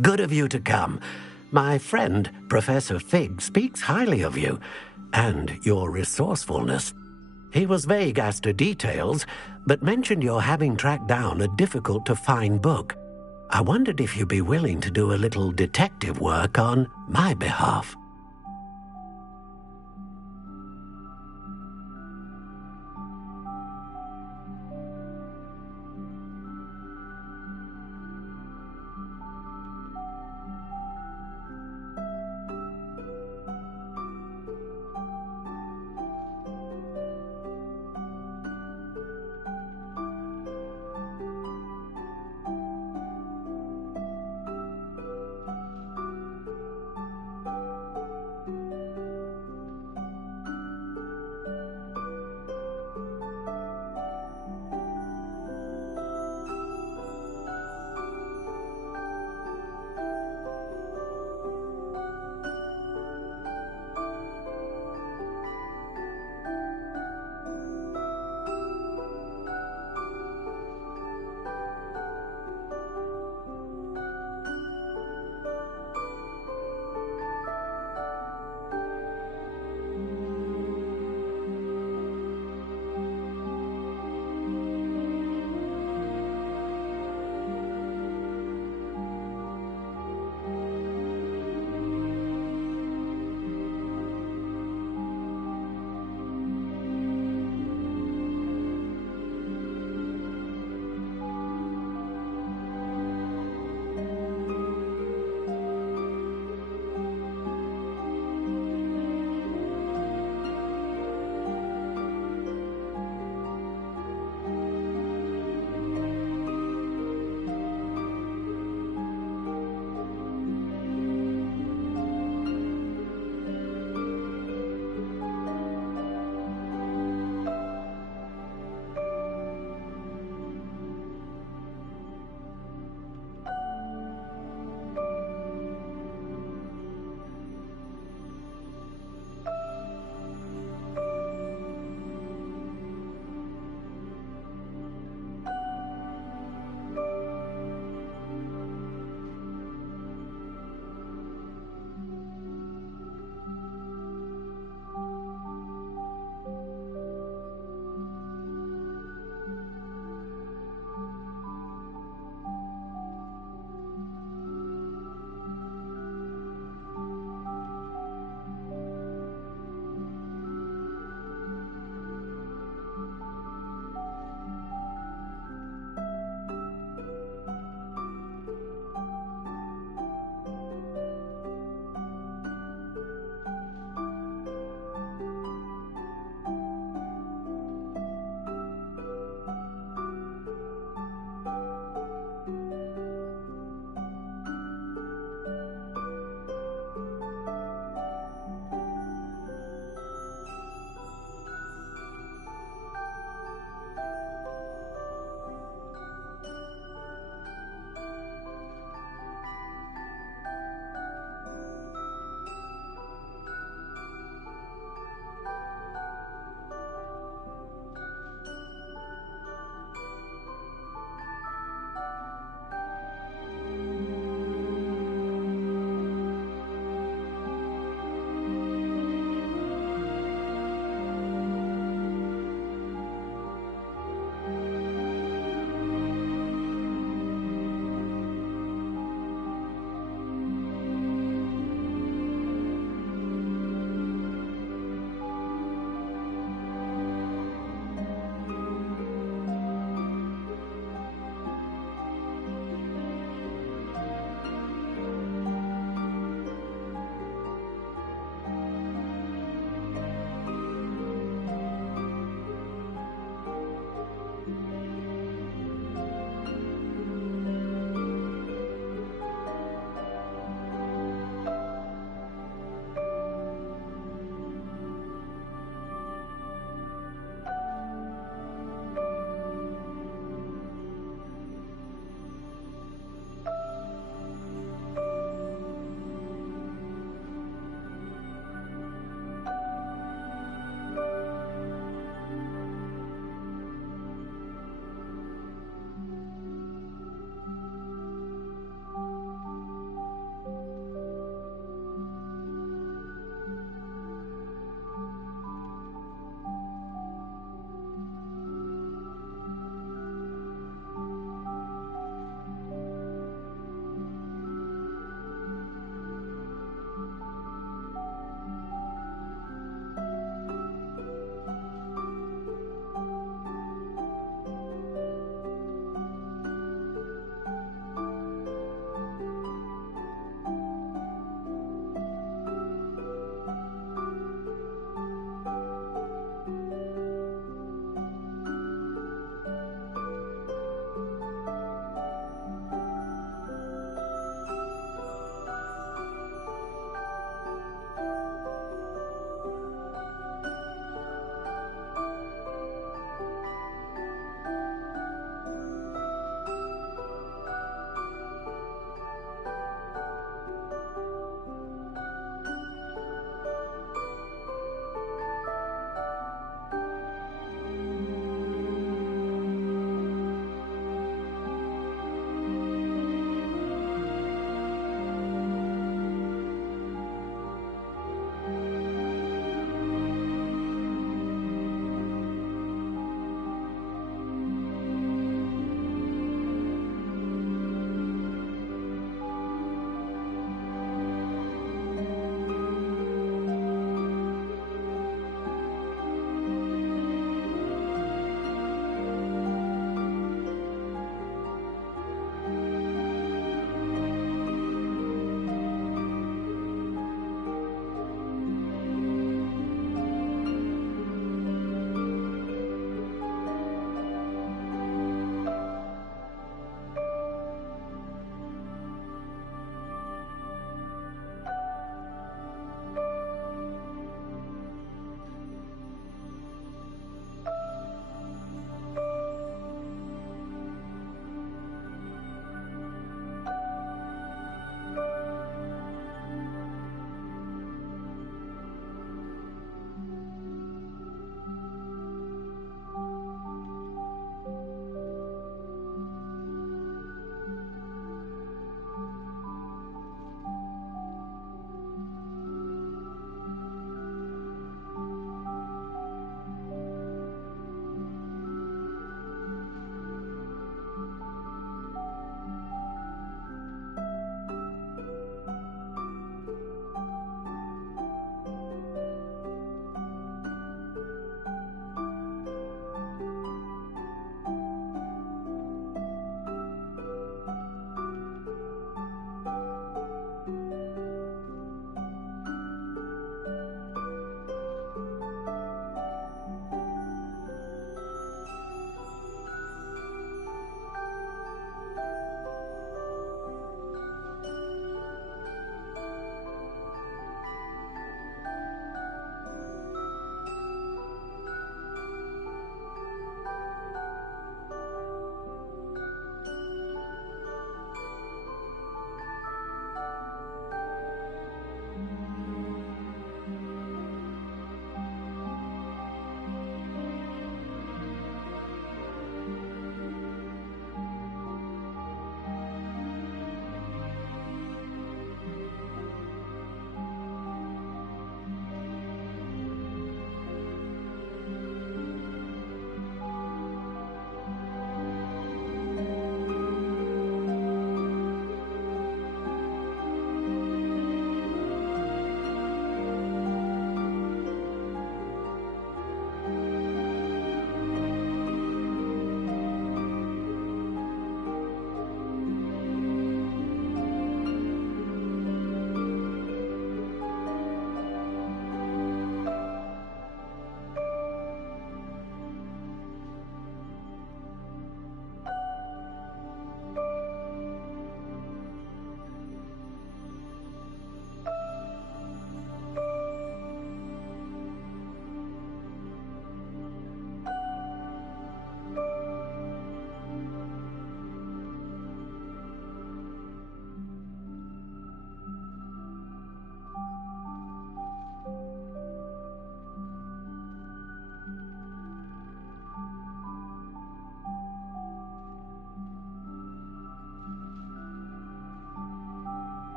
Good of you to come. My friend, Professor Fig, speaks highly of you, and your resourcefulness. He was vague as to details, but mentioned your having tracked down a difficult-to-find book. I wondered if you'd be willing to do a little detective work on my behalf.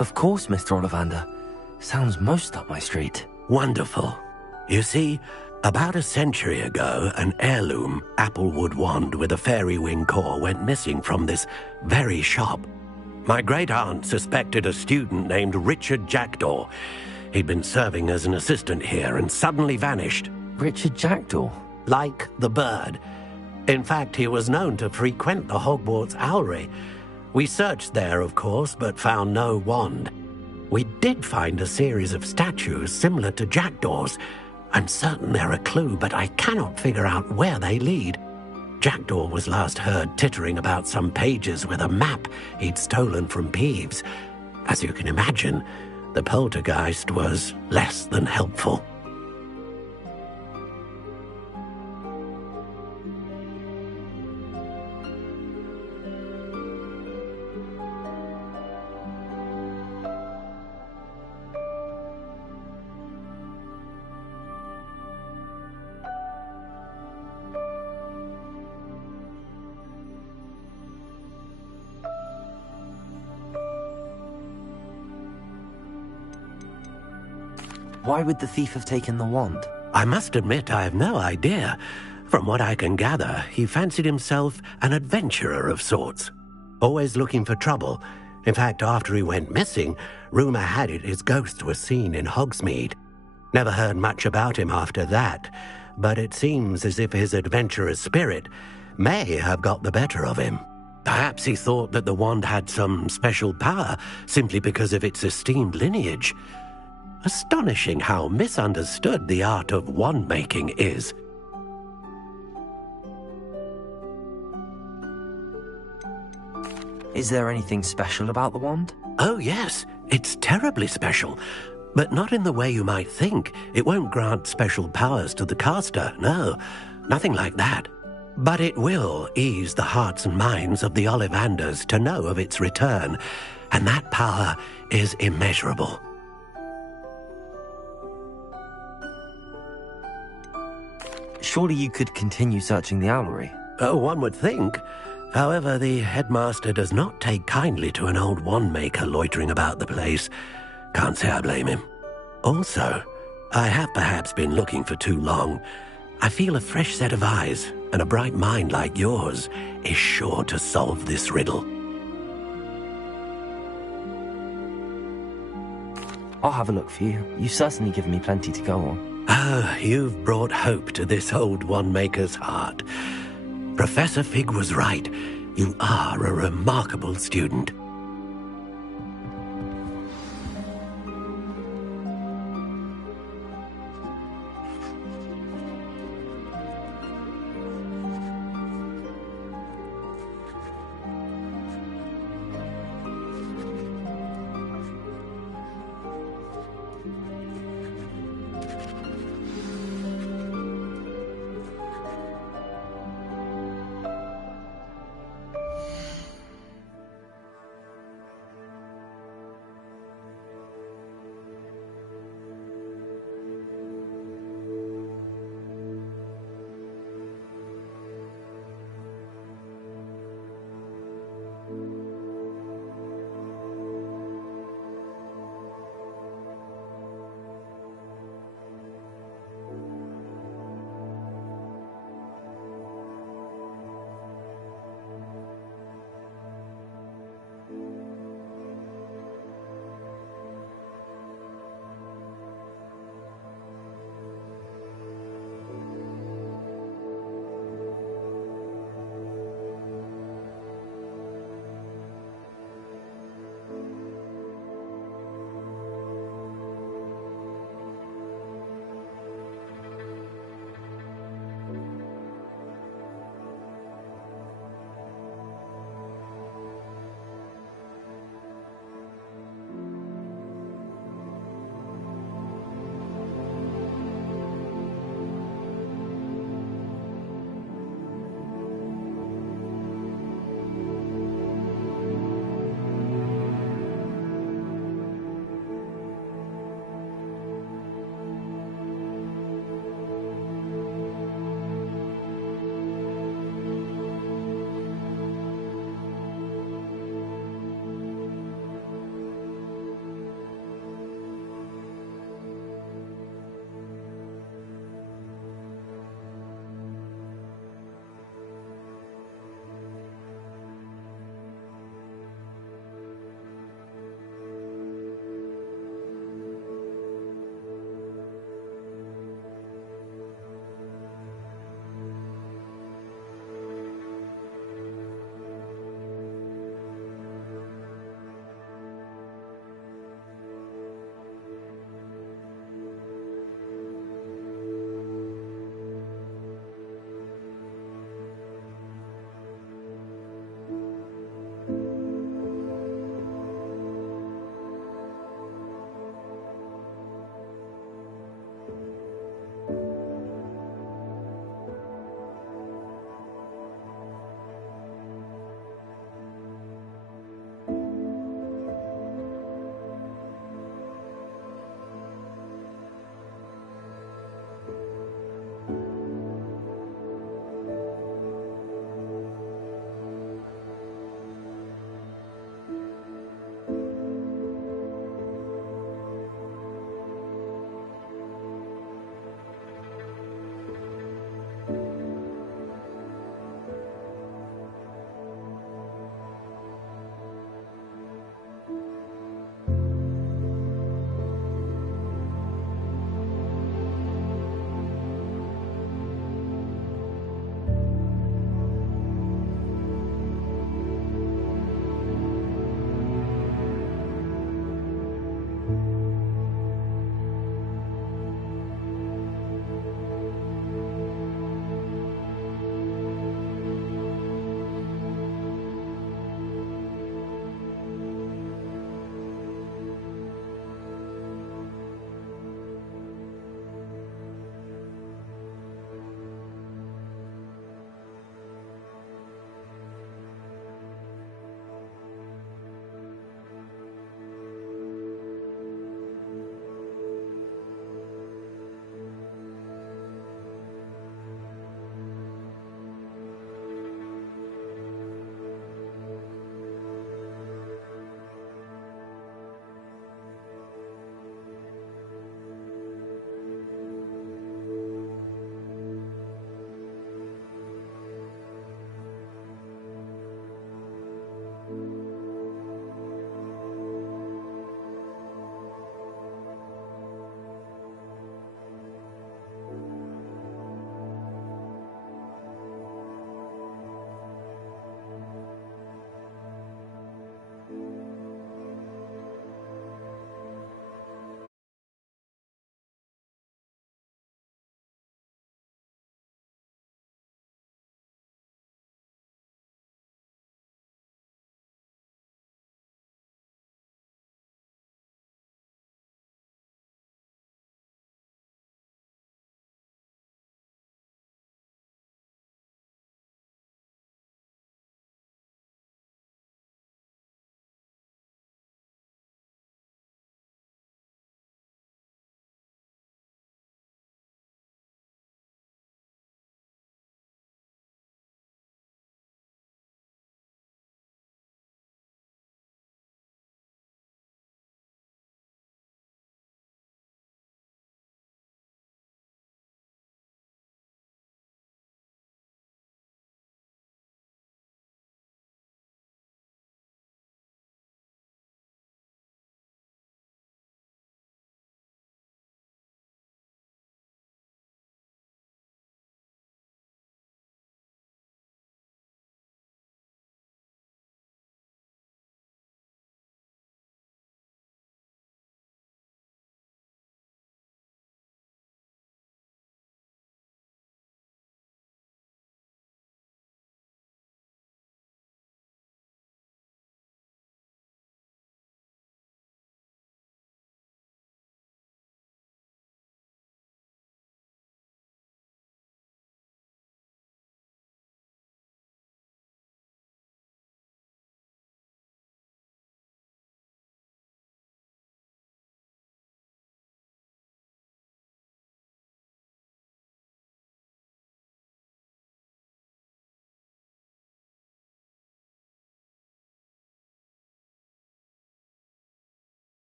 Of course, Mr. Ollivander. Sounds most up my street. Wonderful. You see, about a century ago, an heirloom applewood wand with a fairy wing core went missing from this very shop. My great-aunt suspected a student named Richard Jackdaw. He'd been serving as an assistant here and suddenly vanished. Richard Jackdaw? Like the bird. In fact, he was known to frequent the Hogwarts Owlery. We searched there, of course, but found no wand. We did find a series of statues similar to Jackdaw's. I'm certain they're a clue, but I cannot figure out where they lead. Jackdaw was last heard tittering about some pages with a map he'd stolen from Peeves. As you can imagine, the poltergeist was less than helpful. Why would the thief have taken the wand? I must admit I have no idea. From what I can gather, he fancied himself an adventurer of sorts. Always looking for trouble. In fact, after he went missing, rumour had it his ghost was seen in Hogsmeade. Never heard much about him after that, but it seems as if his adventurous spirit may have got the better of him. Perhaps he thought that the wand had some special power simply because of its esteemed lineage. Astonishing how misunderstood the art of wand-making is. Is there anything special about the wand? Oh yes, it's terribly special. But not in the way you might think. It won't grant special powers to the caster, no. Nothing like that. But it will ease the hearts and minds of the Ollivanders to know of its return. And that power is immeasurable. Surely you could continue searching the owlery. Oh, one would think. However, the headmaster does not take kindly to an old wand-maker loitering about the place. Can't say I blame him. Also, I have perhaps been looking for too long. I feel a fresh set of eyes, and a bright mind like yours is sure to solve this riddle. I'll have a look for you. You've certainly given me plenty to go on. Oh, you've brought hope to this old wand-maker's heart. Professor Fig was right. You are a remarkable student.